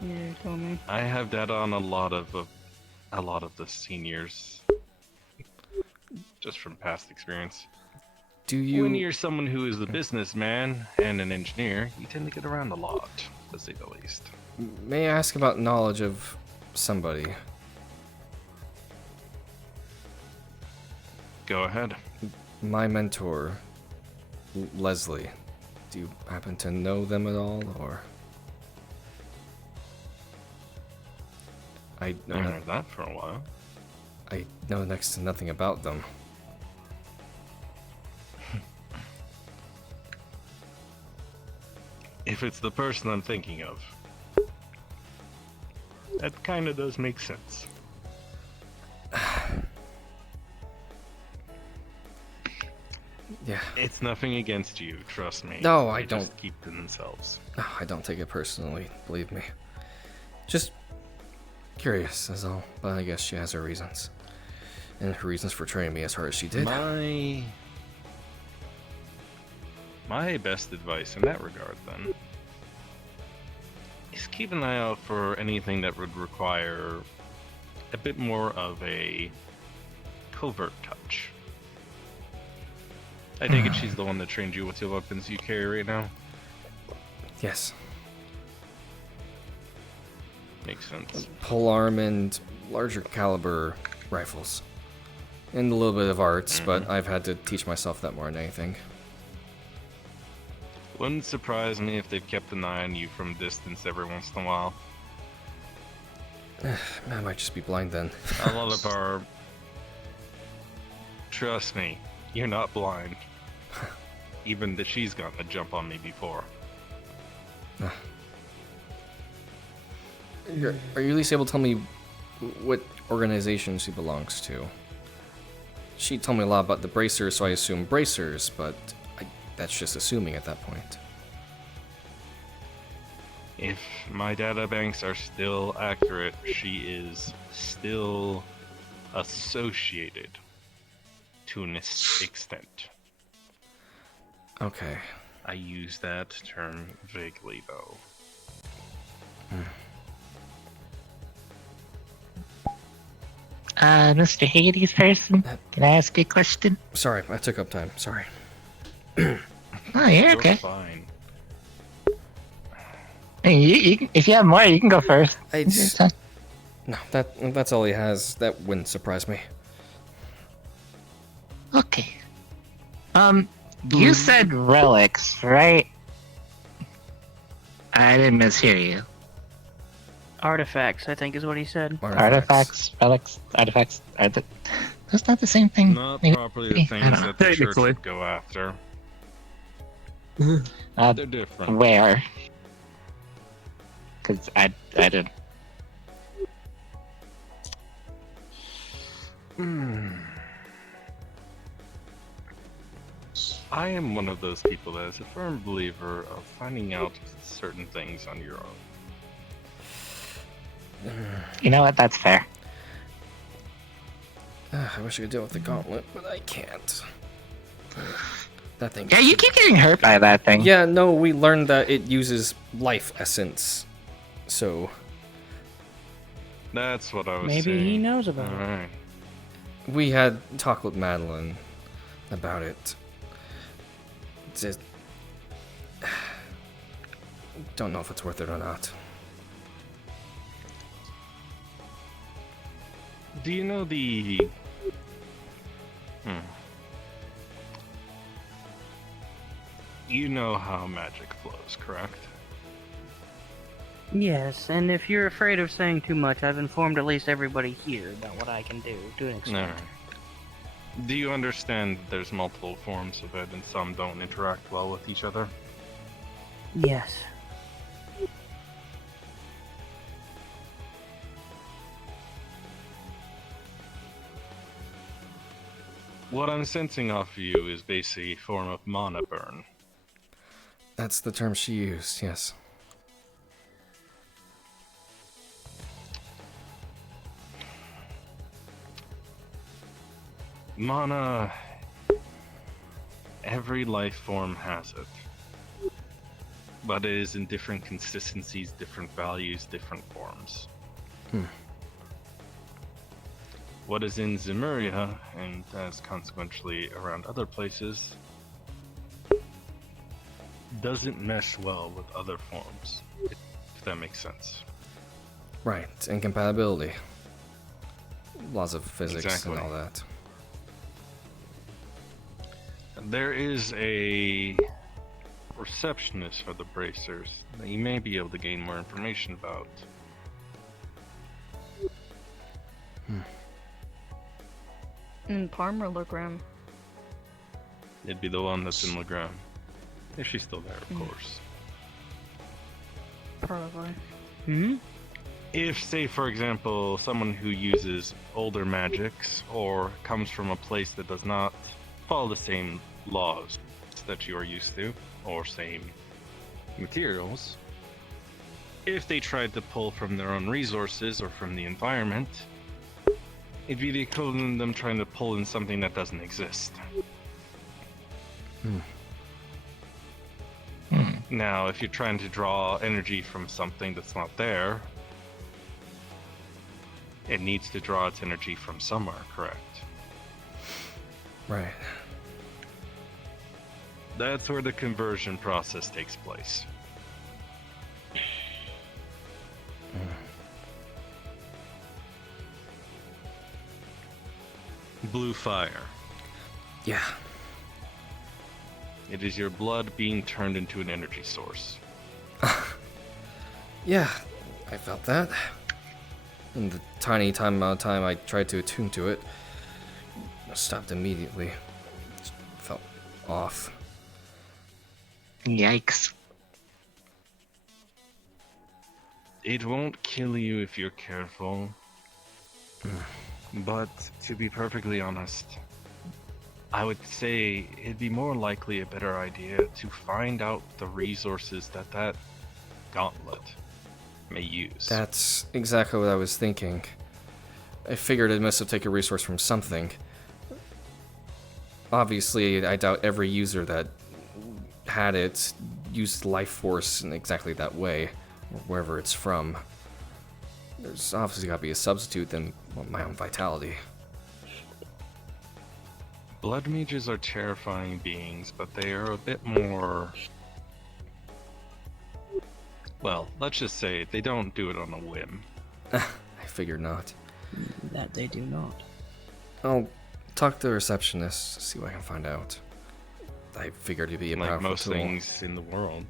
Yeah, tell me. I have data on a lot of the seniors, just from past experience. Do you? When you're someone who is a businessman and an engineer, you tend to get around a lot, to say the least. May I ask about knowledge of somebody? Go ahead. My mentor, Leslie. Do you happen to know them at all, or? I I heard that for a while. I know next to nothing about them. If it's the person I'm thinking of, that kind of does make sense. Yeah. It's nothing against you, trust me. No, I They don't. just keep to themselves. I don't take it personally, believe me. Just curious, is all. But I guess she has her reasons. And her reasons for training me as hard as she did. My best advice in that regard, then, is keep an eye out for anything that would require a bit more of a covert touch. I take it she's the one that trained you with the weapons you carry right now? Yes. Makes sense. Polearm and larger caliber rifles. And a little bit of arts, but I've had to teach myself that more than anything. Wouldn't surprise me if they've kept an eye on you from distance every once in a while. I might just be blind then. A lot of our... Trust me, you're not blind. Even that she's gotten a jump on me before. Are you at least able to tell me what organization she belongs to? She told me a lot about the bracers, so I assume bracers, but that's just assuming at that point. If my data banks are still accurate, she is still associated to an extent. Okay. I use that term vaguely, though. Mr. Hades person, can I ask you a question? Sorry, I took up time. Sorry. Oh, you're okay. You're fine. Hey, if you have more, you can go first. No, that's all he has. That wouldn't surprise me. Okay. You said relics, right? I didn't mishear you. Artifacts, I think is what he said. Artifacts, relics, artifacts. That's not the same thing. Not Maybe- properly the I things don't know. that the church Technically. would go after. They're different. Where? Because I didn't. I am one of those people that is a firm believer of finding out certain things on your own. You know what? That's fair. I wish I could deal with the gauntlet, but I can't. That thing. Yeah, you keep getting hurt by that thing. Yeah, no, we learned that it uses life essence. So. That's what I was Maybe saying. he knows about it. Alright. We had talk with Madeline about it. don't know if it's worth it or not. Do you know the... You know how magic flows, correct? Yes, and if you're afraid of saying too much, I've informed at least everybody here about what I can do to an extent. Do you understand there's multiple forms of it and some don't interact well with each other? Yes. What I'm sensing off of you is basically a form of mana burn. That's the term she used, yes. Mana... Every life form has it. But it is in different consistencies, different values, different forms. What is in Zemuria, and as consequently around other places, doesn't mesh well with other forms, if that makes sense. Right, incompatibility. Laws of physics Exactly. and all that. There is a receptionist for the bracers that you may be able to gain more information about. In Parm or Legram? It'd be the one that's in Legram. If she's still there, of course. Probably. If, say, for example, someone who uses older magics or comes from a place that does not follow the same laws that you are used to, or same materials, if they tried to pull from their own resources or from the environment, it'd be the equivalent of them trying to pull in something that doesn't exist. Now, if you're trying to draw energy from something that's not there, it needs to draw its energy from somewhere, correct? Right. That's where the conversion process takes place. Blue fire. Yeah. It is your blood being turned into an energy source. Yeah, I felt that. In the tiny amount of time I tried to attune to it, I stopped immediately. Just felt off. Yikes. It won't kill you if you're careful. But to be perfectly honest, I would say it'd be more likely a better idea to find out the resources that gauntlet may use. That's exactly what I was thinking. I figured it must have taken a resource from something. Obviously, I doubt every user that had it used life force in exactly that way, or wherever it's from. There's obviously got to be a substitute than my own vitality. Blood mages are terrifying beings, but they are a bit more... Well, let's just say they don't do it on a whim. I figured not. That they do not. I'll talk to the receptionist, see what I can find out. I figured it'd be a Like powerful most tool. things in the world.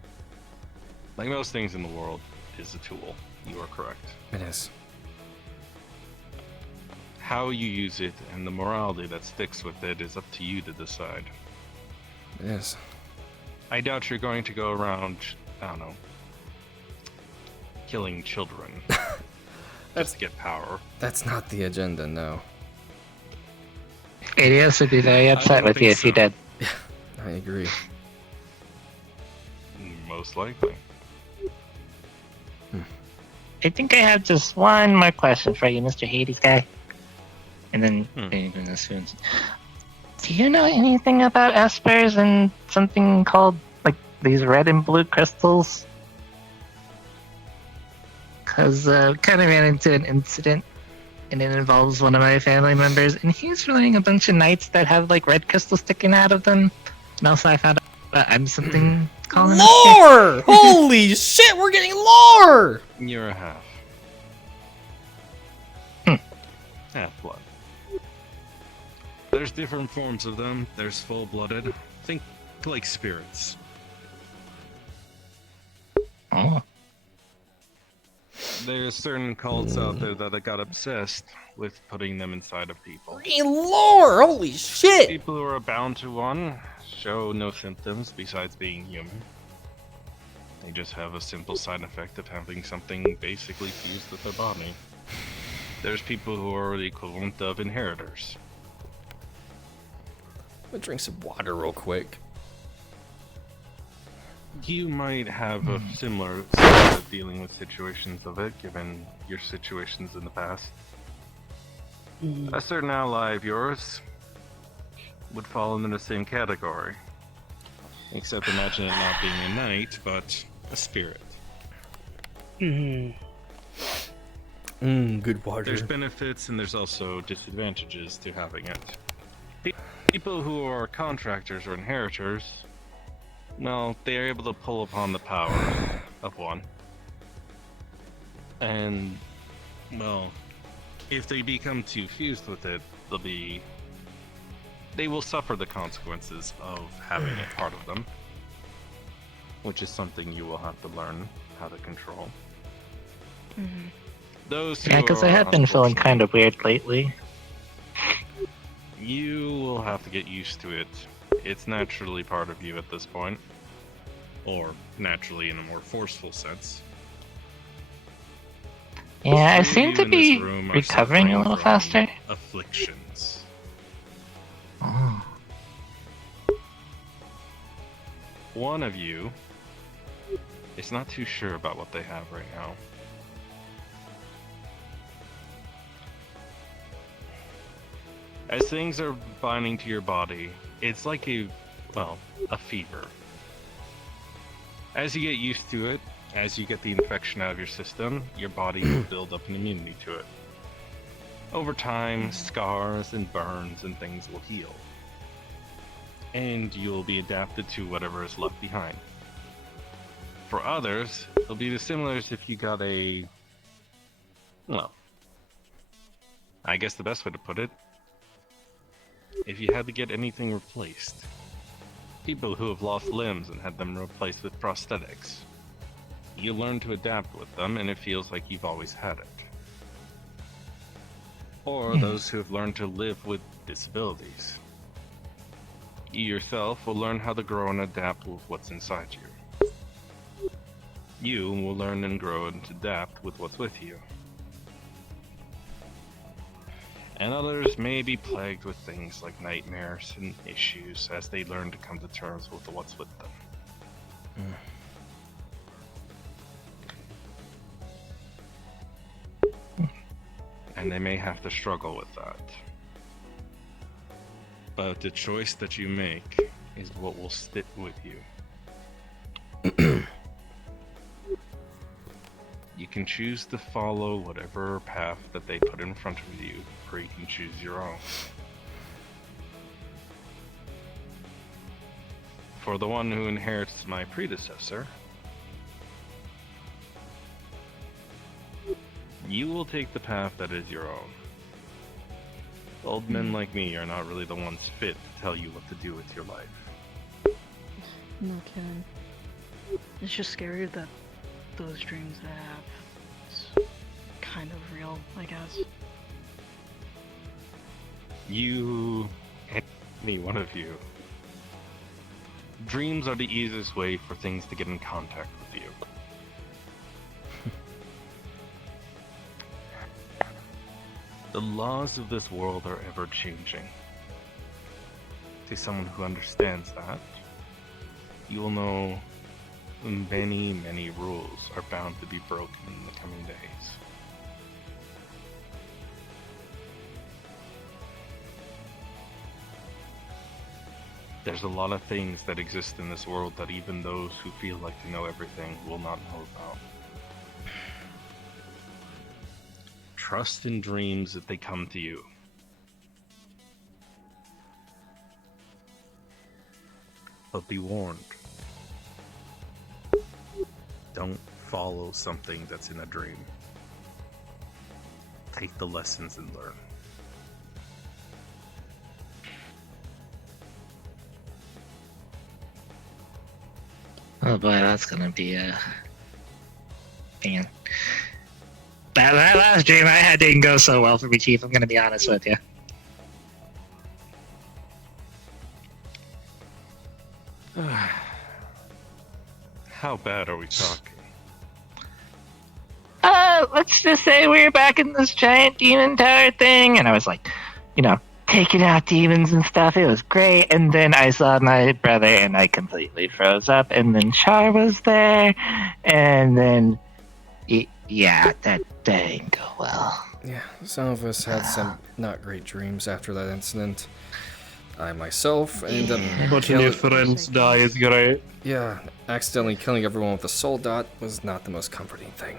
Like most things in the world is a tool. You are correct. It is. How you use it and the morality that sticks with it is up to you to decide. It is. I doubt you're going to go around, I don't know, killing children just to get power. That's not the agenda, no. ADS would be very upset with you if you did. I agree. Most likely. I think I have just one more question for you, Mr. Hades guy. And then even this soon. Do you know anything about espers and something called like these red and blue crystals? Because kind of ran into an incident, and it involves one of my family members, and he's running a bunch of knights that have like red crystals sticking out of them. And also, I found out I'm something Calling Lore! Holy shit, we're getting lore! You're a half. Half-blood. There's different forms of them. There's full-blooded. Think like spirits. Oh. There's certain cults out there that got obsessed with putting them inside of people. We're getting lore! Holy shit! People who are bound to one show no symptoms besides being human. They just have a simple side effect of having something basically fused with their body. There's people who are the equivalent of inheritors. I'm gonna drink some water real quick. You might have a similar sort of dealing with situations of it, given your situations in the past. A certain ally of yours would fall into the same category. Except imagine it not being a knight, but a spirit. Good water. There's benefits and there's also disadvantages to having it. People who are contractors or inheritors, well, they are able to pull upon the power of one. And, well, if they become too fused with it, they will suffer the consequences of having it part of them. Which is something you will have to learn how to control. Those who Yeah, because I have been feeling kind of weird lately. You will have to get used to it. It's naturally part of you at this point. Or naturally in a more forceful sense. Yeah, I Three of seem you to in this be room are recovering a suffering little from faster. Afflictions. Oh. One of you is not too sure about what they have right now. As things are binding to your body, it's like a fever. As you get used to it, as you get the infection out of your system, your body will build up an immunity to it. Over time, scars and burns and things will heal. And you'll be adapted to whatever is left behind. For others, it'll be similar as if you got I guess the best way to put it, if you had to get anything replaced. People who have lost limbs and had them replaced with prosthetics. You learn to adapt with them and it feels like you've always had it. Or those who have learned to live with disabilities. You yourself will learn how to grow and adapt with what's inside you. You will learn and grow and adapt with what's with you. And others may be plagued with things like nightmares and issues as they learn to come to terms with what's with them. And they may have to struggle with that. But the choice that you make is what will stick with you. You can choose to follow whatever path that they put in front of you, or you can choose your own. For the one who inherits my predecessor, you will take the path that is your own. Old men like me are not really the ones fit to tell you what to do with your life. No kidding. It's just scary that those dreams that I have, it's kind of real, I guess. You, any one of you, dreams are the easiest way for things to get in contact with you. The laws of this world are ever changing. To someone who understands that, you will know many, many rules are bound to be broken in the coming days. There's a lot of things that exist in this world that even those who feel like they know everything will not know about. Trust in dreams if they come to you. But be warned. Don't follow something that's in a dream. Take the lessons and learn. Oh boy, that's gonna be a man. That last dream I had didn't go so well for me, Chief. I'm gonna be honest with you. How bad are we talking? Let's just say we were back in this giant demon tower thing, and I was like, taking out demons and stuff. It was great. And then I saw my brother, and I completely froze up. And then Char was there, and then, yeah, that didn't go well. Yeah, some of us had some not great dreams after that incident. I myself ended up Watching your friends die is great. Yeah, accidentally killing everyone with a soul dot was not the most comforting thing.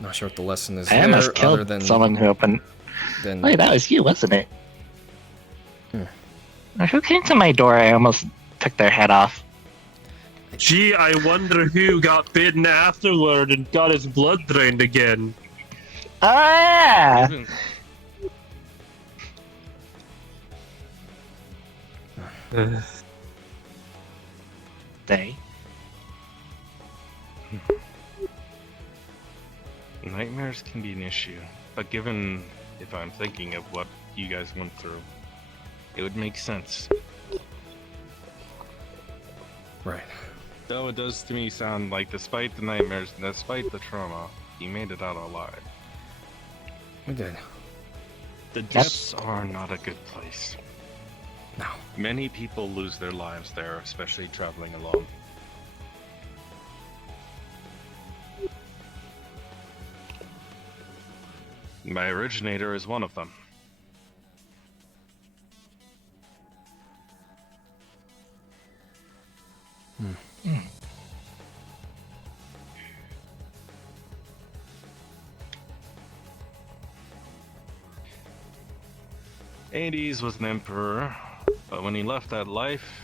Not sure what the lesson is I there, almost other killed than someone who opened. Wait, that was you, wasn't it? Who came to my door? I almost took their head off. Gee, I wonder who got bitten afterward and got his blood drained again. Oh, yeah! They? Nightmares can be an issue, but given if I'm thinking of what you guys went through, it would make sense. Right. Though it does to me sound like despite the nightmares, despite the trauma, you made it out alive. We did. The depths are not a good place. No. Many people lose their lives there, especially traveling alone. My originator is one of them. Hades was an emperor, but when he left that life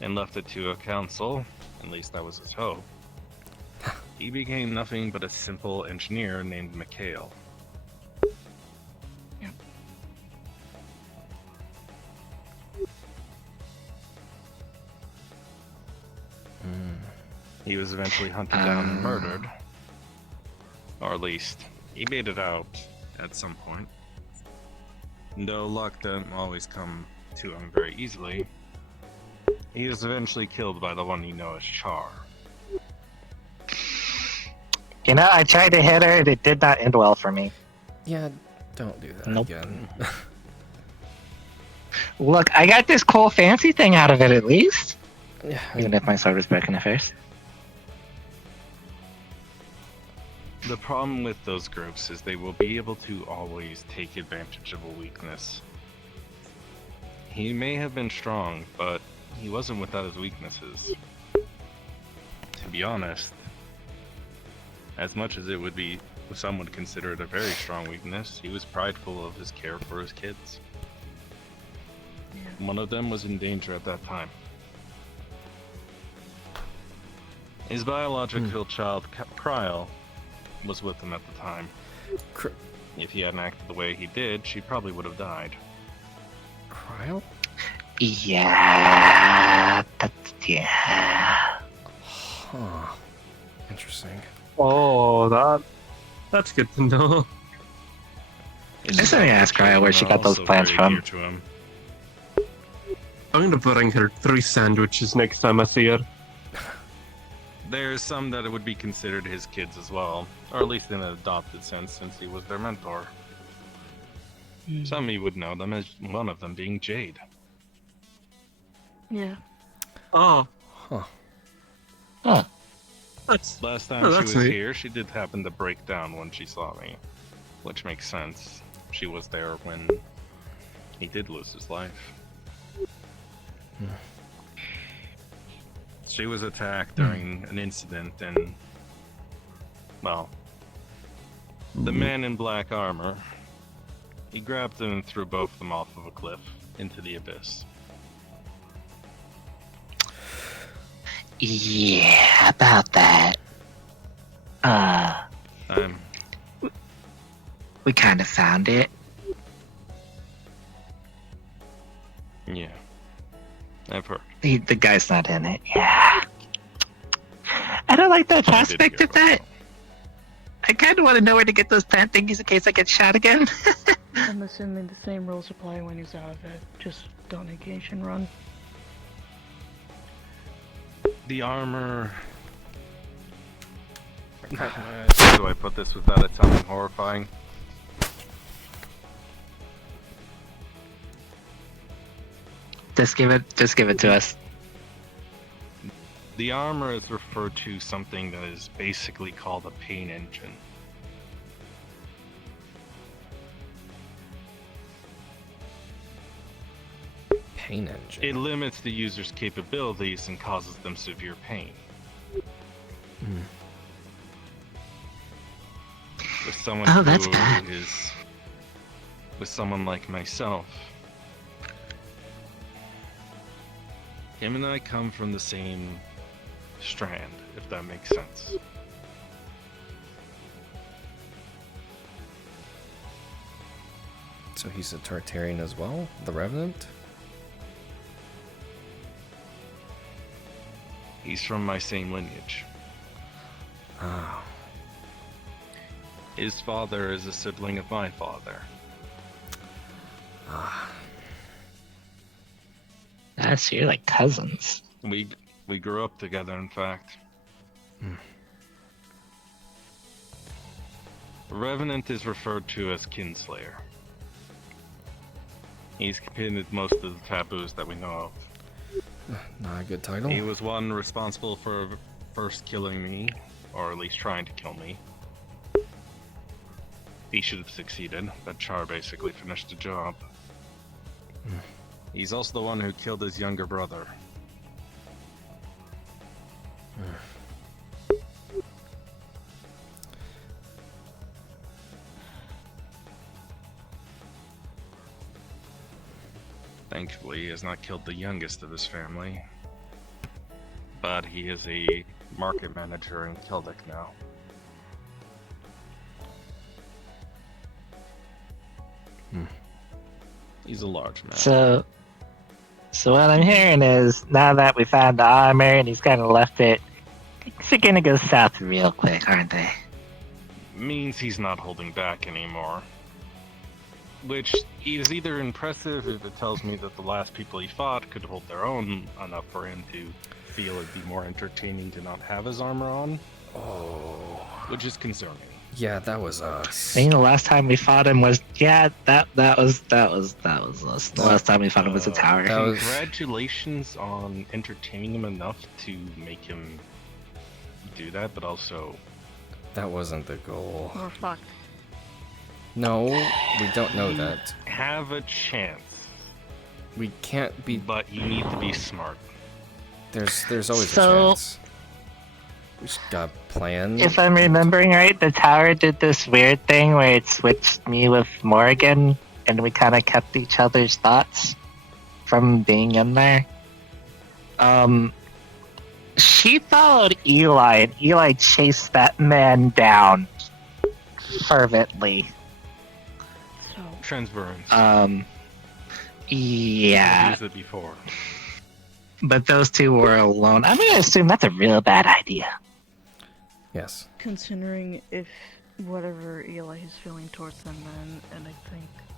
and left it to a council, at least that was his hope, he became nothing but a simple engineer named Mikhail. He was eventually hunted down and murdered. Or at least, he made it out at some point. Though luck doesn't always come to him very easily, he was eventually killed by the one you know as Char. I tried to hit her, and it did not end well for me. Yeah, don't do that again. Look, I got this cool fancy thing out of it at least. Yeah, Even if my sword was broken at first. The problem with those groups is they will be able to always take advantage of a weakness. He may have been strong, but he wasn't without his weaknesses. To be honest, as much as it would be, some would consider it a very strong weakness, he was prideful of his care for his kids. One of them was in danger at that time. His biological child, Kryl, was with him at the time. If he hadn't acted the way he did, she probably would have died. Kryl? Yeah. Huh. Interesting. Oh, that's good to know. I just need to ask Kryl where she got those plants from. I'm gonna bring her 3 sandwiches next time I see her. There's some that would be considered his kids as well, or at least in an adopted sense since he was their mentor. Some you would know them as one of them being Jade. Yeah. Oh. Huh. Huh. Last time she was here, she did happen to break down when she saw me, which makes sense. She was there when he did lose his life. She was attacked during an incident and, well, the man in black armor, he grabbed them and threw both of them off of a cliff into the abyss. Yeah, about that. We kind of found it. Yeah. I've heard. The guy's not in it. Yeah. I don't like the prospect of that. I kind of want to know where to get those plant thingies in case I get shot again. I'm assuming the same rules apply when he's out of it. Just don't engage and run. The armor. How do I put this without it sounding horrifying? Just give it to us. The armor is referred to something that is basically called a pain engine. Pain engine. It limits the user's capabilities and causes them severe pain. With someone that's who bad. is with someone like myself. Him and I come from the same strand, if that makes sense. So he's a Tartarian as well? The Revenant? He's from my same lineage. Ah. His father is a sibling of my father. Ah. So you're like cousins. We grew up together, in fact. Revenant is referred to as Kinslayer. He's committed most of the taboos that we know of. Not a good title. He was one responsible for first killing me, or at least trying to kill me. He should have succeeded, but Char basically finished the job. He's also the one who killed his younger brother. Thankfully, he has not killed the youngest of his family. But he is a market manager in Keldic now. He's a large man. So what I'm hearing is, now that we found the armor and he's kind of left it, things are gonna go south real quick, aren't they? Means he's not holding back anymore. Which is either impressive if it tells me that the last people he fought could hold their own enough for him to feel it'd be more entertaining to not have his armor on. Oh. Which is concerning. Yeah, that was us. I think the last time we fought him was that was us. The last time we fought him was a tower. Congratulations on entertaining him enough to make him do that, but also that wasn't the goal. We're fucked. No, we don't know that. Have a chance. We can't be. But you need to be smart. There's always a chance. We just got plans. If I'm remembering right, the tower did this weird thing where it switched me with Morgan, and we kind of kept each other's thoughts from being in there. She followed Eli, and Eli chased that man down fervently. Transference. Yeah. I've used it before. But those two were alone. I'm gonna assume that's a real bad idea. Yes. Considering if whatever Eli is feeling towards them, and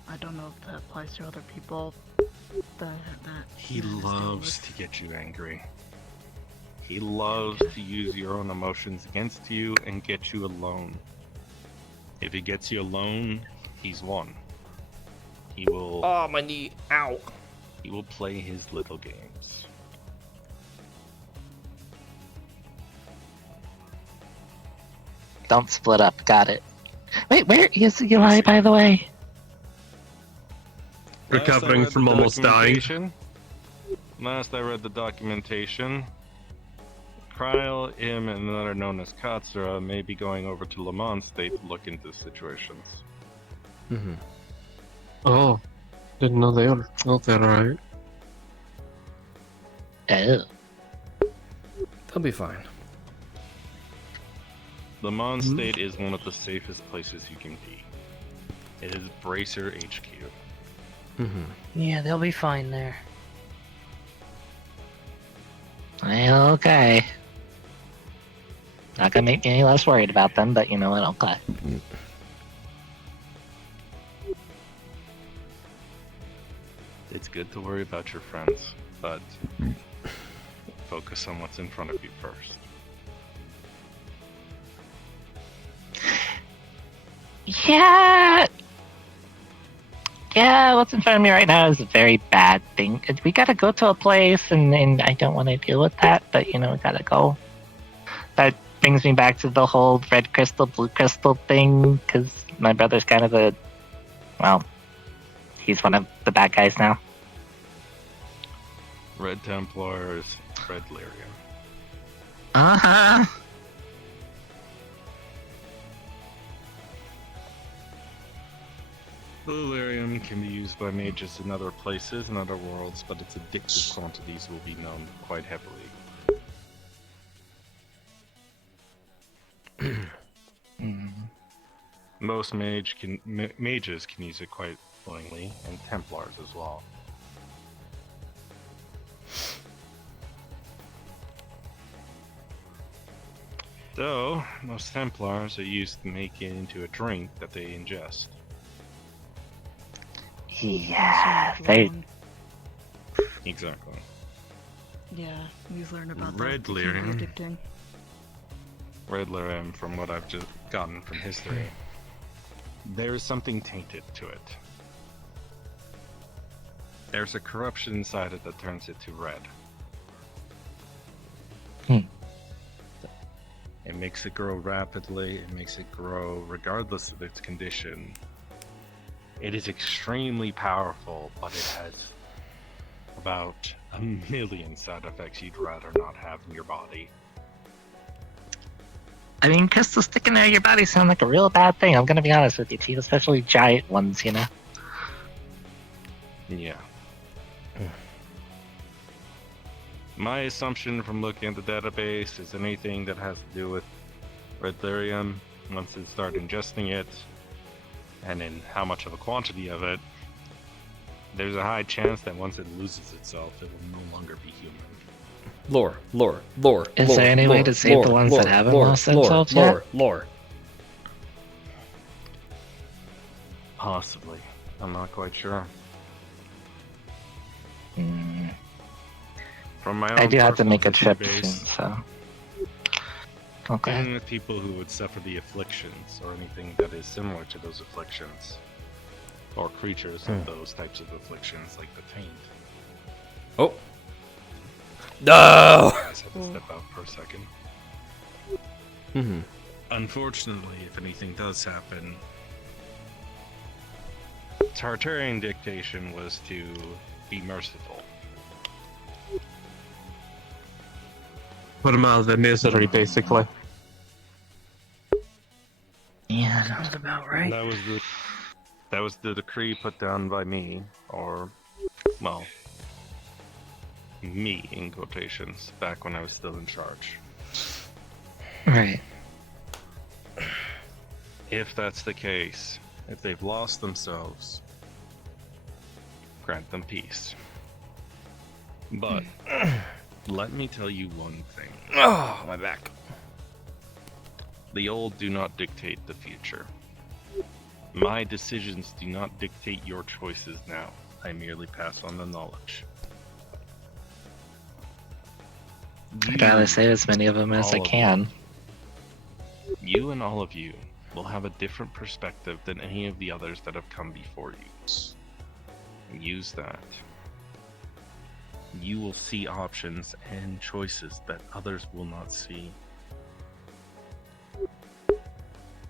I don't know if that applies to other people. He loves to get you angry. He loves to use your own emotions against you and get you alone. If he gets you alone, he's won. He will. Oh, my knee! Ow! He will play his little games. Don't split up. Got it. Wait, where is Eli, by the way? Recovering from almost dying. Last I read the documentation, Kryle, him, and another known as Katsura may be going over to Le Mans State to look into situations. Mm-hmm. Oh, didn't know they were out there, alright. Oh. He'll be fine. The Mon State is one of the safest places you can be. It is Bracer HQ. Mm-hmm. Yeah, they'll be fine there. Well, okay. Not gonna make me any less worried about them, but you know what? Okay. It's good to worry about your friends, but focus on what's in front of you first. Yeah, what's in front of me right now is a very bad thing. We gotta go to a place, and I don't want to deal with that, but you know, we gotta go. That brings me back to the whole red crystal, blue crystal thing, because my brother's kind of he's one of the bad guys now. Red Templars, Red Lyrium. Uh-huh. Blue Lyrium can be used by mages in other places and other worlds, but its addictive quantities will be known quite heavily. Most mages can use it quite willingly, and Templars as well. So, most Templars are used to make it into a drink that they ingest. Yeah, they... Exactly. Yeah, we've learned about Red that. It can Lyrium. be addicting. Red Lyrium, from what I've just gotten from history, there is something tainted to it. There's a corruption inside it that turns it to red. It makes it grow rapidly, it makes it grow regardless of its condition. It is extremely powerful, but it has about 1 million side effects you'd rather not have in your body. I mean, crystals sticking out of your body sound like a real bad thing. I'm gonna be honest with you, T, especially giant ones, you know? Yeah. My assumption from looking at the database is anything that has to do with red lyrium, once they start ingesting it, and in how much of a quantity of it, there's a high chance that once it loses itself, it will no longer be human. Lore. Is there any way to save the ones that haven't lost themselves yet? Lore. Possibly. I'm not quite sure. From my own I do have to personal make a trip history soon, base, so... Okay. Even with people who would suffer the afflictions, or anything that is similar to those afflictions, or creatures of those types of afflictions, like the Taint. Oh. No! I just have to step out for a second. Mm-hmm. Unfortunately, if anything does happen, Tartarian dictation was to be merciful. Put them out of their misery, basically. Yeah. Sounds about right. That was the decree put down by me, or, well, me in quotations, back when I was still in charge. Right. If that's the case, if they've lost themselves, grant them peace. But let me tell you one thing. Oh, my back. The old do not dictate the future. My decisions do not dictate your choices now. I merely pass on the knowledge. I'd rather save as many of them as I can. You and all of you will have a different perspective than any of the others that have come before you. Use that. You will see options and choices that others will not see.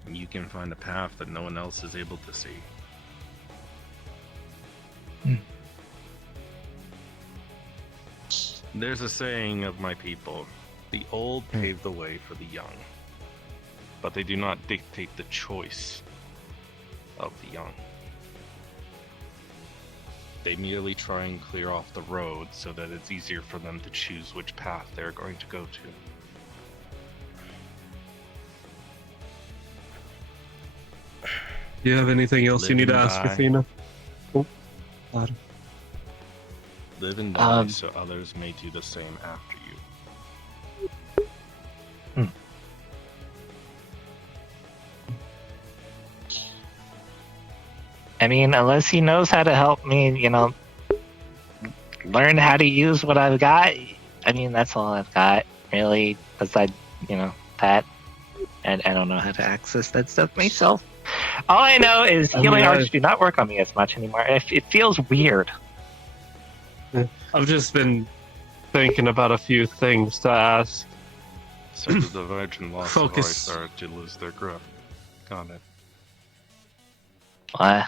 You can find a path that no one else is able to see. There's a saying of my people, the old pave the way for the young, but they do not dictate the choice of the young. They merely try and clear off the road so that it's easier for them to choose which path they're going to go to. Do you have anything else you Live need to and ask, die. Athena? Oh, God. Live and die so others may do the same after you. I mean, unless he knows how to help me, learn how to use what I've got. I mean, that's all I've got, really. Besides, that. And I don't know how to access that stuff myself. All I know is healing arts do not work on me as much anymore. It feels weird. I've just been thinking about a few things to ask. So the Virgin lost have already Focus. started to lose their grip. Got it. What?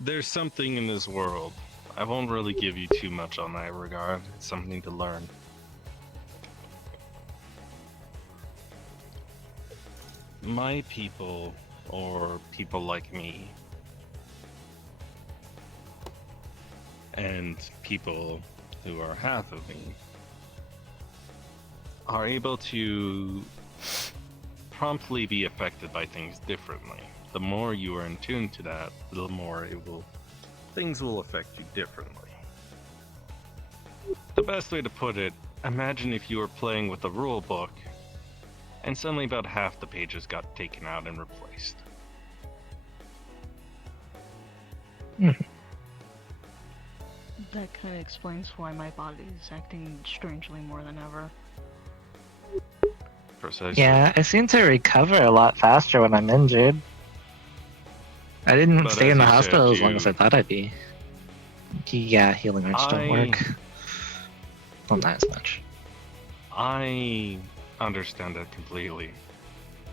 There's something in this world. I won't really give you too much on that regard. It's something to learn. My people, or people like me, and people who are half of me, are able to promptly be affected by things differently. The more you are in tune to that, the more things will affect you differently. The best way to put it, imagine if you were playing with a rule book and suddenly about half the pages got taken out and replaced. That kind of explains why my body is acting strangely more than ever. Precisely. Yeah, I seem to recover a lot faster when I'm injured. I didn't But stay as in the you hospital said, as long as I thought I'd be. Yeah, healing arts don't work. Well, not as much. I understand that completely.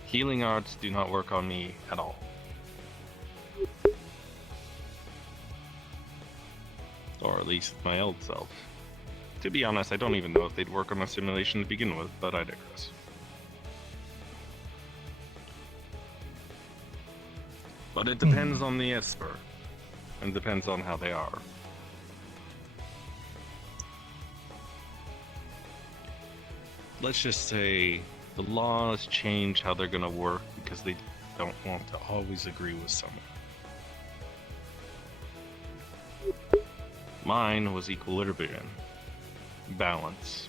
Healing arts do not work on me at all. Or at least my old self. To be honest, I don't even know if they'd work on a simulation to begin with, but I digress. But it depends on the Esper, and depends on how they are. Let's just say the laws change how they're gonna work because they don't want to always agree with someone. Mine was equilibrium, balance.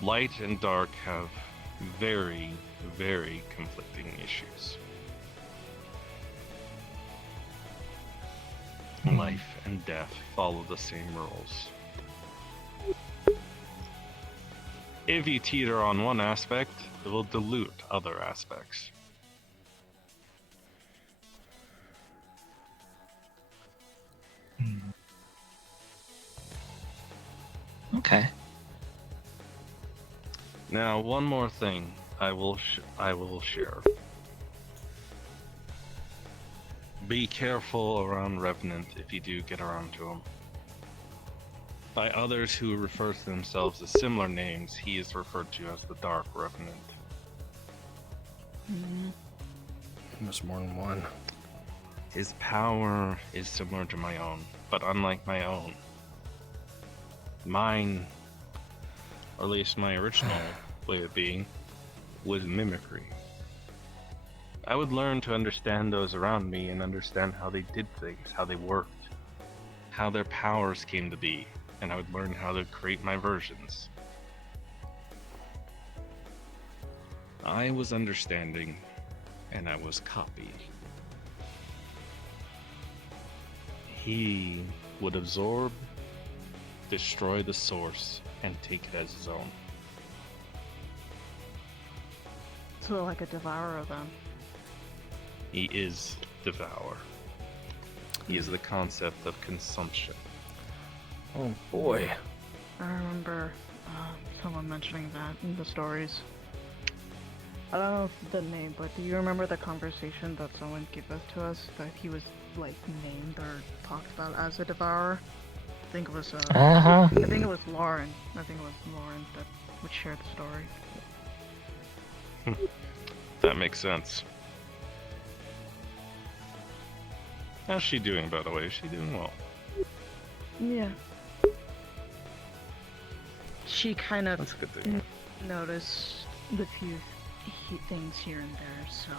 Light and dark have very, very conflicting issues. Life and death follow the same rules. If you teeter on one aspect, it will dilute other aspects. Okay. Now, one more thing I will share. Be careful around Revenant if you do get around to him. By others who refer to themselves as similar names, he is referred to as the Dark Revenant. There's more than one. His power is similar to my own, but unlike my own. Mine, or at least my original way of being, was mimicry. I would learn to understand those around me and understand how they did things, how they worked, how their powers came to be, and I would learn how to create my versions. I was understanding, and I was copy. He would absorb, destroy the source, and take it as his own. So like a devourer then. He is devour. He is the concept of consumption. Oh boy. I remember someone mentioning that in the stories. I don't know the name, but do you remember the conversation that someone gave to us that he was like named or talked about as a devourer? I think it was I think it was Lauren. I think it was Lauren that would share the story. That makes sense. How's she doing, by the way? Is she doing well? Yeah. She kind of That's a good thing. noticed the few things here and there, so.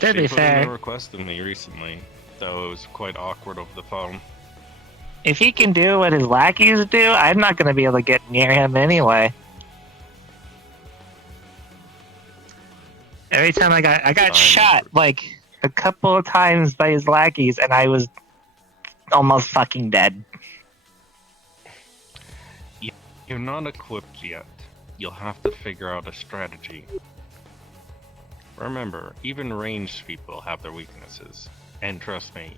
To be She put in fair, a request to me recently, though it was quite awkward over the phone. if he can do what his lackeys do, I'm not going to be able to get near him anyway. Every time I got shot like a couple of times by his lackeys, and I was almost fucking dead. You're not equipped yet. You'll have to figure out a strategy. Remember, even ranged people have their weaknesses. And trust me,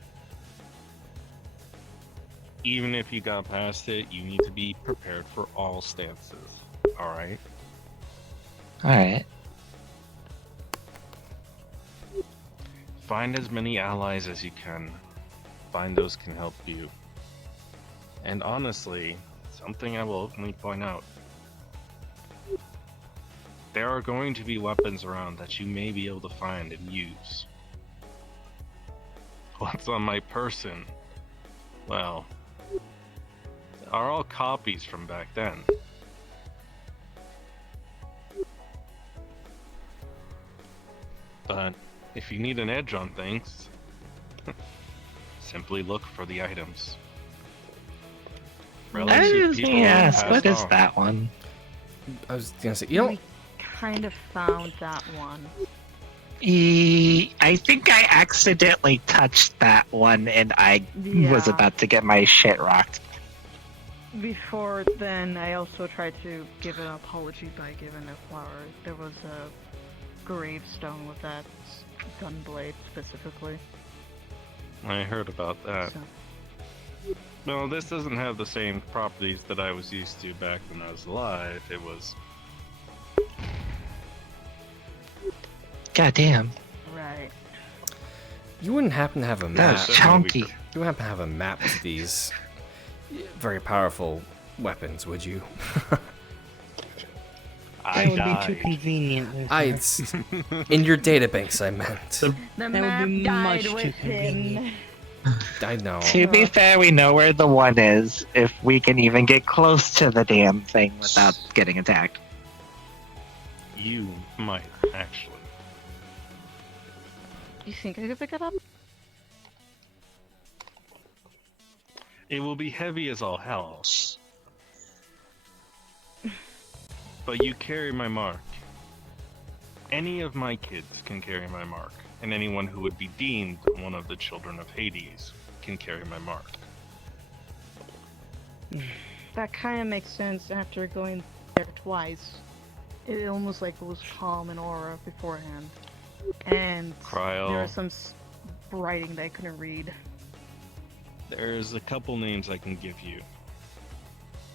even if you got past it, you need to be prepared for all stances. Alright? Alright. Find as many allies as you can. Find those can help you. And honestly, something I will openly point out. There are going to be weapons around that you may be able to find and use. What's on my person? Well, are all copies from back then. But if you need an edge on things, simply look for the items. Relative people Yes, passed what is on. that one? I was gonna say, you know, We kind of found that one. I think I accidentally touched that one, and I was Yeah. about to get my shit rocked. Before then, I also tried to give an apology by giving a flower. There was a gravestone with that gun blade specifically. I heard about that. So. No, this doesn't have the same properties that I was used to back when I was alive. It was... God damn. Right. you wouldn't happen to have a That's map. chunky. You wouldn't happen to have a map to these very powerful weapons, would you? I That would died. be too convenient. Luther. In your databanks, I meant. The That map would be died much too with convenient. him. I know. To be fair, we know where the one is, if we can even get close to the damn thing without getting attacked. You might, actually. You think I could pick it up? It will be heavy as all hell. But you carry my mark. Any of my kids can carry my mark, and anyone who would be deemed one of the children of Hades can carry my mark. That kind of makes sense after going there twice. It almost like it was calm and aura beforehand. And Cryo. there was some writing that I couldn't read. There's a couple names I can give you.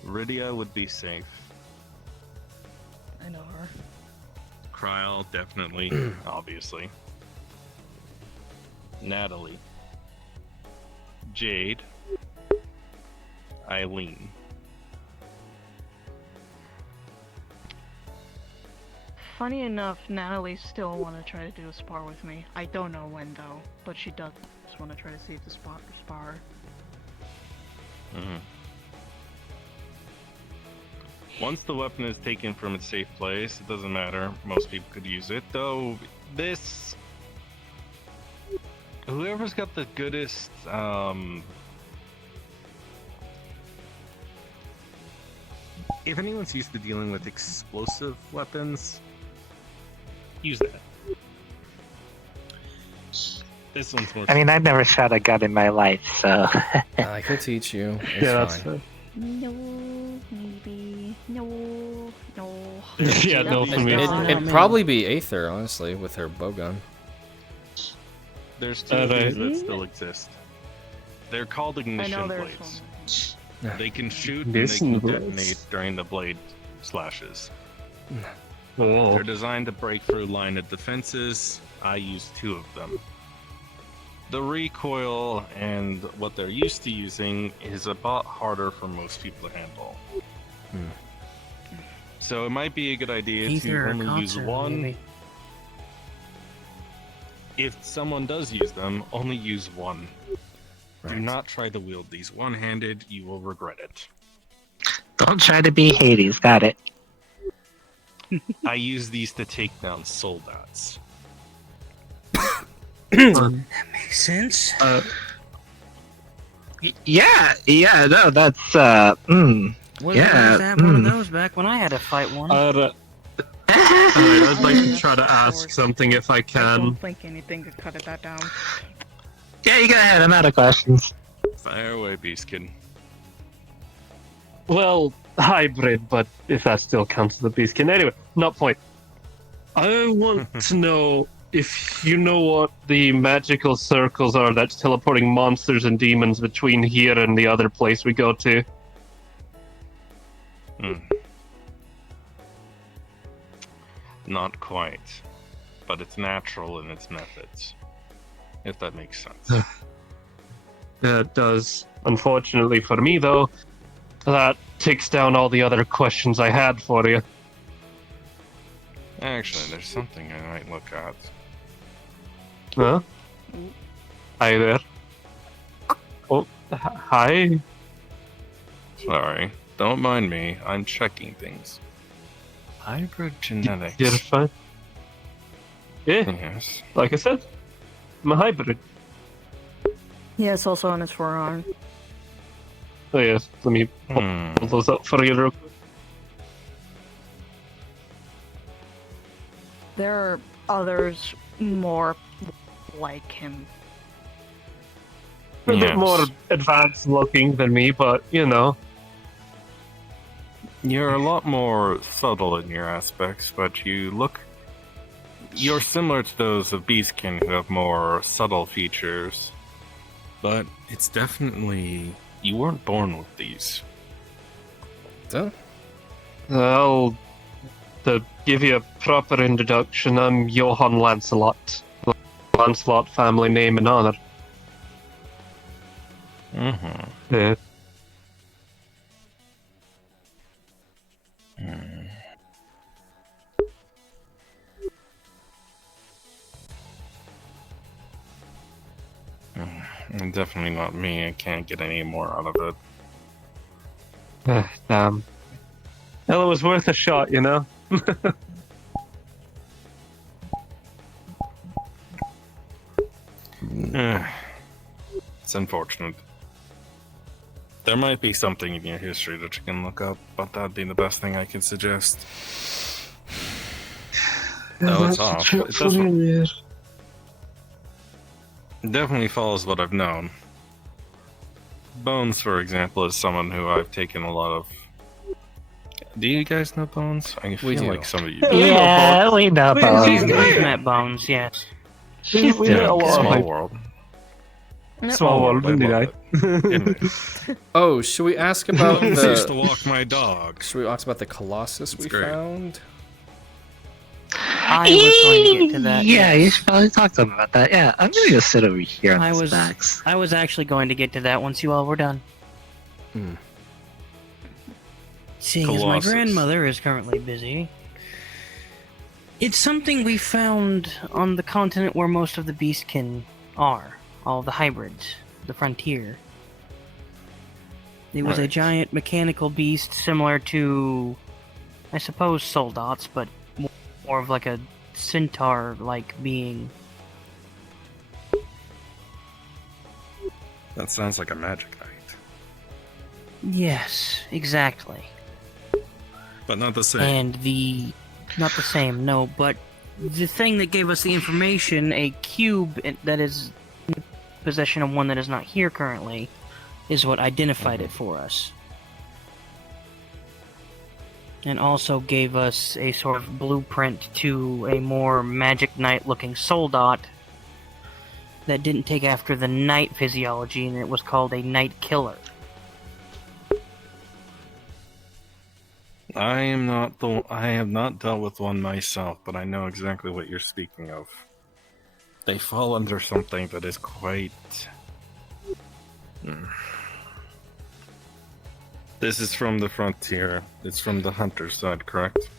Rydia would be safe. I know her. Kryl, definitely, obviously. Natalie. Jade. Eileen. Funny enough, Natalie still want to try to do a spar with me. I don't know when though, but she does want to try to see if the spar. Once the weapon is taken from its safe place, it doesn't matter. Most people could use it, though. This, whoever's got the goodest, if anyone's used to dealing with explosive weapons, use that. This one's more. I mean, I've never shot a gun in my life, so. I could teach you. It's Yeah, that's fine. No, maybe. No. Yeah, no for me. It'd probably be Aether, honestly, with her bowgun. There's two of these that still exist. They're called ignition blades. They can shoot and they can Ignition blades. detonate during the blade slashes. Oh. They're designed to break through line of defenses. I use 2 of them. The recoil and what they're used to using is a lot harder for most people to handle. So it might be a good idea Ether to or only use concert, one. maybe. If someone does use them, only use one. Do Right. not try to wield these one-handed, you will regret it. Don't try to be Hades, got it. I use these to take down soldats. That makes sense. Yeah, no, that's, Was yeah, to have one of those back when I had to fight one. Alright, I'd like to try to ask something if I I can. don't think anything could cut that down. Yeah, you go ahead, I'm out of questions. Fire away, Beastkin. Well, hybrid, but if that still counts as a beastkin. Anyway, not point. I want to know if you know what the magical circles are that's teleporting monsters and demons between here and the other place we go to. Not quite. But it's natural in its methods. If that makes sense. Yeah, it does. Unfortunately for me, though, that takes down all the other questions I had for you. Actually, there's something I might look at. Huh? Hi there. Oh, hi. Sorry. Don't mind me. I'm checking things. Hybrid genetics. You're fine. Yeah, Yes. like I said, I'm a hybrid. Yeah, it's also on his forearm. Oh yes, let me pull those up for you real quick. There are others more like him. A bit Yes. more advanced looking than me, but you know. You're a lot more subtle in your aspects, but you're similar to those of Beastkin who have more subtle features. But it's definitely... You weren't born with these. So, Well, to give you a proper introduction, I'm Johann Lancelot. Lancelot family name and honor. Mm-hmm. Yeah. Definitely not me. I can't get any more out of it. Damn. Well, it was worth a shot, you know? It's unfortunate. There might be something in your history that you can look up, but that'd be the best thing I can suggest. No, it's off. It definitely follows what I've known. Bones, for example, is someone who I've taken a lot of. Do you guys know Bones? I feel do. like some of you. Yeah, we know about We've it. met Bones, yes. We met a lot Small of world. small world, I didn't love I? it. Anyway, oh, should we ask about I used to the? walk my dog. Should we ask about the Colossus It's we great. found? I was going to get to that. Yeah, yes. you should probably talk to them about that. Yeah, I'm gonna go sit over here on I the was stacks. I was actually going to get to that once you all were done. Hmm. Seeing as my Colossus. grandmother is currently busy. It's something we found on the continent where most of the beastkin are. All the hybrids. The frontier. It was a Right. giant mechanical beast similar to, I suppose, soldats, but more of like a centaur-like being. That sounds like a magic knight, Yes, exactly. but not the same. And not the same, no, but the thing that gave us the information, a cube that is in possession of one that is not here currently, is what identified it for us. And also gave us a sort of blueprint to a more Magic Knight looking soldat that didn't take after the knight physiology, and it was called a Knight Killer. I have not dealt with one myself, but I know exactly what you're speaking of. They fall under something that is quite. This is from the frontier. It's from the hunter side, correct?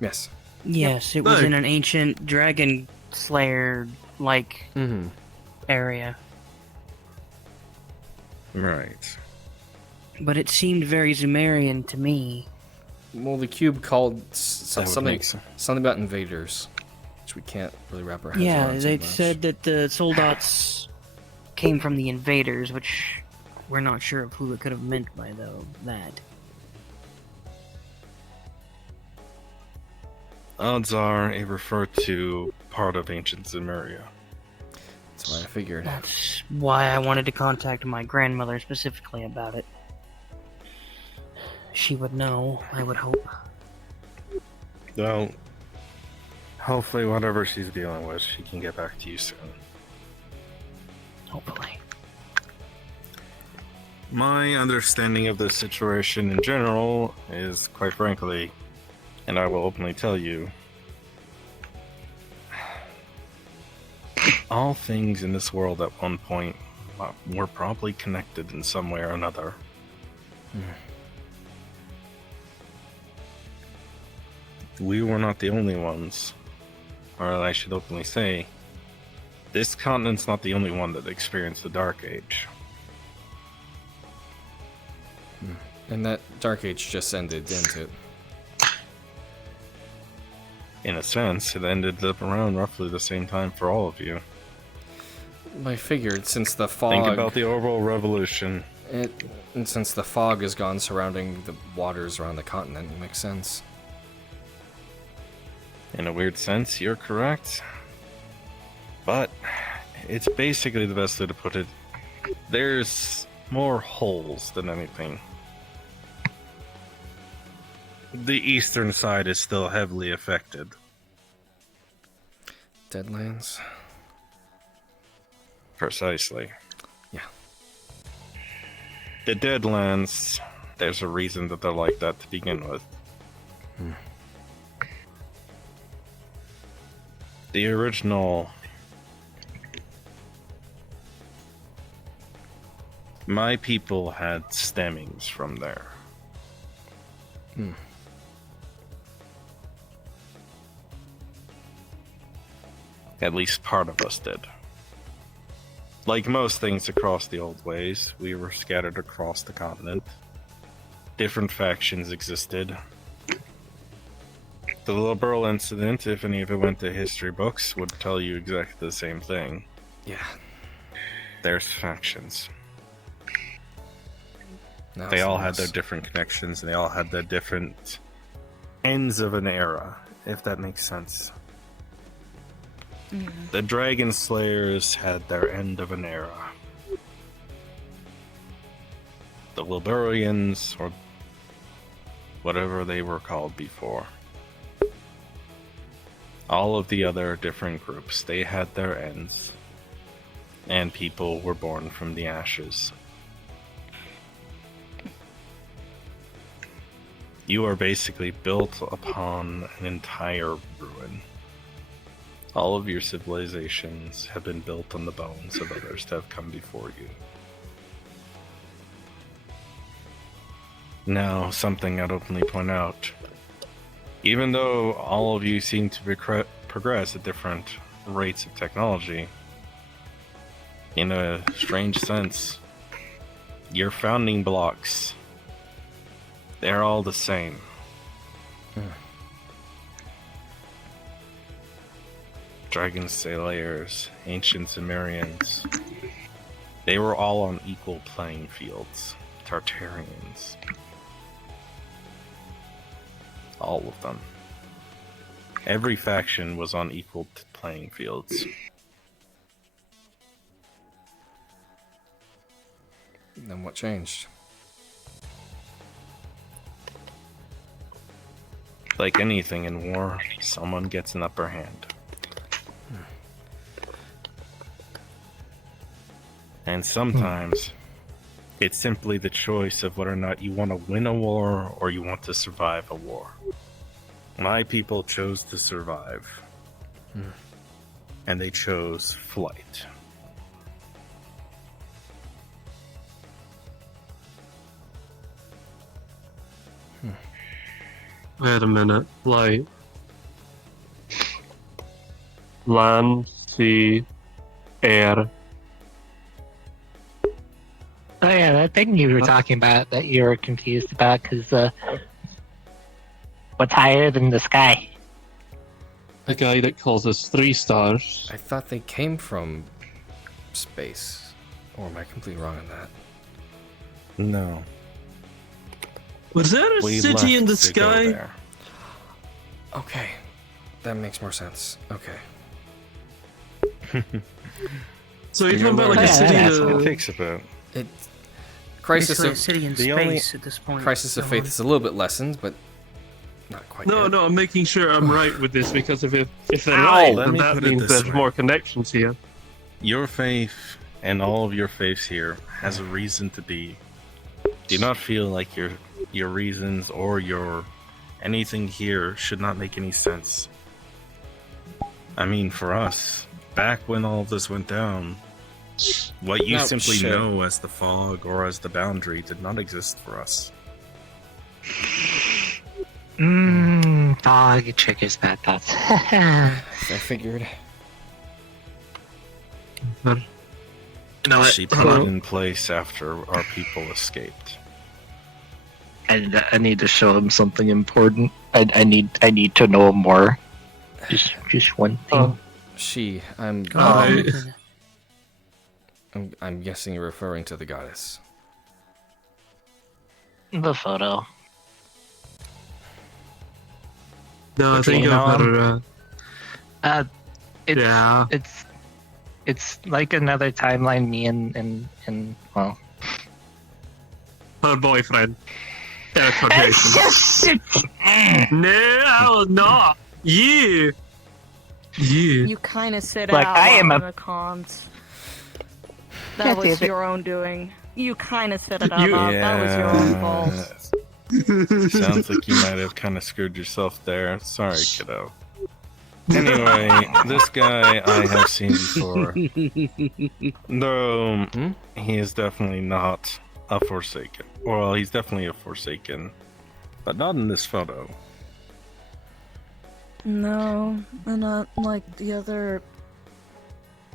Yes. Yes, it was Hey. in an ancient dragon slayer-like Mm-hmm. area. Right. But it seemed very Sumerian to me. Well, the cube called That would something make sense. something about invaders, which we can't really wrap our heads Yeah, around. they too much. said that the soldats came from the invaders, which we're not sure of who it could have meant by that. Odds are it referred to part of ancient Zemuria. That's what I figured. That's why I wanted to contact my grandmother specifically about it. She would know, I would hope. Well, hopefully whatever she's dealing with, she can get back to you soon. Hopefully. My understanding of the situation in general is, quite frankly, and I will openly tell you, all things in this world at one point were probably connected in some way or another. We were not the only ones, or I should openly say, this continent's not the only one that experienced the Dark Age. And that Dark Age just ended, didn't it? In a sense, it ended up around roughly the same time for all of you. I figured since the fog. Think about the Orbital Revolution. And since the fog is gone surrounding the waters around the continent, it makes sense. In a weird sense, you're correct. But it's basically the best way to put it. There's more holes than anything. The eastern side is still heavily affected. Deadlands? Precisely. Yeah. The Deadlands, there's a reason that they're like that to begin with. The original... My people had stemmings from there. At least part of us did. Like most things across the old ways, we were scattered across the continent. Different factions existed. The liberal incident, if any of it went to history books, would tell you exactly the same thing. Yeah. There's factions. Now They all had sounds- their different connections, and they all had their different ends of an era, if that makes sense. The Dragon Slayers had their end of an era. The Liberians, or whatever they were called before. All of the other different groups, they had their ends. And people were born from the ashes. You are basically built upon an entire ruin. All of your civilizations have been built on the bones of others that have come before you. Now, something I'd openly point out. Even though all of you seem to progress at different rates of technology, in a strange sense, your founding blocks, they're all the same. Dragon Slayers, Ancient Sumerians, they were all on equal playing fields. Tartarians. All of them. Every faction was on equal playing fields. Then what changed? Like anything in war, someone gets an upper hand. And sometimes, it's simply the choice of whether or not you want to win a war or you want to survive a war. My people chose to survive. And they chose flight. Wait a minute. Like, land, sea, air. Oh yeah, that thing you were talking about that you were confused about, because What's higher than the sky? A guy that calls us 3 stars. I thought they came from space. Or am I completely wrong on that? No. Was there a We city in the left to go sky? there. Okay. That makes more sense. Okay. So you're talking about like a city Yeah, It that... takes a bit. It Crisis Basically a of city in the space only- at this point. Crisis of Faith is a little bit lessened, but not quite No, yet. no, I'm making sure I'm right with this because if they're Ow! right, Let then me that put it means this there's way. more connections here. Your faith and all of your faiths here has a reason to be. Do not feel like your reasons or your anything here should not make any sense. I mean, for us, back when all of this went down, what you No, simply shit. know as the fog or as the boundary did not exist for us. Dog triggers bad thoughts. I figured. You know what? She put it in place after our people escaped. I need to show him something important. I need to know more. Just one thing. I'm guessing you're referring to the goddess. The photo. No, I Okay, think you know, I've better. It's, Yeah. it's like another timeline. Me and well, Her boyfriend. Air quotation. No, I was not. You. You kind of said it Like, out I am loud a- in the cons. That was Yes, your own doing. You kind of said it out You- loud. That was your own fault. Sounds like you might have kind of screwed yourself there. Sorry, kiddo. Anyway, this guy I have seen before. Though he is definitely not a Forsaken. Well, he's definitely a Forsaken, but not in this photo. No, not like the other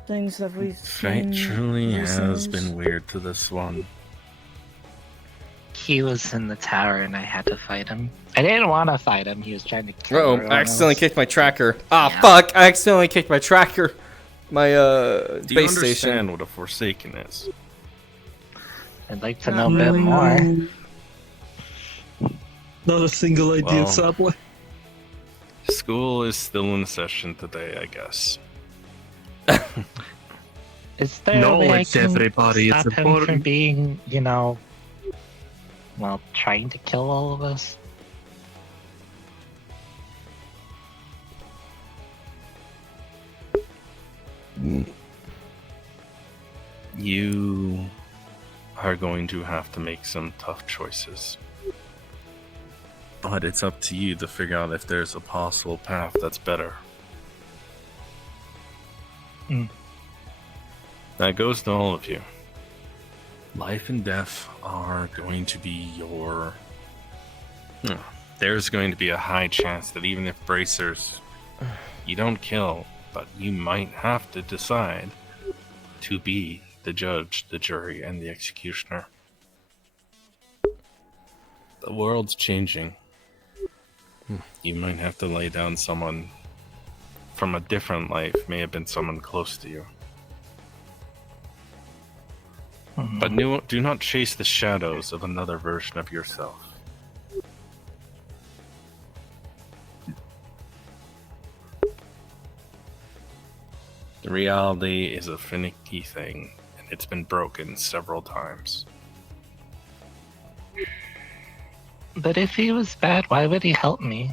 things that we've Fate truly has been weird to this one. he was in the tower and I had to fight him. I didn't want to fight him. He was trying to kill Oh, everyone I accidentally else. kicked my tracker. Ah, Yeah. fuck! I accidentally kicked my tracker. My Do you base understand station. what a Forsaken is? I'd like to Not know a bit really. more. Not a single idea, Well, sadly. School is still in session today, I guess. Is there a way I Knowledge, can everybody, it's stop him important. from being, well, trying to kill all of us? You are going to have to make some tough choices. But it's up to you to figure out if there's a possible path that's better. That goes to all of you. Life and death are going to be your... There's going to be a high chance that even if bracers, you don't kill, but you might have to decide to be the judge, the jury, and the executioner. The world's changing. You might have to lay down someone from a different life, may have been someone close to you. But do not chase the shadows of another version of yourself. The reality is a finicky thing, and it's been broken several times. But if he was bad, why would he help me?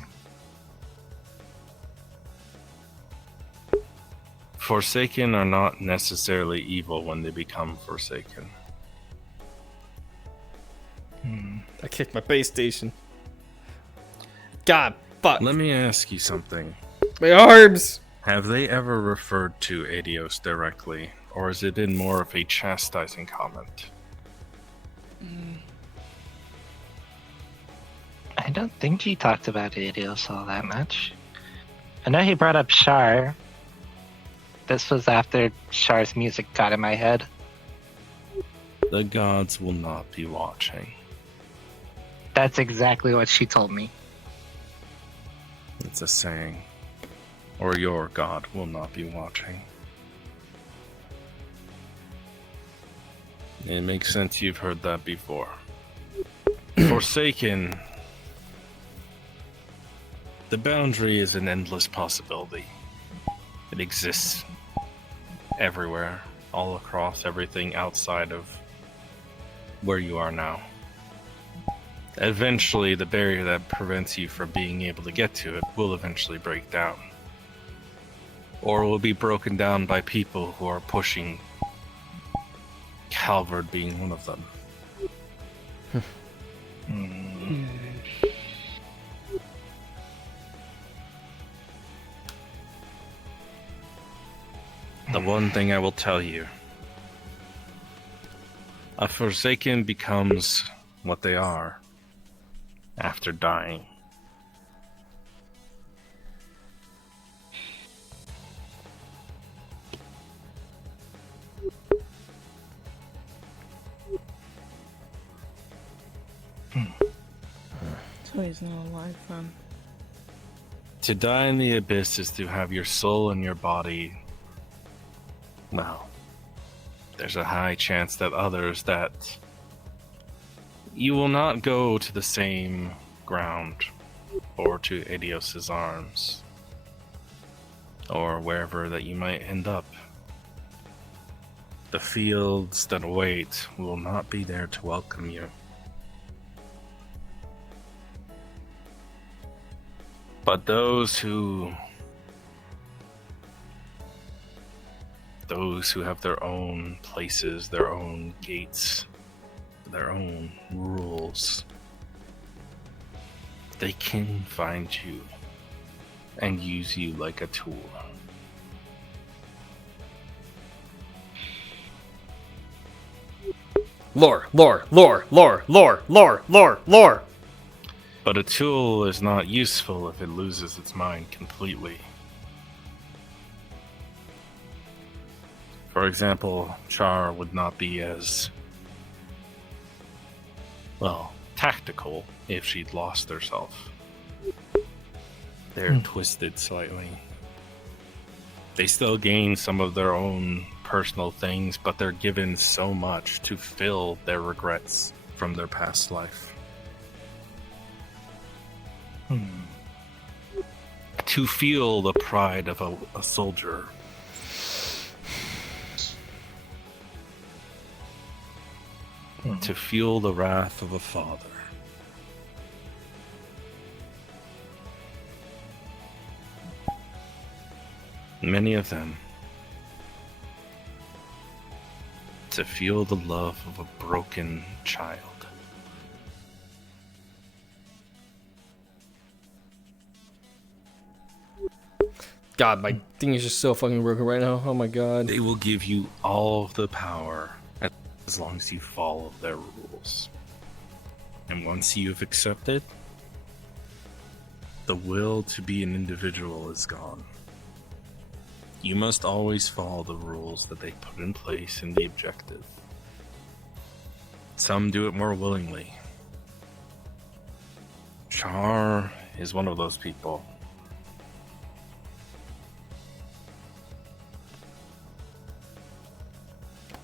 Forsaken are not necessarily evil when they become Forsaken. I kicked my base station. God, fuck. Let me ask you something. My arms! Have they ever referred to Adios directly, or has it been more of a chastising comment? I don't think he talked about Adios all that much. I know he brought up Shar. This was after Shar's music got in my head. The gods will not be watching. That's exactly what she told me. It's a saying. Or your god will not be watching. It makes sense you've heard that before. Forsaken. The boundary is an endless possibility. It exists everywhere, all across everything outside of where you are now. Eventually, the barrier that prevents you from being able to get to it will eventually break down. Or will be broken down by people who are pushing, Calvard being one of them. The one thing I will tell you, a Forsaken becomes what they are after dying. So he's not alive then. To die in the abyss is to have your soul and your body. Well, there's a high chance that others that you will not go to the same ground or to Adios's arms or wherever that you might end up. The fields that await will not be there to welcome you. But those who have their own places, their own gates, their own rules, they can find you and use you like a tool. Lore. But a tool is not useful if it loses its mind completely. For example, Char would not be as, well, tactical if she'd lost herself. They're twisted slightly. They still gain some of their own personal things, but they're given so much to fill their regrets from their past life. To feel the pride of a soldier. To feel the wrath of a father. Many of them. To feel the love of a broken child. God, my thing is just so fucking broken right now. Oh my god. They will give you all of the power as long as you follow their rules. And once you've accepted, the will to be an individual is gone. You must always follow the rules that they put in place in the objective. Some do it more willingly. Char is one of those people.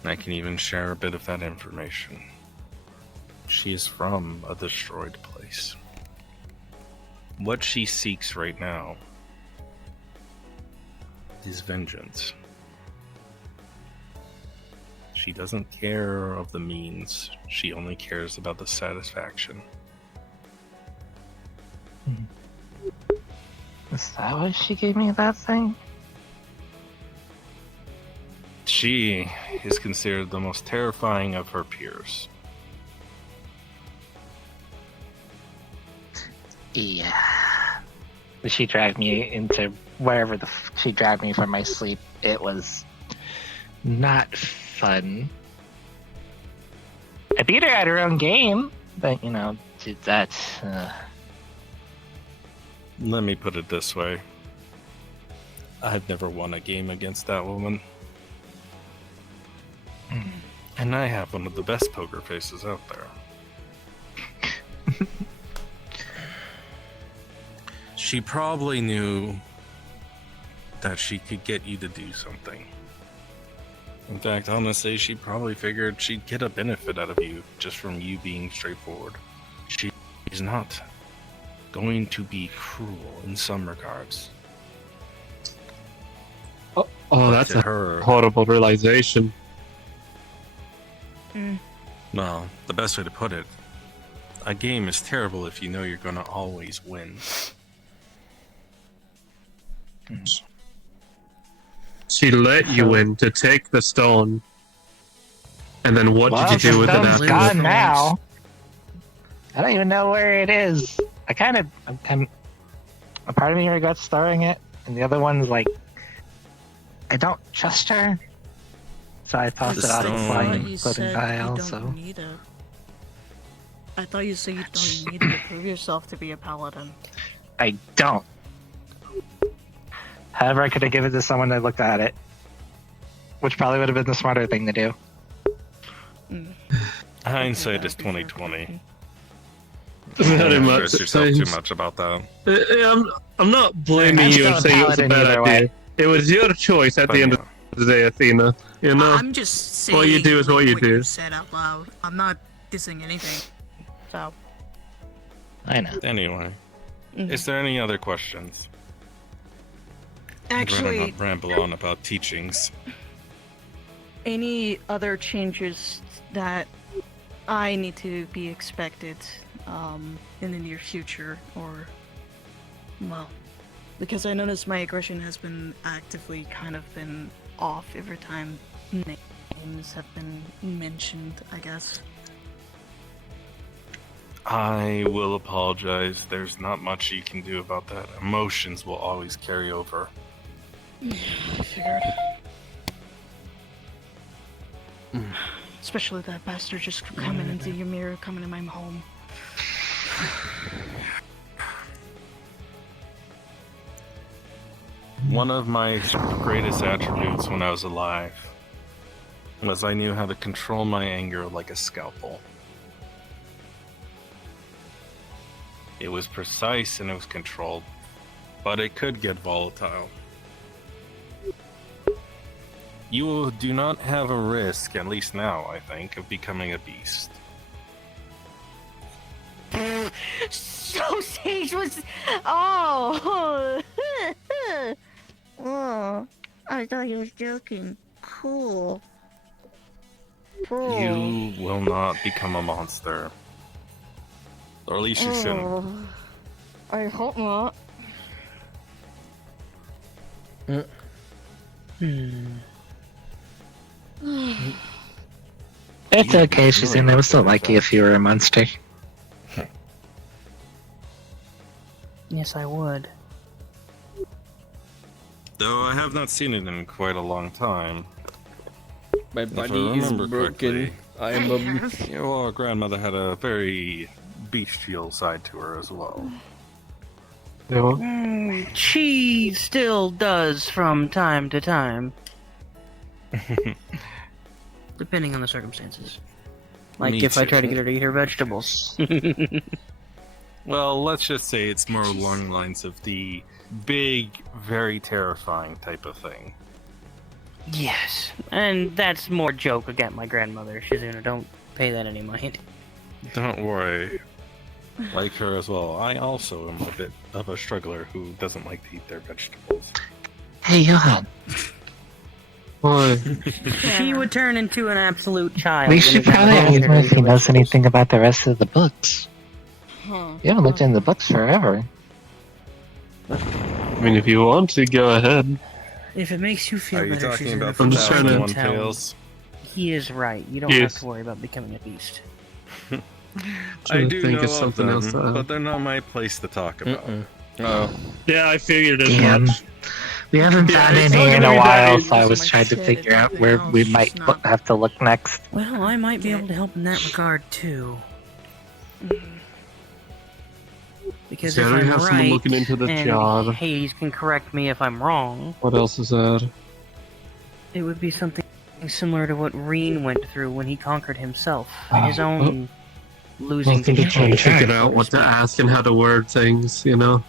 I can even share a bit of that information. She is from a destroyed place. What she seeks right now is vengeance. She doesn't care of the means, she only cares about the satisfaction. Is that why she gave me that thing? She is considered the most terrifying of her peers. Yeah. She dragged me into wherever she dragged me from my sleep. It was not fun. I beat her at her own game, but that's. Let me put it this way. I've never won a game against that woman. And I have one of the best poker faces out there. she probably knew that she could get you to do something. In fact, honestly, she probably figured she'd get a benefit out of you just from you being straightforward. She's not going to be cruel in some regards. Oh, that's a horrible realization. Well, the best way to put it, a game is terrible if you know you're gonna always win. She let you in to take the stone. And then what did you do with it the stone's afterwards? gone now. I don't even know where it is. A part of me regrets throwing it, and the other one's like, I don't trust her. So I tossed it out of the flying floating pile, so. I thought you said you don't need to prove yourself to be a paladin. I don't. However, I could have given it to someone that looked at it. Which probably would have been the smarter thing to do. Hindsight is 2020. Very much. Stress yourself too much about that. I'm not blaming you and saying it was a bad idea. It was your choice at the end of the day, Athena. You know? I'm just saying what you do is what you do. You said out loud. I'm not dissing anything. So. I know. Anyway, is there any other questions? Actually, I'd rather not ramble on about teachings. Any other changes that I need to be expected in the near future, or, well, because I noticed my aggression has been actively kind of been off every time names have been mentioned, I guess. I will apologize. There's not much you can do about that. Emotions will always carry over. I figured. Especially that bastard just coming into your mirror, coming in my home. One of my greatest attributes when I was alive was I knew how to control my anger like a scalpel. It was precise and it was controlled, but it could get volatile. You do not have a risk, at least now, I think, of becoming a beast. So Sage was... Oh! Oh, I thought he was joking. Cool. Cool. You will not become a monster. Or at least you shouldn't. I hope not. It's okay, Shazam. I would still like you if you were a monster. Yes, I would. Though I have not seen it in quite a long time. My If I body is remember broken. correctly, I am a... Your grandmother had a very bestial side to her as well. She still does from time to time. Depending on the circumstances. Like Me if I too. try to get her to eat her vegetables. Well, let's just say it's more along the lines of the big, very terrifying type of thing. Yes, and that's more joke against my grandmother, Shizuna. Don't pay that any mind. Don't worry. Like her as well. I also am a bit of a struggler who doesn't like to eat their vegetables. Hey, Johan. Why? She would turn into an absolute child. We should probably ask him if he knows anything about the rest of the books. You haven't looked in the books forever. I mean, if you want to, go ahead. If it makes you feel Are you better, talking Shizuna, about from I'm just what I trying to- can One tell, Tales? he is right. You don't have Yes. to worry about becoming a beast. I Trying to do think know of of something them, else to add. but they're not my place to talk about. Oh. Yeah, I figured as Damn. much. We haven't Yeah, found it's anything not in gonna a be that while, easy. so I was My trying to shit, figure out everything where we else might is not- have to look next. Well, I might be able to help in that regard too. Because See, I if don't I'm have someone right, looking into the and job. Hades can correct me if I'm wrong, What else is that? it would be something similar to what Reen went through when he conquered himself. His own losing Well, think control. it's Figured Sure. out what to ask and how to word things, you know?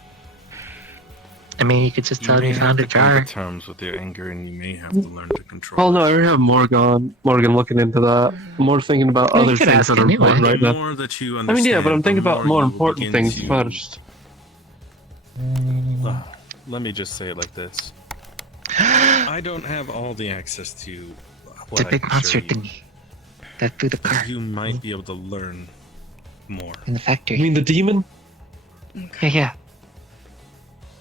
I mean, you could just tell him you found a come jar. to terms with your anger, and you may have to learn to control. Well, no, I already have Morgan looking into that. I'm more thinking about Well, you other could things ask that are anyway. important right The now. more that you I understand, mean, yeah, but I'm thinking the about more you will important begin things to- first. Let me just say it like this. I don't have all the access to what The I big can monster show you, thingy. That through the but car you might be able to learn more. in the You factory. mean the demon? Yeah.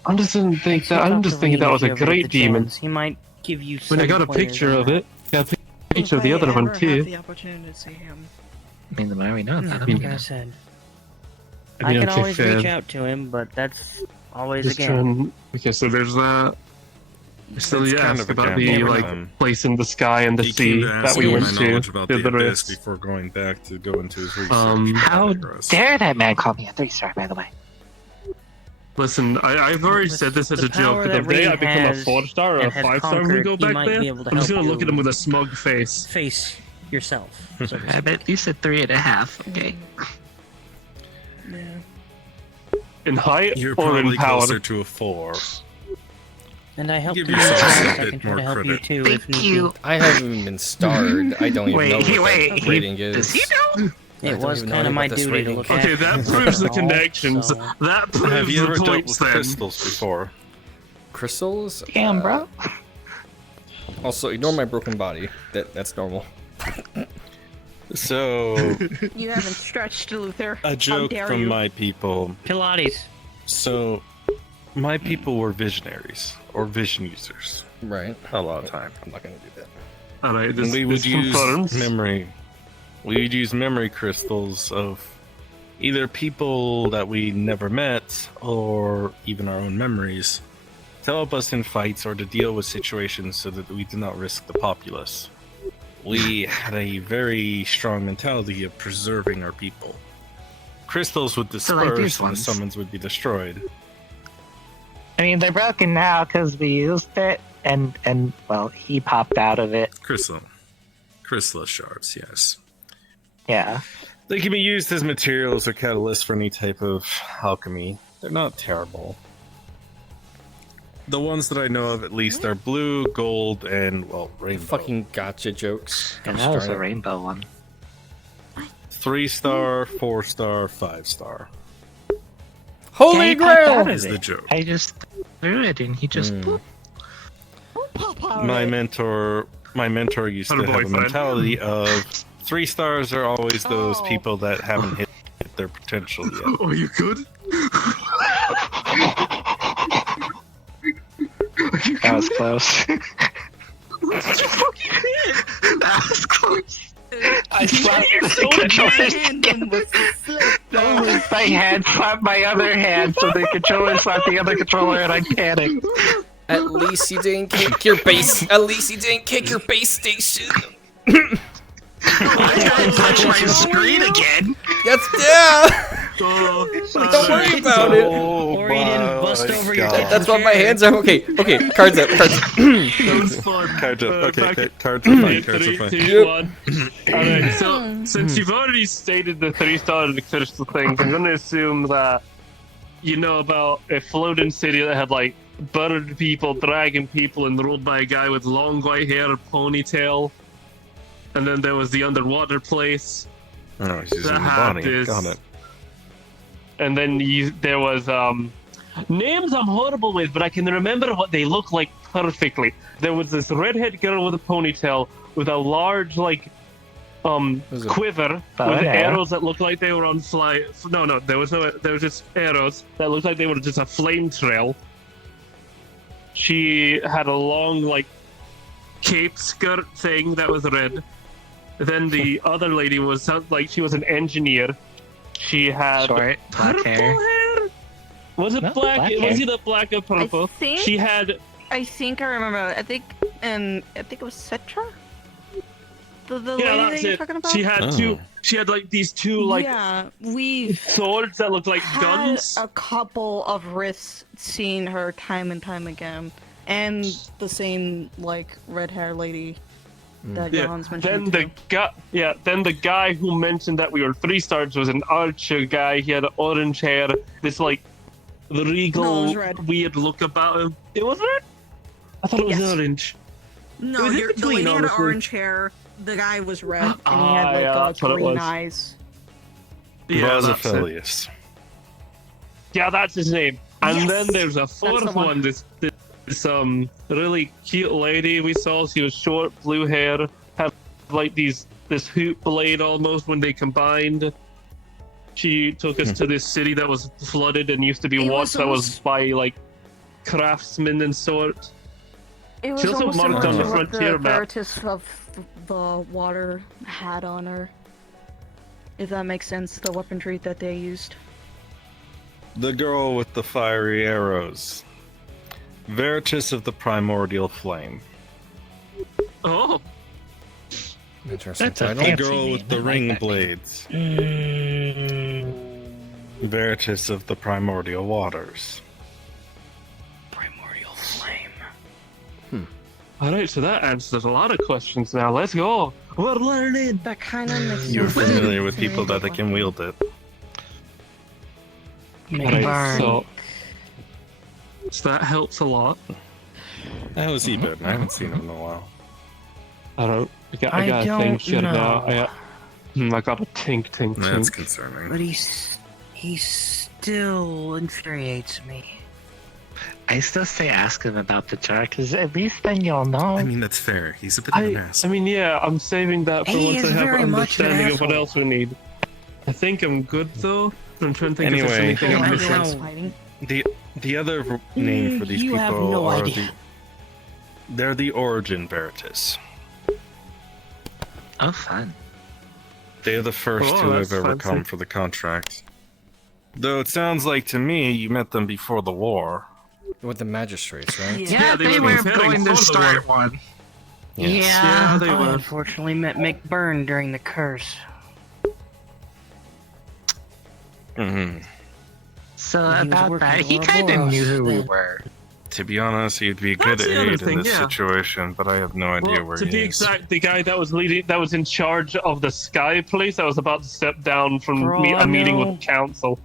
I'm just didn't think that. I'm just thinking that was a great demon. He might give you. When I got a some pointers picture on of that. it, got a picture of If the I other one ever too. have the opportunity to see him. I mean, the more we know about Like him, I you know. said, I I mean, can okay, always fair. reach out to him, but that's always Just again. trying. Okay, so there's that. Still, It's you kind asked of a about gamble the with like them. place in the sky and the He sea came to that ask we me went my to. knowledge about the The abyss rest. before going back to go into his research. How progress. dare that man call me a 3-star, by the way? Listen, I've already said this as the a joke, power but the that day Reed I become a has 4-star or a and has 5-star when we go conquered, he back might there, be able to I'm just help gonna look at him you with a smug face. face yourself. So to I speak. bet you said 3.5. Okay. Yeah. In height You're or in probably power? closer to a 4. And I help Give you. yourself I a can bit try more to help you credit. too if Thank need you. I haven't even been starred. I don't even Wait, know what wait, that rating is. does he know? be. I It don't was even know kind of any my about this duty to rating. look Okay, after that you, proves the that's all, connections. so- That Have proves you the ever dealt points with then. crystals before? Crystals? Damn, bro. Also, ignore my broken body. That's normal. So, You haven't stretched, Luther. a How joke dare from you? my people. Pilates. So, my people were visionaries or vision users Right. a lot of time. I'm not gonna do that. Alright, And this, we would this use confirms. memory. We would use memory crystals of either people that we never met or even our own memories to help us in fights or to deal with situations so that we did not risk the populace. We had a very strong mentality of preserving our people. Crystals would So, like these disperse and the ones. summons would be destroyed. I mean, they're broken now because we used it, and well, he popped out of it. Crystal shards, yes. Yeah. They can be used as materials or catalysts for any type of alchemy. They're not terrible. The ones that I know of, at least, are blue, gold, and, well, rainbow. Fucking gotcha jokes. And Gosh that was darn a it. rainbow one. 3-star, 4-star, 5-star Holy he popped out Grail! of is it. the joke. I just threw it, and he just. Mm. My mentor used to Her have a boyfriend. mentality of 3 stars are always those Oh. people that haven't hit their potential yet. Oh, you good? That was close. That was close. I slapped the controller. My hand slapped my other hand, so the controller slapped the other controller, and I panicked. At least you didn't kick your base. At least you didn't kick your base station. I didn't touch my screen again. That's yeah. Don't worry about it. Or you didn't bust over your kitchen That's what my chair. hands are. Okay, cards up, cards up. That was fun. Cards up. Okay, back- okay, cards are fine. Cards are Three, fine. two, one. Alright, so since you've already stated the 3-star and the crystal things, I'm gonna assume that you know about a floating city that had like bird people, dragon people, and ruled by a guy with long white hair, ponytail. And then there was the underwater place. Oh, he's using that the had body. this- Got it. And then there was names I'm horrible with, but I can remember what they look like perfectly. There was this redhead girl with a ponytail with a large Was it- quiver Oh, with yeah. arrows that looked like they were on fly. No, there was just arrows that looked like they were just a flame trail. She had a long cape skirt thing that was red. Then the other lady sounded like she was an engineer. She had Short, black purple hair. hair. Was it No, black? black Was hair. it a black or purple? think- She had. I think I remember. I think it was Citra. The Yeah, lady that's that you're it. talking about. She had Oh. two. She had these two yeah, we've swords that looked like had guns. a couple of risks seeing her time and time again, and the same red hair lady that Yeah. John's Then mentioned. the guy, then the guy who mentioned that we were 3 stars was an archer guy. He had orange hair. This the No, regal, it was red. weird look about him. It was red? I thought it was Yes. orange. No, It was in the between, lady had honestly. orange hair. The guy was red, and he had like yeah, that's what it green was. eyes. Yeah, that's it. Rosafelius. Yeah, that's his name. And Yes! then there's a the fourth one. one. This really cute lady we saw. She was short, blue hair, had like this hoop blade almost when they combined. She took us to this city that was flooded and used to be It watched. was That was almost- by like craftsmen and sort. It was She also almost marked similar on to the what frontier the map. Veritas of the water had on her. If that makes sense, the weaponry that they used. The girl with the fiery arrows. Veritas of the Primordial Flame. Oh, Interesting That's a title. The fancy girl name. with the I like ring that name. blades. Mm, Veritas of the Primordial Waters. primordial flame. all right. So that answers a lot of questions. Now let's go. We're learning. That kind of makes You're sense. familiar with It's a people really that good can weapon. wield it. Make Alright, burn. so that helps a lot. How has he been? I haven't seen him in a while. I don't. I I gotta don't think shit know. about. I got a tink. That's concerning. But he still infuriates me. I still say ask him about the jar, because at least then you'll know. I mean, that's fair. He's a bit of an I asshole. mean, yeah, I'm saving that for He once I is have very an much an understanding of what asshole. else we need. I think I'm good though. I'm trying to think if there's Anyway. anything I'm Oh, missing. no. Fighting. The other name for these You people have no are idea. they're the Origin Veritas. Oh, fun. They're the first Oh, who that's have ever fancy. come for the contract. Though it sounds like to me you met them before the war. With the magistrates, right? Yeah, they were preparing for the war. one. Yes. Yeah, they I were. unfortunately met McBurn during the curse. hmm So He was about working that, he for kind of Ouroboros knew who we then. were. To be honest, he'd be a good That's the other aid thing, in this yeah. situation, but I have no idea Well, where to he be is. exact, the guy that was in charge of the Sky Place, that was about to step down from For all I a meeting know- with council.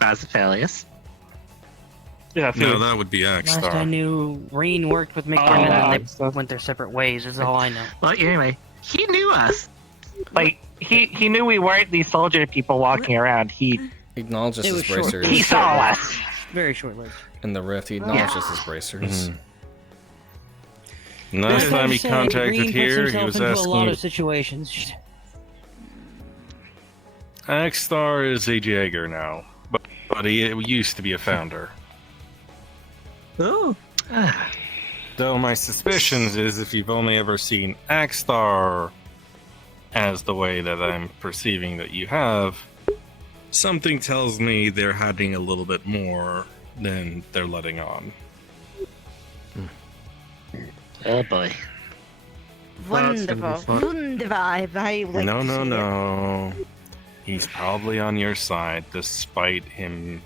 Rosafelius. Yeah, I feel No, that would be Last I Axstar. knew, Reen worked with McBurn Oh, and then they stuff. went their separate ways, is all I know. Well, anyway, he knew us. Like, he knew we weren't these soldier people walking around. He Acknowledges It his was short. bracers. he saw us. Very short-lived. In the rift, he acknowledges his bracers. Last That's what time I'm he saying, contacted Green puts here, he himself was into a lot of asking. situations. Axstar is a Jaeger now, but he used to be a founder. Oh, Though my suspicions is if you've only ever seen Axstar as the way that I'm perceiving that you have, something tells me they're hiding a little bit more than they're letting on. Oh boy. That's gonna be Wonderful. fun. Wunderbar. I like No, to no, see it. no. He's probably on your side, despite him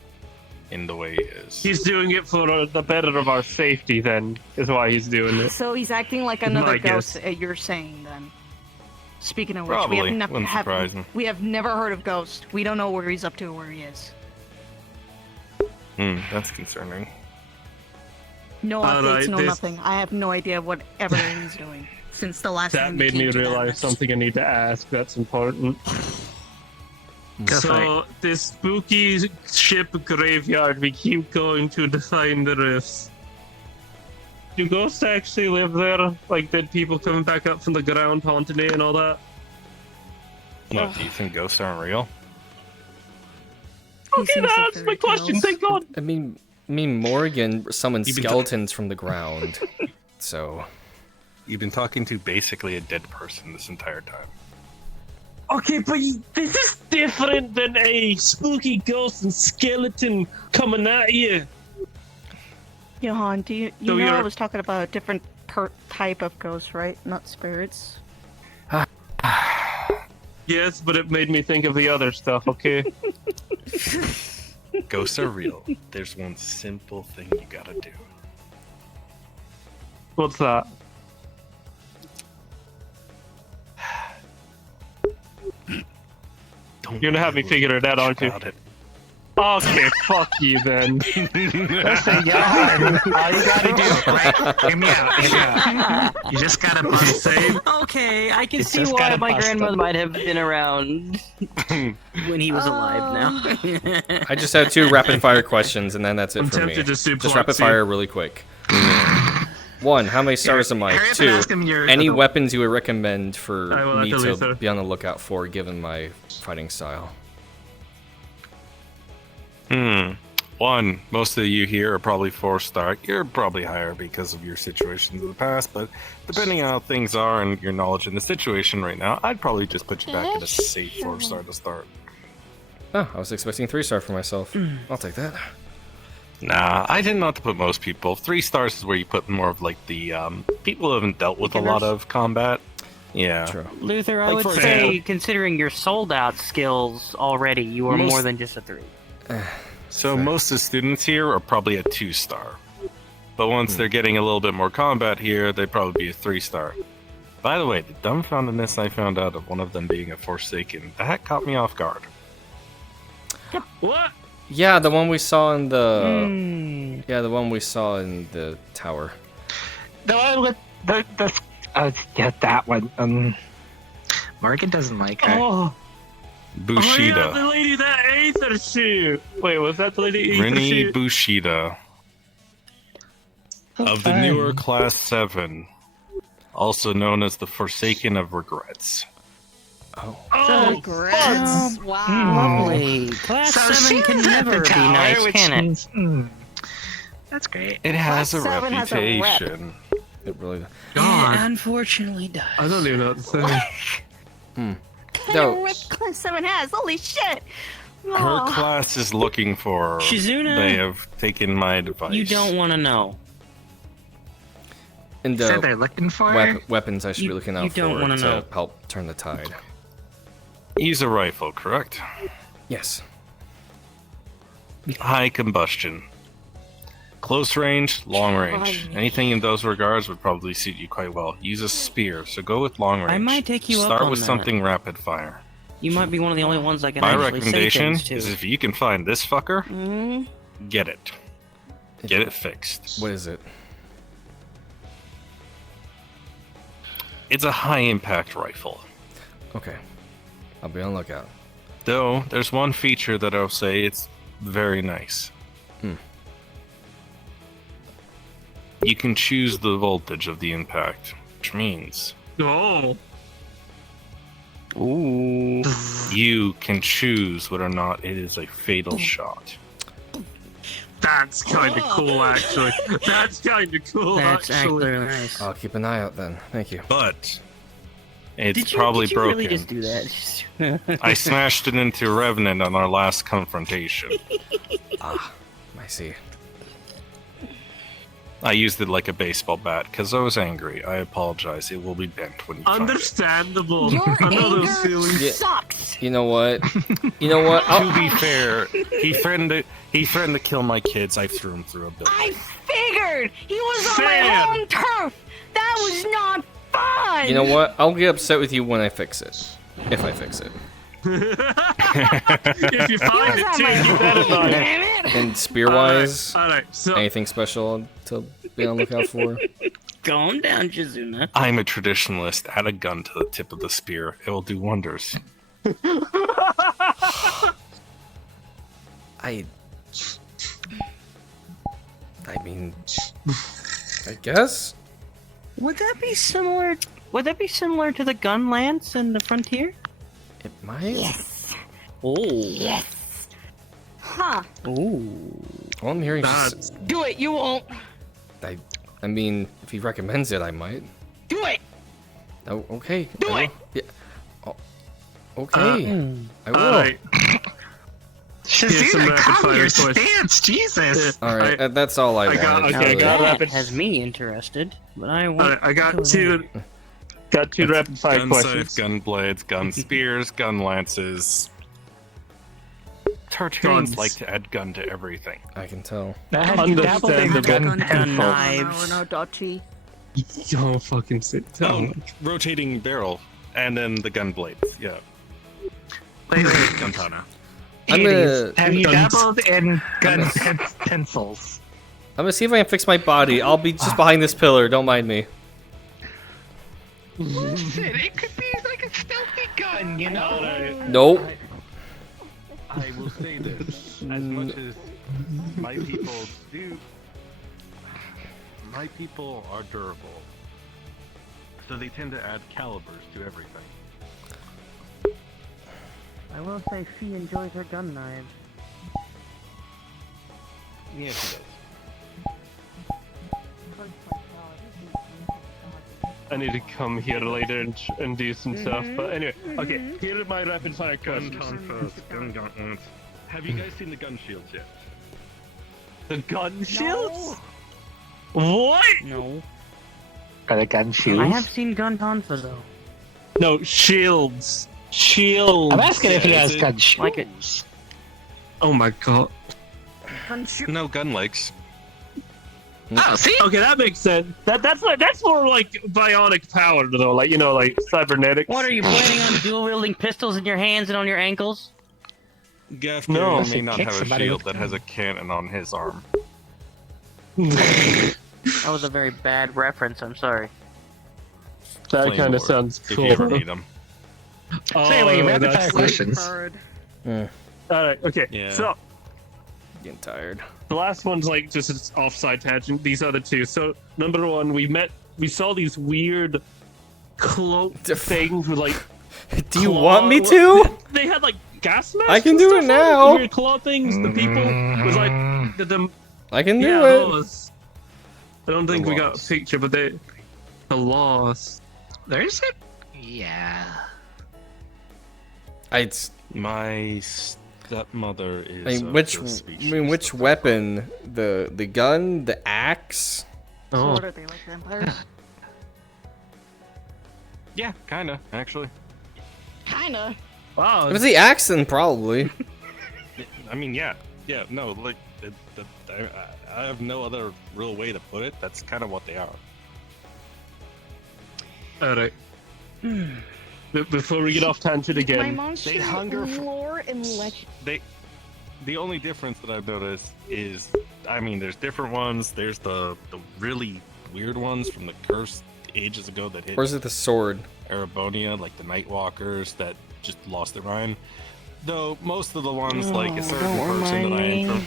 in the way he is. he's doing it for the better of our safety. Then is why he's doing it. So he's acting like My another guess. ghost. You're saying then. Speaking of which, Probably. we have, Wouldn't surprise me. we have never heard of Ghost. We don't know where he's up to or where he is. That's concerning. No All updates, right, no this- nothing. I have no idea whatever he's doing since the last That time made we me came to realize that. something I need to ask. That's important. Go for So this spooky ship graveyard we keep going to find the rifts. Do ghosts actually live there? Like dead people coming back up from the ground haunting it and all that? What, do you think ghosts aren't real? He Okay, seems to that's my fairy question. tales. Thank God. I mean, Morgan summoned You've been skeletons from the ground. So, You've been talking to basically a dead person this entire time. Okay, but this is different than a spooky ghost and skeleton coming at you. Johan, do you So know I you're- was talking about a different type of ghost, right? Not spirits. Yes, but it made me think of the other stuff, okay? Ghosts are real. There's one simple thing you gotta do. What's that? Don't You're gonna have me worry figure it out, aren't you? about it. Okay, fuck you then. Listen, Johan, all you gotta do, right? Hear me out. You just gotta bust Same. Okay, I can It's see just why gotta my bust grandmother them. might have been around when he was alive now. I just have 2 rapid fire questions, and then that's it I'm for me. tempted to suplex Just rapid you. fire, really quick. 1. How many stars am I? Hurry up and 2. ask him your- Any weapons you would recommend for I will me have to to Luther. be on the lookout for, given my fighting style? 1. Most of you here are probably 4-star. You're probably higher because of your situations in the past, but depending on how things are and your knowledge in the situation right now, I'd probably just put you back at a safe 4-star to start. Oh, I was expecting 3-star for myself. I'll take that. Nah, I tend not to put most people. 3 stars is where you put more of like the people who haven't dealt with a lot of combat. Yeah. True. Luther, I Like, would for say, example- considering your sold-out skills already, you are Most- more than just a 3. So most of the students here are probably a 2-star. But once they're getting a little bit more combat here, they'd probably be a 3-star. By the way, the dumbfoundedness I found out of one of them being a Forsaken, that caught me off guard. What? Yeah, the one we saw in the... Yeah, the one we saw in the tower. The one with the yeah, that one. Morgan doesn't like her. Oh, Bushida. Oh, yeah, the lady that ate her shoe. Wait, was that the lady that ate her Rini shoe? Bushida. Of the newer Class 7. Also known as the Forsaken of Regrets. Oh, Regrets. Wow. Lovely. Class So 7 she's can at never the be tower, nice, which can it? means, that's great. It has a Class 7 has a rep. reputation. It really... God. Unfortunately does. I don't even know what to say. Kind No. of rep Class 7 has. Holy shit. Her Oh. class is looking for her. Shizuna, They have taken my advice. You don't want to know. And So they're looking for weapons I should be looking out for don't wanna to know. help turn the tide. Use a rifle, correct? Yes. High combustion. Close range, long range. Anything in those regards would probably suit you quite well. Use a spear, so go with long range. I might take you up Start on with that. something rapid fire. You might be one of the only ones I can My actually recommendation say things is to. if you can find this fucker, Mm. get it. Get it fixed. What is it? It's a high impact rifle. Okay. I'll be on the lookout. Though, there's one feature that I'll say it's very nice. You can choose the voltage of the impact, which means Oh. Ooh. you can choose whether or not it is a fatal shot. That's kind of cool, actually. That's kind of cool, That's actually. actually nice. I'll keep an eye out then. Thank you. But it's Did you, probably did you broken. really just do that? I smashed it into Revenant on our last confrontation. I see. I used it like a baseball bat because I was angry. I apologize. It will be bent when you find it. Understandable. Your I know those anger feelings. Yeah. sucks. You know what? You know what? To be fair, he threatened to kill my kids. I threw him through a building. I figured he was on Fair. my home turf. That was not fun. You know what? I'll get upset with you when I fix it. If I fix it. If you He find was it on too, my keep that in home, mind. damn it. And spear-wise, Alright, so anything special to be on the lookout for? Calm down, Shizuna. I'm a traditionalist. Add a gun to the tip of the spear. It will do wonders. I mean, I guess. Would that be similar? Would that be similar to the gun lance in the Frontier? It might. Yes. Oh. Yes. Huh. Ooh. All I'm hearing is That's- Do it. You won't. I mean, if he recommends it, I might. Do it. Oh, okay. Do I it. will. Yeah. Oh, okay. I will. alright. Here's some Shazina, rapid calm fire your questions. stance, Jesus. All right. I- That's all I I got- wanted. okay, I really. got that rapid- has me interested, but I want. Alright, I got to two rapid fire Gun questions. scythe, gun blades, gun spears, gun lances. Tartarians Guns. like to add gun to everything. I can tell. Have you dabbled in Understandable. gun Gun control? knives. No, Dottie. Yo, fucking sit Oh, down. rotating barrel, and then the gun blades. Yeah, Wait, wait. katana. I'm gonna. Have you dabbled in gun pencils? I'm gonna see if I can fix my body. I'll be just behind this pillar. Don't mind me. Listen, it could be like a stealthy gun, you know? Nope. I will say this: as much as my people do, my people are durable, so they tend to add calibers to everything. I will say Fee enjoys her gun knives. Yes, it does. I need to come here later and do some stuff. But anyway, okay, here are my rapid fire Gun questions. con first, gun gauntlets. Have you guys seen the gun shields yet? The gun shields? What? No. Are the gun shoes? I have seen gun tonfa though. No, shields. Shields. I'm asking if he has is it gun shoes. like it? Oh my god. No, gun legs. Oh, see? Okay, that makes sense. That's more like bionic power though, like like cybernetics. What are you planning on dual wielding pistols in your hands and on your ankles? Gaff No. may not Kick have a somebody shield with that has a cannon on his arm. That was a very bad reference. I'm sorry. That Flame kind of Lord, sounds if cool. you ever need them. Oh, So anyway, rapid that's fire it. questions. Alright, okay. Yeah. So Getting tired. the last one's like just an offside tangent. These other two. So number one, we saw these weird cloak things with like. Do you want me to? They had like gas masks. I can and do stuff it on now. The weird claw things. The people was like the I can do yeah, it. those. I don't think we got a picture, but they lost. There's a... Yeah. My stepmother is. I mean, of which this species. which weapon? The gun, the axe. So Oh. what are they, like vampires? Yeah, kinda actually. Kinda. Wow. If it's the axe, then probably. I mean, yeah, no, like I have no other real way to put it. That's kind of what they are. Alright. Before we get off tangent My again, monster hunger for- lore and legend. The only difference that I've noticed is, I mean, there's different ones. There's the really weird ones from the cursed ages ago that hit Or is it the sword? Erebonia, like the Nightwalkers that just lost their mind. Though most of the ones, like a certain person that I am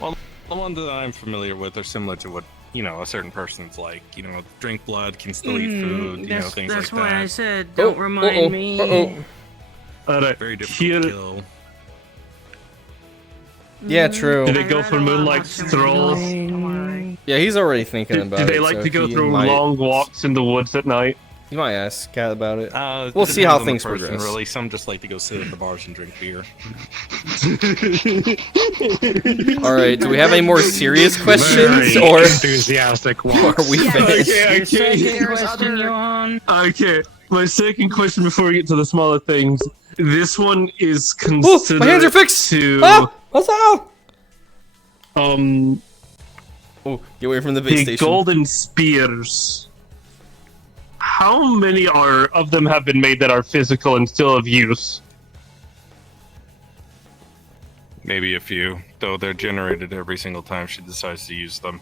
well, the ones that I'm familiar with are similar to what a certain person's like. Drink blood, can still eat food, things like That's why that. I said, don't remind me. alright. Very difficult Here, to kill. Yeah, true. did they go for Moonlight Strolls? Yeah, he's already thinking about Do it. they like so to go he through might, long walks in the woods at night? You might ask Kat about it. It We'll see depends how on the things person, progress. Really, some just like to go sit at the bars and drink beer. All right, do we have any more serious questions, Very or enthusiastic walks. are we finished? Okay, Second question, Johan. Okay, my second question before we get to the smaller things. This one is Oh, considered my hands are fixed. to Ah, what's that? Oh, get away from the base the station. golden spears. How many of them have been made that are physical and still of use? Maybe a few, though they're generated every single time she decides to use them.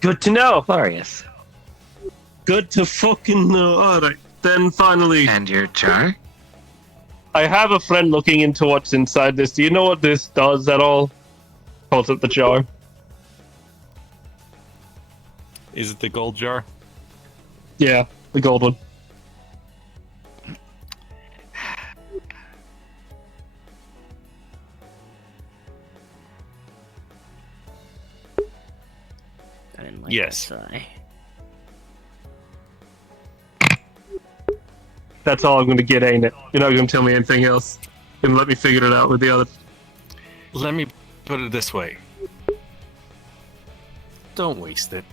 Good to know. Glorious. Good to fucking know. Alright, then finally, And your jar? I have a friend looking into what's inside this. Do you know what this does at all? Calls it the jar. Is it the gold jar? Yeah, the gold one. I didn't like Yes. that sigh. That's all I'm going to get, ain't it? You're not going to tell me anything else. You're going to let me figure it out with the other. Let me put it this way. Don't waste it.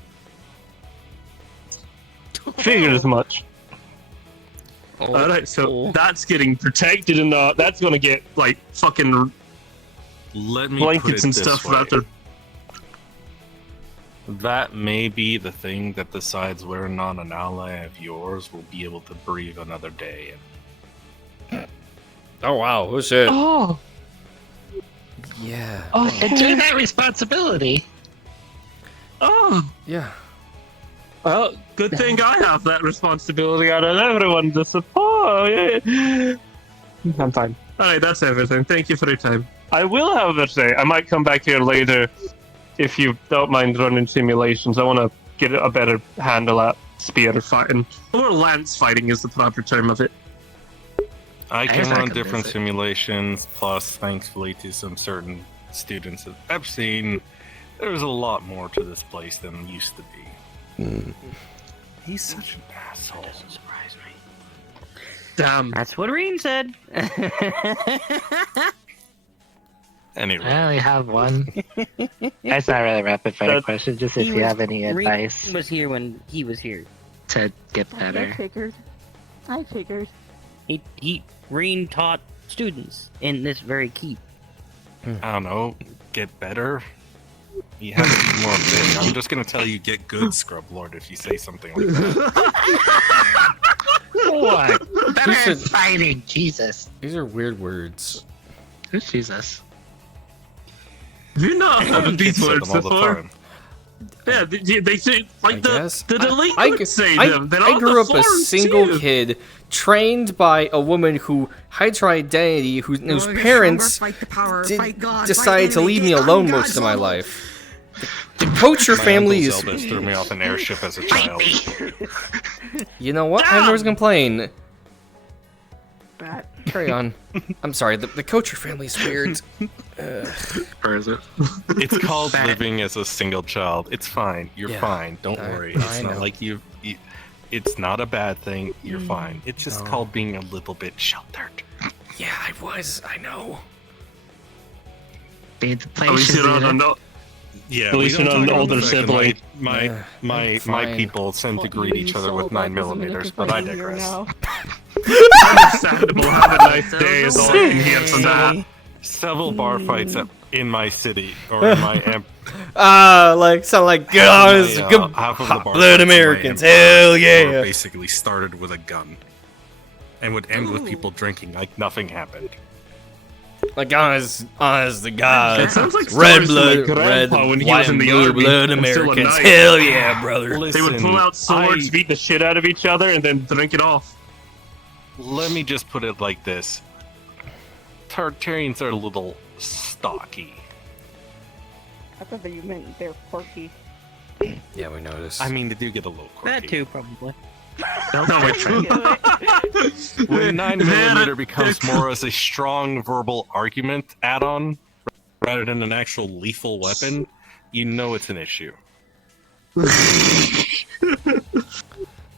Figured as much. Alright, so that's getting protected and that's going to get, like, fucking Let me blankets put it and this stuff way. wrapped around. That may be the thing that decides whether or not an ally of yours will be able to breathe another day. Oh wow, oh shit. Oh. Yeah. Oh. And take that responsibility. Oh. Yeah. Well, good thing I have that responsibility out of everyone to support. Yeah. I'm fine. Alright, that's everything. Thank you for your time. I will, however, say I might come back here later if you don't mind running simulations. I want to get a better handle at spear fighting. Or lance fighting is the proper term of it. I guess can I run could different visit. simulations, plus, thankfully, to some certain students that I've seen, there's a lot more to this place than used to be. He's such an asshole. Doesn't surprise me. Damn. That's what Reen said. Anyway, I only have one. That's not really a rapid fire That- question, just if you have any advice Reen was here when he was here. to get I better. figured. I figured. Reen taught students in this very keep. I don't know, get better? You have to be more fit. I'm just gonna tell you, get good, Scrub Lord, if you say something like that. What? Better Who at said- fighting, Jesus. These are weird words. Who's Jesus? Have you not heard these Kids say words them all the before? time. Yeah, they say, like, I the guess. delinquents say I them. They're I on grew the up a forums, single too. kid trained by a woman who hides her identity, whose parents decided to leave me alone most of my life. The Kocher My family Uncle is. Zelda threw me off an airship as a child. You know what? I always complain. Bat. Carry on. I'm sorry. The Kocher family is weird. Or is it? It's called living as a single child. It's fine. You're Yeah, fine. Don't worry. It's I not know. like you. It's not a bad thing. You're fine. It's just No. called being a little bit sheltered. Yeah, I was. I know. Dude, the At place least is you're not in it. Yeah, At we least don't you're not an talk about older the fact that sibling. My my fine. people tend to greet each other with 9mm, but I digress. Understandable. Have a nice day is all I can hear from that. Several bar fights in my city or in my Sound like good, honest, good, half of the bar hot blood fights in my Americans. empire Hell were yeah. basically started with a gun and would end with people drinking like nothing happened. Like honest to God. It sounds like red stories from blood, my grandpa red, when he white, was in and the blue army blood and still a Americans. knight. Hell yeah, brother. They would pull out swords, I- beat the shit out of each other, and then drink it off. Let me just put it like this. Tartarians are a little stocky. I thought that you meant they're quirky. Yeah, we noticed. I mean, they do get a little quirky. That too, probably. No, it's When 9mm becomes more as a strong verbal argument add-on rather than an actual lethal weapon, you know it's an issue.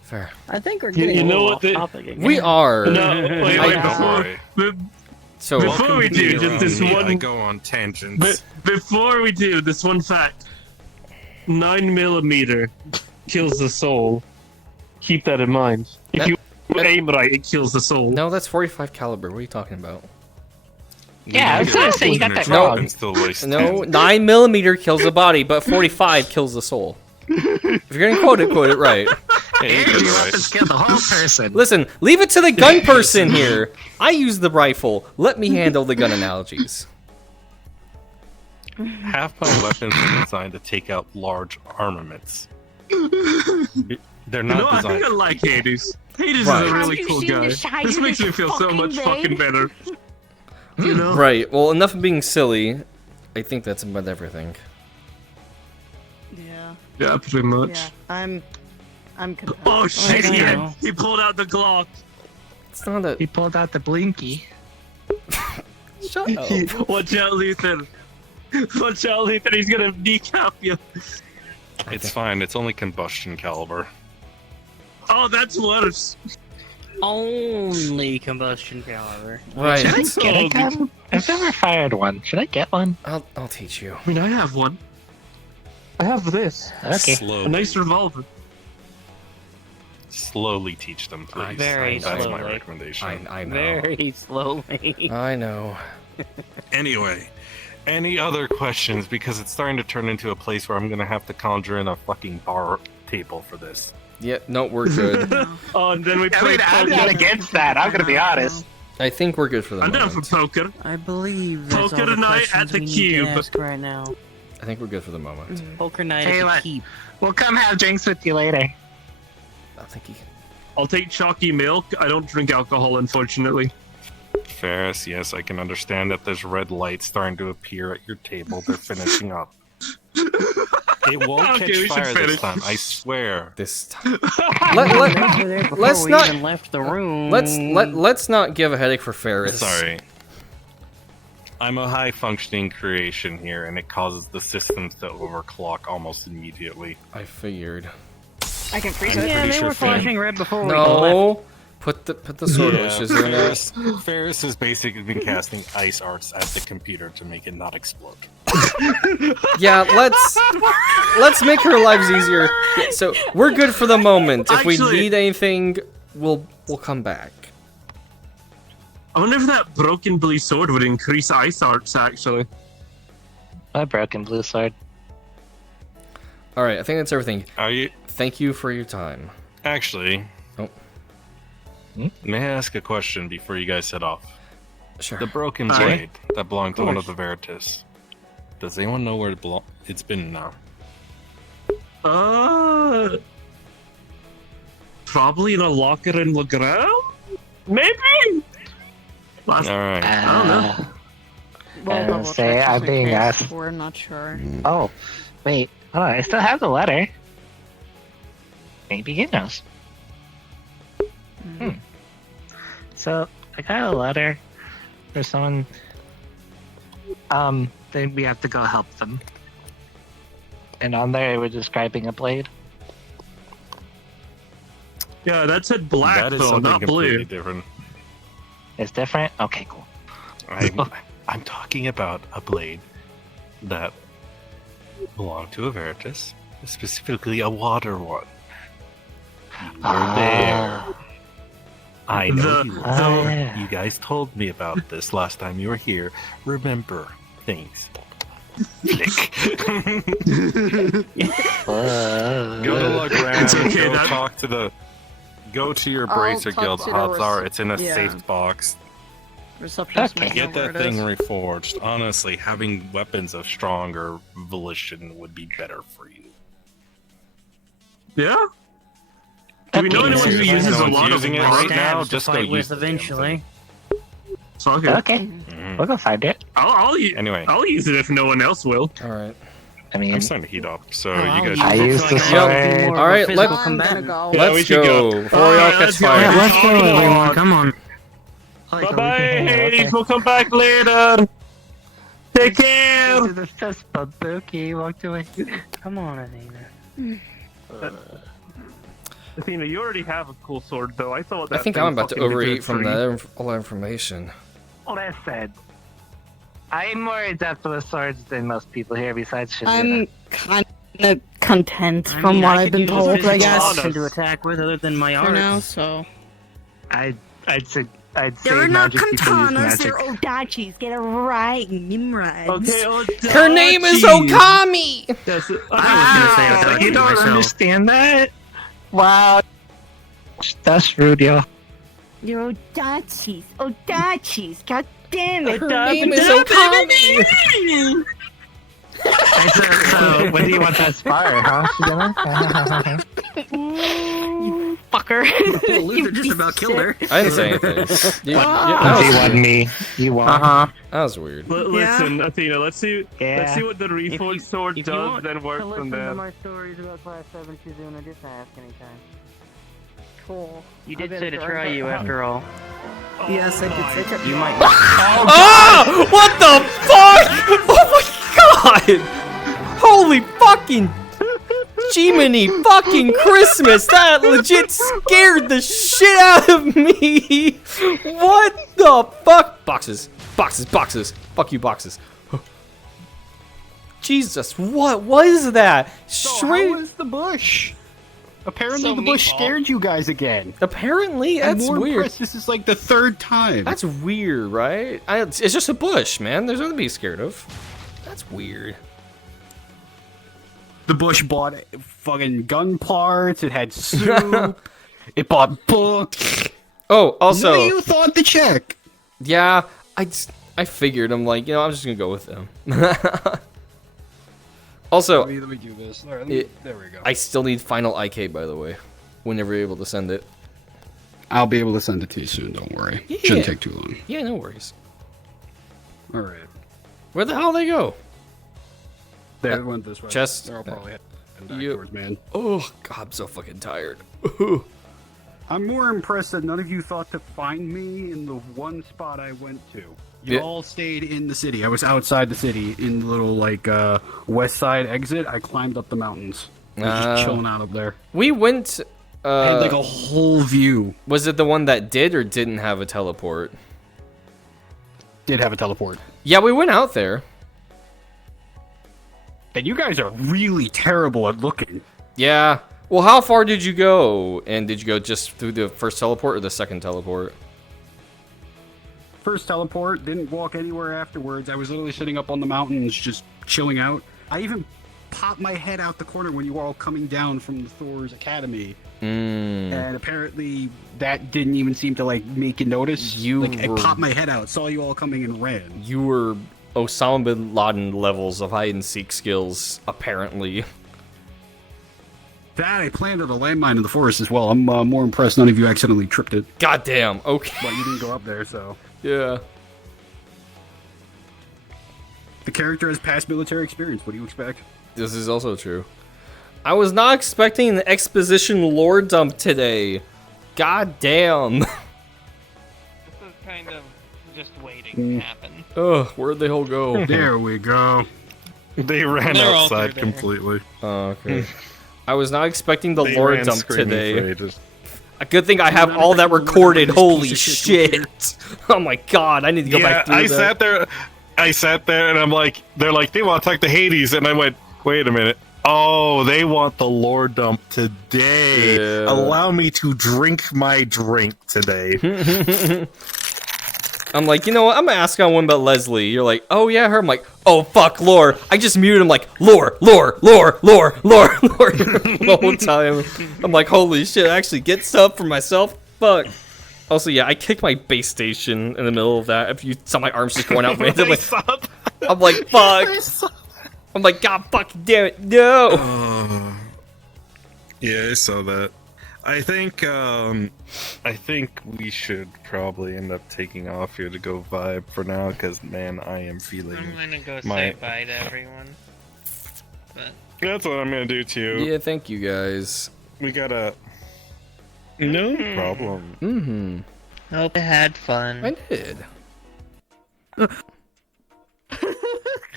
Fair. I think we're You getting know a what little the- off topic again. We are. No, wait, I- wait, Don't before, worry. So Before Welcome we to do, me just around this me. one- I go on tangents. before we do, this one fact. 9mm kills the soul. Keep that in mind. If That- you that- aim right, it kills the soul. no, that's 45 caliber. What are you talking about? Yeah, I was gonna say, you got that No. wrong. And still waste No, 10. 9mm kills the body, but 45 kills the soul. If you're gonna quote it right. Yeah, you Here, get you it have right. to kill the whole person. Listen, leave it to the gun person here. I use the rifle. Let me handle the gun analogies. Half my weapons are designed to take out large armaments. They're You not know, I designed. think I like Hades. Hades Right. is a Have really you cool seen guy. the size This of makes his me feel so fucking much brain? fucking better. You know? Right. Well, enough of being silly. I think that's about everything. Yeah. Yeah, pretty much. Yeah. I'm content. Oh shit! I Yeah, know. he pulled out the Glock. It's not a. He pulled out the blinky. Shut up. Watch out, Luther. Watch out, Luther. He's gonna kneecap you. It's fine. It's only combustion caliber. Oh, that's worse. Only combustion caliber. Right. Should I get a gun? I've never fired one. Should I get one? I'll teach you. I mean, I have one. I have this. Okay. A Slowly, nice revolver. slowly teach them, please. Very That's my slowly. recommendation. I know. Very slowly. I know. Anyway, any other questions? Because it's starting to turn into a place where I'm gonna have to conjure in a fucking bar table for this. Yeah. No, we're good. Oh, and then we I play mean, I'm not Pokemon. against that. I'm gonna be honest. I think we're good for the I'm down moment. for poker. I believe that's Poker all the night questions at the we need cube. to ask right now. I think we're good for the moment. Poker night Tell at you the what. keep. We'll come have drinks with you later. I think he... I'll take chalky milk. I don't drink alcohol, unfortunately. Ferris, yes, I can understand that there's red lights starting to appear at your table. They're finishing up. It won't Okay, we catch should fire this finish. time, I swear. This time. Let's let's not even left the room. let's not give a headache for Ferris. Sorry. I'm a high-functioning creation here, and it causes the systems to overclock almost immediately. I figured. I can freeze I'm it. Yeah, pretty they sure were flashing red before we left. No. Put the sword wishes in it. Ferris has basically been casting ice arts at the computer to make it not explode. Yeah, let's make her lives easier. Yeah, so we're good for the moment. If we Actually- need anything, we'll come back. I wonder if that broken blue sword would increase ice arts, actually. A broken blue sword. All right, I think that's everything. Are you... Thank you for your time. Actually... Oh. May I ask a question before you guys head off? Sure. The broken blade that belonged to one of the Veritas. Does anyone know where it's been now? Probably in a locker in the ground? Maybe? Alright. I don't know. Well, double say check I'm just in being case. asked. We're not sure. Oh, wait. Oh, I still have the letter. Maybe he knows. So, I got a letter for someone. Then we have to go help them. And on there, they were describing a blade. Yeah, that said black, That is though, something not completely blue. different. It's different? Okay, cool. I'm talking about a blade that belonged to a Veritas, specifically a water one. You're there. I know you were there. yeah. You guys told me about this last time you were here. Remember things. Flick. Go to Legrand, It's okay, go that- talk to the... Go to your I'll Bracer talk Guild. to the Odds are it's in a yeah. safe box. Receptionist might know Get that where it thing is. reforged. Honestly, having weapons of stronger volition would be better for you. Yeah? Do we know Okay, anyone who so uses a anyone's lot of using it rock? right now? Stabs to Just go fight use with the damn eventually. So, okay. Okay, Mhm. we'll go find it. Anyway, I'll use it if no one else will. All right. I mean, I'm starting to heat up, so I'll you guys use I it used so the I can help you sword. more of a All right, physical let- I'm gonna combatant. go. Yeah, we Let's should go go. before we all Alright, catch let's go. fire. Yeah, let's go, Come everyone. on. Come on. like, Bye-bye, okay. Hades. We'll come back later. Take care. This is just spooky. Walked away. Come on, Athena. Athena, you already have a cool sword, though. I saw what I that think thing I'm about to fucking did overeat the from tree. all that information. Listen, I'm more adept with swords than most people here. Besides, Shizuna. I'm kind of content I from mean, what I I've could been use told, physical I guess. option to attack with other than my For now, arts. so. I'd say They're not magic people use katanas, magic. they're odachis. Get it right, Nimrods. Okay, Her name is Odachi. Okami. Yes, I was gonna say Ah, Odachi you don't myself. understand that? Wow, that's rude, yo. You're odachis. Odachis. God damn it. Her name is Okami. So, when do you want that spar, huh, Shizuna? You fucker. Luther just about killed her. I didn't say anything. You that, was won weird. me. You won. That was weird. Listen, Athena, let's see Yeah. what the reforged sword if you does, want then work to from listen there. to my stories about Class 7 Shizuna, just ask anytime. Cool. You did say to try you after all. Yes, I did say to You might. Oh! What the fuck? Oh my god! Holy fucking Jiminy fucking Christmas! That legit scared the shit out of me! What the fuck? Boxes. Boxes, boxes. Fuck you, boxes. Jesus, what was that? Straight. How was the bush? Apparently the bush scared you guys again. Apparently, I'm that's more weird. impressed. This is like the third time. That's weird, right? It's just a bush, man. There's nothing to be scared of. That's weird. The bush bought fucking gun parts. It had soup. It bought books. Oh, also, What do you thought the check? Yeah, I figured. I'm like, I'm just gonna go with them. Also, let me do this. All right, there we go. I still need final IK, by the way. Whenever you're able to send it. I'll be able to send it to you soon. Don't worry. Yeah. Shouldn't take too long. Yeah, no worries. All right. Where the hell they go? They went this way. Chest. They're all probably heading back towards man. Oh, God, I'm so fucking tired. I'm more impressed that none of you thought to find me in the one spot I went to. You all stayed in the city. I was outside the city in the little, west side exit. I climbed up the mountains. I was just chilling out up there. We went... I had, a whole view. Was it the one that did or didn't have a teleport? Did have a teleport. Yeah, we went out there. And you guys are really terrible at looking. Yeah. Well, how far did you go? And did you go just through the first teleport or the second teleport? First teleport, didn't walk anywhere afterwards. I was literally sitting up on the mountains just chilling out. I even popped my head out the corner when you were all coming down from the Thor's Academy. And apparently that didn't even seem to make you notice. I popped my head out, saw you all coming and ran. You were Osama bin Laden levels of hide and seek skills, apparently. That I planted a landmine in the forest as well. I'm more impressed none of you accidentally tripped it. Goddamn. Okay. But you didn't go up there, so. Yeah. The character has past military experience. What do you expect? This is also true. I was not expecting an exposition lore dump today. God damn. This is kind of just waiting to happen. Ugh, where'd they all go? There we go. They ran outside completely. Oh, okay. I was not expecting the They lore ran dump screaming today. for ages. A good thing I have all that recorded. Holy shit. Oh my god, I need to go back through that. I sat there and I'm like, they're like, they want to talk to Hades. And I went, wait a minute. Oh, they want the lore dump today. Yeah. Allow me to drink my drink today. I'm like, you know what? I'm gonna ask on one about Leslie. You're like, oh yeah, her. I'm like, oh fuck, lore. I just muted him like, lore the whole time. I'm like, holy shit, I actually get stuff for myself. Fuck. Also, yeah, I kicked my base station in the middle of that. If you saw my arms just going out randomly, I'm like, fuck. I'm like, God fucking damn it, no. Yeah, I saw that. I think we should probably end up taking off here to go vibe for now, because man, I am feeling. I'm gonna go say bye to everyone. But that's what I'm gonna do too. Yeah, thank you guys. We gotta. No problem. Mm-hmm. Hope you had fun. I did.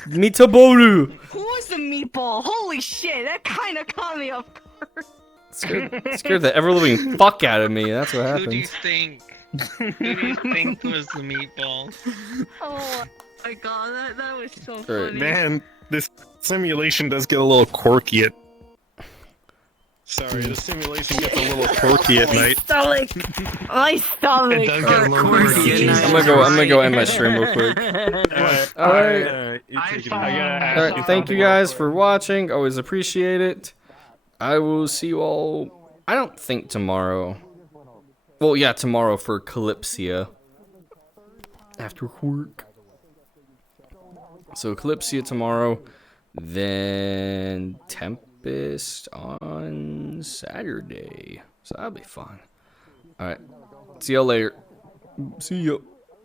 Mitaboru. Who was the meatball? Holy shit, that kind of caught me off guard. Scared the ever-living fuck out of me. That's what Who do you happens. think? Who do you think was the meatball? Oh my god, that was so Right. funny. Man, this simulation does get a little quirky at. Sorry, the simulation gets a little quirky at night. My stomach. It does get a little quirky. I'm gonna go end my stream real quick. Alright. Alright, thank you guys for watching. Always appreciate it. I will see you all, I don't think tomorrow. Well, yeah, tomorrow for Calypsia. After work. So Calypsia tomorrow. Then Tempest on Saturday. So that'll be fun. Alright. See y'all later. See ya.